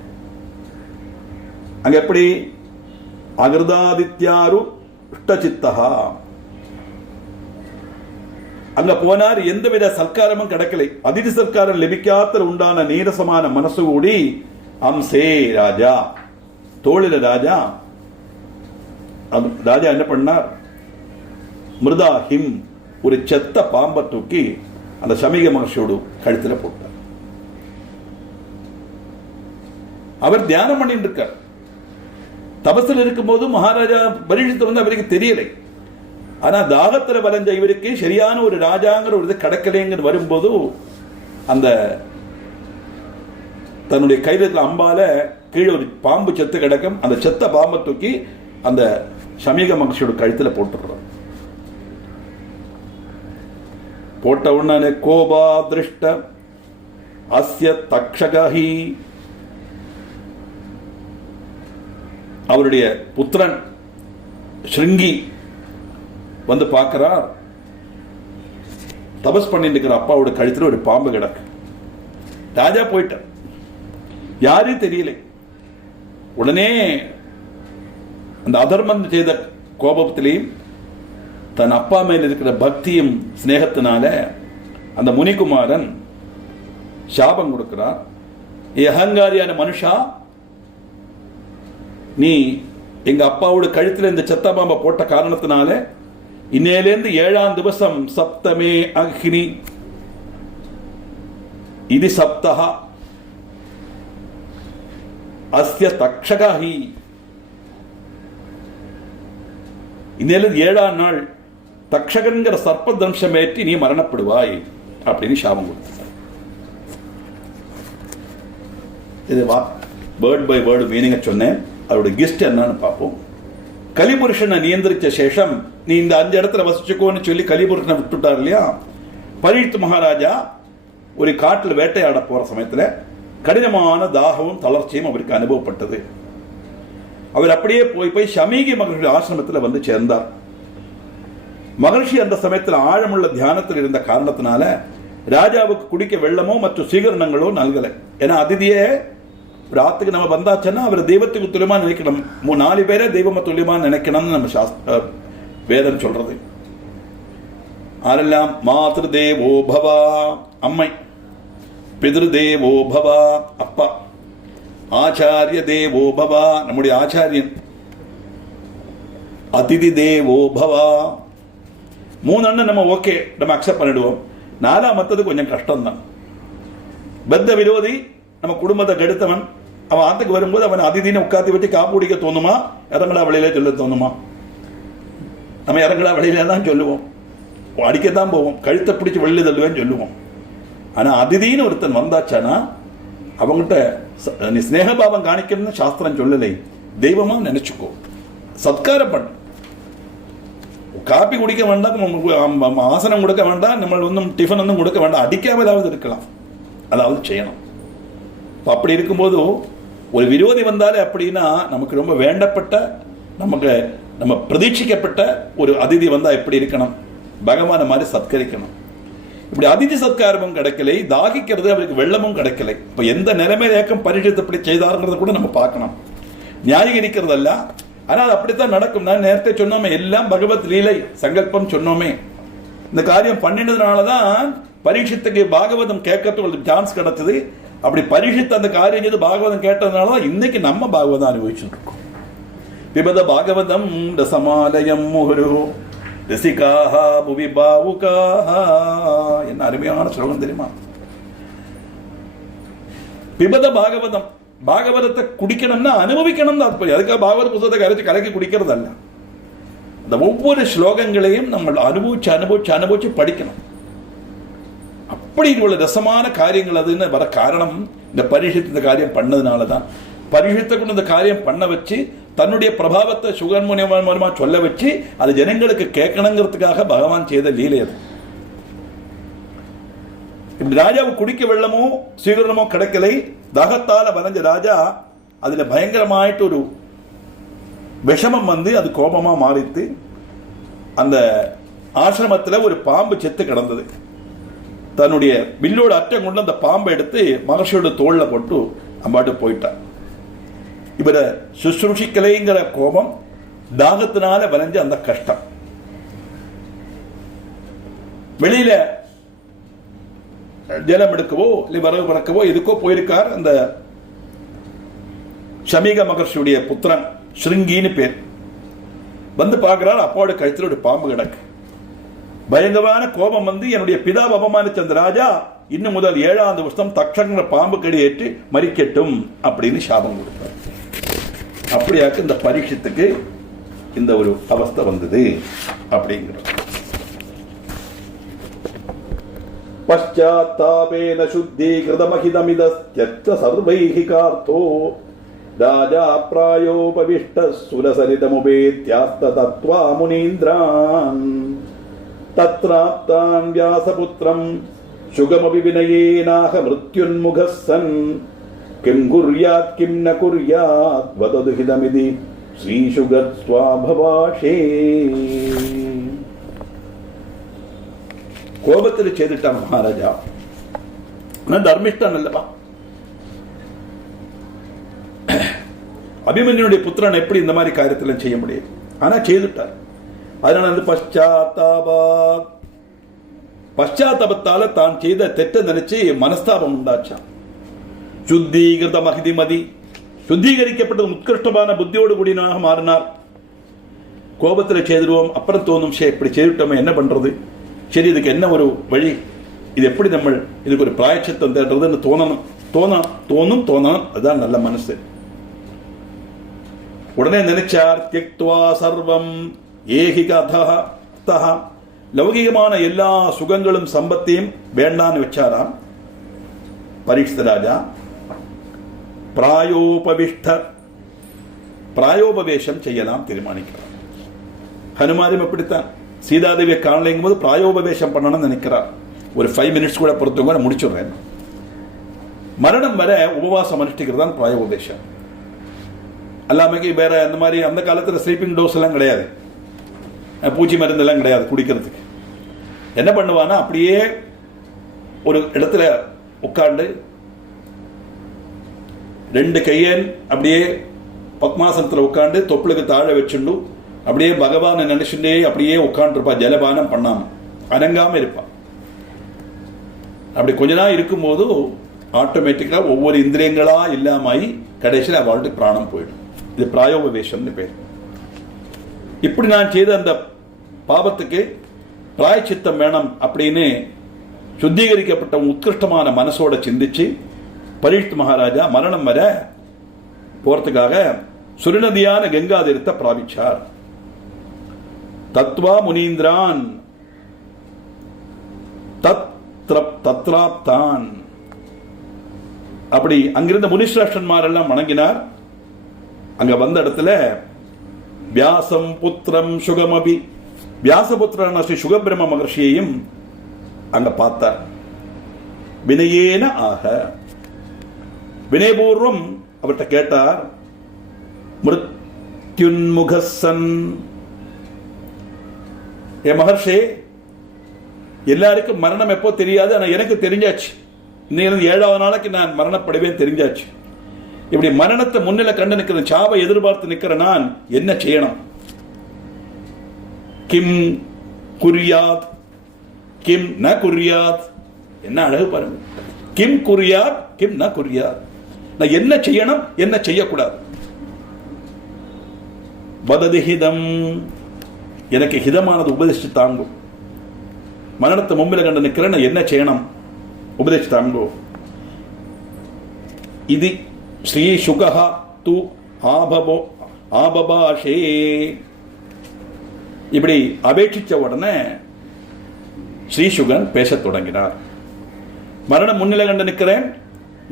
அங்க எப்படி அகிருதாதித்யாரு இஷ்டசித்தஹா, அங்க போனார். எந்தவித சர்க்காரமும் கிடைக்கலை. அதிதி சர்க்காரம் லபிக்காத்தல் உண்டான நீரசமான மனசு கூடி அம்சே ராஜா, தோளில ராஜா என்ன பண்ணார், மிருதாஹிம் ஒரு செத்த பாம்பை தூக்கி அந்த சமீக மகர்ஷியோடு கழுத்துல போட்டார். அவர் தியானம் பண்ணிட்டு இருக்கார். தபசில் இருக்கும்போது மகாராஜா பரீட்சித் அவருக்கு தெரியலை. ஆனா தாகத்துல வளைஞ்ச இவருக்கு சரியான ஒரு ராஜாங்கிற ஒரு இது கிடைக்கலைங்கிற வரும்போது அந்த தன்னுடைய கையில் இருக்கிற அம்பால கீழே ஒரு பாம்பு செத்து கிடக்கும். அந்த செத்த பாம்பை தூக்கி அந்த ஷமீக மகர்ஷியோட கழுத்துல போட்டுடுறார். போட்ட உடனே கோபா திருஷ்ட அஸ்ய தக்ஷகஹி, அவருடைய புத்திரன் ஸ்ருங்கி வந்து பார்க்கிறார். தபஸ் பண்ணிட்டு இருக்கிற அப்பாவோட கழுத்துல ஒரு பாம்பு கிடக்கு. ராஜா போயிட்டார், யாரும் தெரியல. உடனே அந்த அதர்மம் செய்த கோபத்திலையும் தன் அப்பா மேல் இருக்கிற பக்தியும் ஸ்நேகத்தினால அந்த முனிகுமாரன் சாபம் கொடுக்கிறார். அகங்காரியான மனுஷா, நீ எங்க அப்பாவோட கழுத்துல இந்த செத்த பாம்பை போட்ட காரணத்தினால இன்னையிலேருந்து 7ஆம் திவசம் சப்தமே அக்னி இது சப்தஹா அஸ்ய தக்ஷகஹி, இன்னையிலிருந்து 7ஆம் நாள் தக்ஷகன்கிற சர்ப்ப தம்சம் ஏற்றி நீ மரணப்படுவாய் அப்படின்னு சாபம் கொடுத்தார். இது வேர்ட் பை வேர்டு மீனிங்க சொன்னேன். அவருடைய கிஸ்ட் என்னன்னு பார்ப்போம். கலிபுருஷனை நியந்திரிச்ச சேஷம் நீ இந்த 5 இடத்துல வசிச்சுக்கோன்னு சொல்லி கலிபுருஷனை விட்டுட்டார் இல்லையா. பரீட்ச மகாராஜா ஒரு காட்டில் வேட்டையாட போற சமயத்தில் கடினமான தாகமும் தளர்ச்சியும் அவருக்கு அனுபவப்பட்டது. அவர் அப்படியே போய் ஷமீகி மகர்ஷி ஆசிரமத்தில் வந்து சேர்ந்தார். மகர்ஷி அந்த சமயத்தில் ஆழமுள்ள தியானத்தில் இருந்த காரணத்தினால ராஜாவுக்கு குடிக்க வெள்ளமோ மற்றும் சீகரணங்களோ நல்கலை. ஏன்னா அதிதியே ராத்துக்கு நம்ம வந்தாச்சுன்னா அவர் தெய்வத்துக்கு துல்லியமா நினைக்கணும். 4 பேரே தெய்வமா துல்லியமா நினைக்கணும்னு நம்ம வேதம் சொல்றது. ஆரெல்லாம் மாத்ரு தேவோ பவா அம்மை, பிதிரு தேவோ பவா அப்பா, ஆச்சாரிய தேவோ பவா நம்முடைய ஆச்சாரியன், அதிதி தேவோ பவா. 3 அண்ணன் நம்ம ஓகே, நம்ம அக்செப்ட் பண்ணிடுவோம். 4 மத்தது கொஞ்சம் கஷ்டம்தான். பத்த விரோதி நம்ம குடும்பத்தை கெடுத்தவன், அவன் ஆத்துக்கு வரும்போது அவன் அதிதினை உட்காந்து வச்சு காப்பு குடிக்க தோணுமா, இறங்கடா வழியில சொல்ல தோணுமா? நம்ம இறங்கடா வழியில தான் சொல்லுவோம், அடிக்கத்தான் போவோம், கழுத்தை பிடிச்சி வெளியில தள்ளுவேன்னு சொல்லுவோம். ஆனா அதிதின்னு ஒருத்தன் வந்தாச்சானா அவங்ககிட்ட நீ ஸ்நேகபாவம் காணிக்கணும்னு சாஸ்திரம் சொல்லலை, தெய்வமா நினைச்சுக்கோ, சத்காரம் பண்ணு. காப்பி குடிக்க வேண்டாம், ஆசனம் கொடுக்க வேண்டாம், நம்ம ஒன்றும் டிஃபன் ஒன்றும் கொடுக்க வேண்டாம், அடிக்காமலாவது இருக்கலாம், அதாவது செய்யணும். அப்படி இருக்கும்போது ஒரு விரோதி வந்தாலே அப்படின்னா நமக்கு ரொம்ப வேண்டப்பட்ட, நமக்கு நம்ம பிரதீட்சிக்கப்பட்ட ஒரு அதிதி வந்தா எப்படி இருக்கணும், பகவான மாதிரி சத்கரிக்கணும். இப்படி அதிதி சத்காரமும் கிடைக்கலை, தாகிக்கிறது அவருக்கு வெள்ளமும் கிடைக்கலை. இப்ப எந்த நிலைமையில ஏக்கம் பரிசு இப்படி செய்தாருங்கிறத கூட நம்ம பார்க்கணும், நியாயீகரிக்கிறதல்ல. ஆனால் அப்படித்தான் நடக்கும். நான் நேரத்தை சொன்னோமே, எல்லாம் பகவத் லீலை சங்கல்பம் சொன்னோமே. இந்த காரியம் பண்ணினதுனாலதான் பரீட்சித்துக்கு பாகவதம் கேட்கறதுக்கு சான்ஸ் கிடைச்சது. அப்படி பரீட்சித்து அந்த காரியம் செய்து பாகவதம் கேட்டதுனாலதான் இன்னைக்கு நம்ம பாகவதம் அனுபவிச்சுட்டு இருக்கோம். விபத பாகவதம் ரசமாலயம் முகுரு ரசிகாஹா புவி பாவுகாஹா. என்ன அருமையான ஸ்லோகம் தெரியுமா? பிபத பாகவதம், பாகவதத்தை குடிக்கணும்னா அனுபவிக்கணும் தான். அதுக்காக பாகவத புத்தகத்தை கரைச்சி கலக்கி குடிக்கிறது அல்ல. அந்த ஒவ்வொரு ஸ்லோகங்களையும் நம்ம அனுபவிச்சு அனுபவிச்சு அனுபவிச்சு படிக்கணும். அப்படி இவ்வளவு ரசமான காரியங்கள் அதுன்னு வர காரணம் இந்த பரீட்சித்து இந்த காரியம் பண்ணதுனாலதான். பரீட்சித்தை கொண்டு இந்த காரியம் பண்ண வச்சு தன்னுடைய பிரபாவத்தை சுகன்முனி மூலமா சொல்ல வச்சு அது ஜனங்களுக்கு கேட்கணுங்கிறதுக்காக பகவான் செய்த லீலை அது. இப்படி ராஜாவுக்கு குடிக்க வெள்ளமோ சீக்கிரமோ கிடைக்கலை. தாகத்தால வரைஞ்ச ராஜா அதுல பயங்கரமாயிட்டு ஒரு விஷமம் வந்து அது கோபமா மாறித்து அந்த ஆசிரமத்தில் ஒரு பாம்பு செத்து கிடந்தது. தன்னுடைய வில்லோட அற்றம் கொண்டு அந்த பாம்பை எடுத்து மகர்ஷியோட தோல்ல போட்டு அம்பாட்டு போயிட்டான். இவரை சுசுருஷிக்கலைங்கிற கோபம், தாகத்தினால வரைஞ்ச அந்த கஷ்டம். வெளியில ஜலம் எடுக்கவோ இல்லை வரவு பறக்கவோ எதுக்கோ போயிருக்கார். அந்த ஷமீக மகர்ஷியுடைய புத்திரன் ஸ்ருங்கின்னு பேர். வந்து பார்க்கிறார், அப்பாவோட கழுத்தில் ஒரு பாம்பு கிடக்கு. பயங்கரமான கோபம் வந்து என்னுடைய பிதாவை அவமானிச்ச அந்த ராஜா இன்னும் முதல் 7ஆம் வருஷம் தக்ஷங்கிற பாம்பு கடி ஏற்றி மறிக்கட்டும் அப்படின்னு சாபம் கொடுத்தார். அப்படியாக்கு இந்த பரீட்சத்துக்கு இந்த ஒரு அவஸ்தை வந்தது அப்படிங்கிற பశ్చాத்தாபேன சுத்தீகிருதமஹிதமிதஸ்த்யக்த சர்வைஹி கார்த்தோ ராஜா பிராயோபவிஷ்ட சுரசரிதமுபேத்யாஸ்தத்வா முனீந்திரான் தத்ராப்தான் வியாசபுத்ரம் சுகமபி வினயேனாஹ மிருத்யுன்முகः சன் கிம் குர்யாத் கிம் ந குர்யாத் வதது ஹிதமிதி ஸ்ரீசுகர் ஸ்வாபவாஷே. கோபத்தில் செய்துட்டான் மகாராஜா. தர்மிஷ்டன் அல்லவா, அபிமன்யுடைய புத்திரன் எப்படி இந்த மாதிரி காரியத்தில் செய்ய முடியும்? ஆனா செய்துட்டார். அதனால வந்து பశ్చాத்தாபத்தால தான் செய்த தெட்ட நினைச்சு மனஸ்தாபம் உண்டாச்சான். சுத்தீகிருத மகிதிமதி, சுத்திகரிக்கப்பட்ட உத்கிருஷ்டமான புத்தியோடு கூடியனாக மாறினார். கோபத்தில் செய்திருவோம், அப்புறம் தோணும் இப்படி செய்துட்டோமே என்ன பண்றது, சரி இதுக்கு என்ன ஒரு வழி, இது எப்படி நம்ம இதுக்கு ஒரு பிராயச்சித்தம் தேடுறதுன்னு தோணும். அதுதான் நல்ல மனசு. உடனே நினைச்சார், தியக்த்வா சர்வம் ஏகிகதஹ, லௌகிகமான எல்லா சுகங்களும் சம்பத்தையும் வேண்டான்னு வச்சாராம் பரீட்சித ராஜா. பிராயோபவேஷம் செய்யலாம் தீர்மானிக்கிறார். ஹனுமாரும் எப்படித்தான் சீதாதேவியை காணலைங்கும் போது பிராயோபவேஷம் பண்ணணும்னு நினைக்கிறார். ஒரு 5 minutes கூட பொறுத்தவங்க முடிச்சுடுறேன். மரணம் வர உபவாசம் அனுஷ்டிக்கிறது தான் பிராயோபவேஷம். அல்லாமக்கு வேற அந்த மாதிரி அந்த காலத்தில் ஸ்லீப்பிங் டோஸ் எல்லாம் கிடையாது, பூச்சி மருந்து எல்லாம் கிடையாது குடிக்கிறதுக்கு. என்ன பண்ணுவானா, அப்படியே ஒரு இடத்துல உட்கார்ந்து 2 கையன் அப்படியே பத்மாசனத்தில் உட்காந்து தொப்புளுக்கு தாழ வச்சுண்டு அப்படியே பகவானை நினைச்சுட்டே அப்படியே உட்காந்துருப்பா, ஜலபானம் பண்ணாம அடங்காம இருப்பான். அப்படி கொஞ்ச நாள் இருக்கும்போது ஆட்டோமேட்டிக்கா ஒவ்வொரு இந்திரியங்களா இல்லாம கடைசியில் அவளுக்கு பிராணம் போயிடும். இது பிராயோபவேஷம்னு பேர். இப்படி நான் செய்த அந்த பாவத்துக்கு பிராயச்சித்தம் வேணும் அப்படின்னு சுத்திகரிக்கப்பட்ட உத்கிருஷ்டமான மனசோட சிந்திச்சு பரீட்சித் மகாராஜா மரணம் வர போறதுக்காக சுரநதியான கங்கா தீரத்தை பிராபிச்சார். தத்வா முனீந்திரான் தத்ராப்தான், அப்படி அங்கிருந்த முனிஸ்ரேஷ்டன்மார் எல்லாம் வணங்கினார். அங்க வந்த இடத்துல வியாசம் புத்திரம் சுகமபி, வியாசபுத்திரன் ஸ்ரீ சுகபிரம்ம மகர்ஷியையும் அங்க பார்த்தார். வினயேன ஆக, வினயபூர்வம் அவர்கிட்ட கேட்டார். மிருத்யுன்முகசன், ஏ மகர்ஷே, எல்லாருக்கும் மரணம் எப்போ தெரியாது, ஆனா எனக்கு தெரிஞ்சாச்சு. இன்னைக்கு 7வது நாளைக்கு நான் மரணப்படுவேன் தெரிஞ்சாச்சு. இப்படி மரணத்தை முன்னில கண்டு நிற்கிற, சாவை எதிர்பார்த்து நிற்கிற நான் என்ன செய்யணும்? கிம் குர்யாத் கிம் ந குர்யாத், என்ன அழகு பாருங்க. கிம் குர்யாத் கிம் ந குர்யாத், நான் என்ன செய்யணும் என்ன செய்யக்கூடாது. வததி ஹிதம், எனக்கு ஹிதமானது உபதேசிச்சு தாங்கும். மரணத்தை முன்னில கண்டு நிற்கிறேன், நான் என்ன செய்யணும் உபதேசிச்சு தாங்கும். இது ஸ்ரீ சுகஹ து ஆபபாஷே, இப்படி அபேட்சிச்ச உடனே ஸ்ரீசுகன் பேசத் தொடங்கினார். மரணம் முன்னிலை கண்டு நிற்கிறேன்,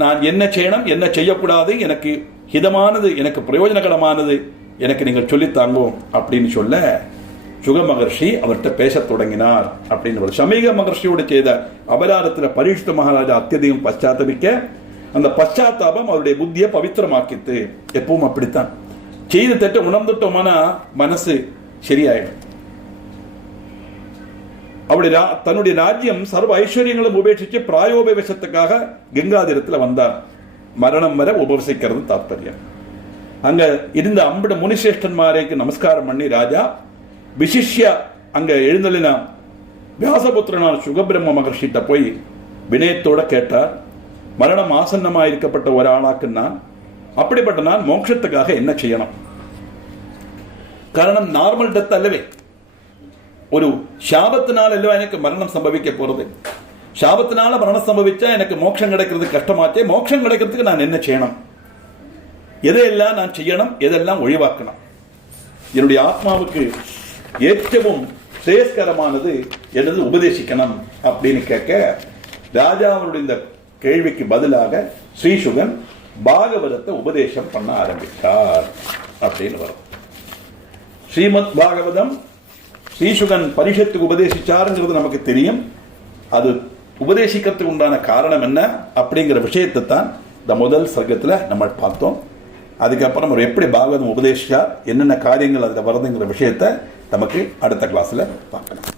நான் என்ன செய்யணும் என்ன செய்யக்கூடாது, எனக்கு ஹிதமானது எனக்கு பிரயோஜனகரமானது எனக்கு நீங்கள் சொல்லித்தாங்கோம் அப்படின்னு சொல்ல சுக மகர்ஷி அவர்கிட்ட பேசத் தொடங்கினார். அப்படின்னு சமீக மகர்ஷியோடு செய்த அபராதத்தில் பரீட்சித மகாராஜா அத்தியதிகம் பశ్చాத்தபிக்க அந்த பశ్చాத்தாபம் அவருடைய புத்தியை பவித்திரமாக்கித்து. எப்பவும் அப்படித்தான், செய்த தெட்ட உணர்ந்துட்டோம்னா மனசு சரியாயிடும். அவருடைய தன்னுடைய ராஜ்யம் சர்வ ஐஸ்வர்யங்களும் உபேட்சிச்சு பிராயோபவேசத்துக்காக கங்காதீரத்தில் வந்தார். மரணம் வரை உபவசிக்கிறது தாற்பயம். அங்க இருந்த அம்பட முனிசிரேஷ்டன்மாரேக்கு நமஸ்காரம் பண்ணி ராஜா விசிஷ்ய அங்க எழுந்தலின வியாசபுத்திரனான சுகபிரம்ம மகர்ஷிட்ட போய் வினயத்தோட கேட்டார். மரணம் ஆசன்னமாக இருக்கப்பட்ட ஒரு ஆளாக்கு நான், அப்படிப்பட்ட நான் மோட்சத்துக்காக என்ன செய்யணும்? காரணம் நார்மல் டெத் அல்லவே, ஒரு சாபத்தினால் அல்லவா எனக்கு மரணம் சம்பவிக்க போறது. சாபத்தினால மரணம் சம்பவிச்சா எனக்கு மோட்சம் கிடைக்கிறது கஷ்டமாச்சே, மோட்சம் கிடைக்கிறதுக்கு நான் என்ன செய்யணும், எதையெல்லாம் நான் செய்யணும், எதெல்லாம் ஒழிவாக்கணும், என்னுடைய ஆத்மாவுக்கு ஏற்றவும் சேஸ்கரமானது எனது உபதேசிக்கணும் அப்படின்னு கேட்க ராஜா அவருடைய இந்த கேள்விக்கு பதிலாக ஸ்ரீசுகன் பாகவதத்தை உபதேசம் பண்ண ஆரம்பித்தார் அப்படின்னு வரும். ஸ்ரீமத் பாகவதம் ஸ்ரீசுகன் பரிஷத்துக்கு உபதேசிச்சாருங்கிறது நமக்கு தெரியும். அது உபதேசிக்கிறதுக்கு உண்டான காரணம் என்ன அப்படிங்கிற விஷயத்தை தான் இந்த முதல் சர்க்கத்தில் நம்ம பார்த்தோம். அதுக்கப்புறம் அவர் எப்படி பாகவதம் உபதேசிச்சார், என்னென்ன காரியங்கள் அதில் வருதுங்கிற விஷயத்தை நமக்கு அடுத்த கிளாஸில் பார்க்கலாம்.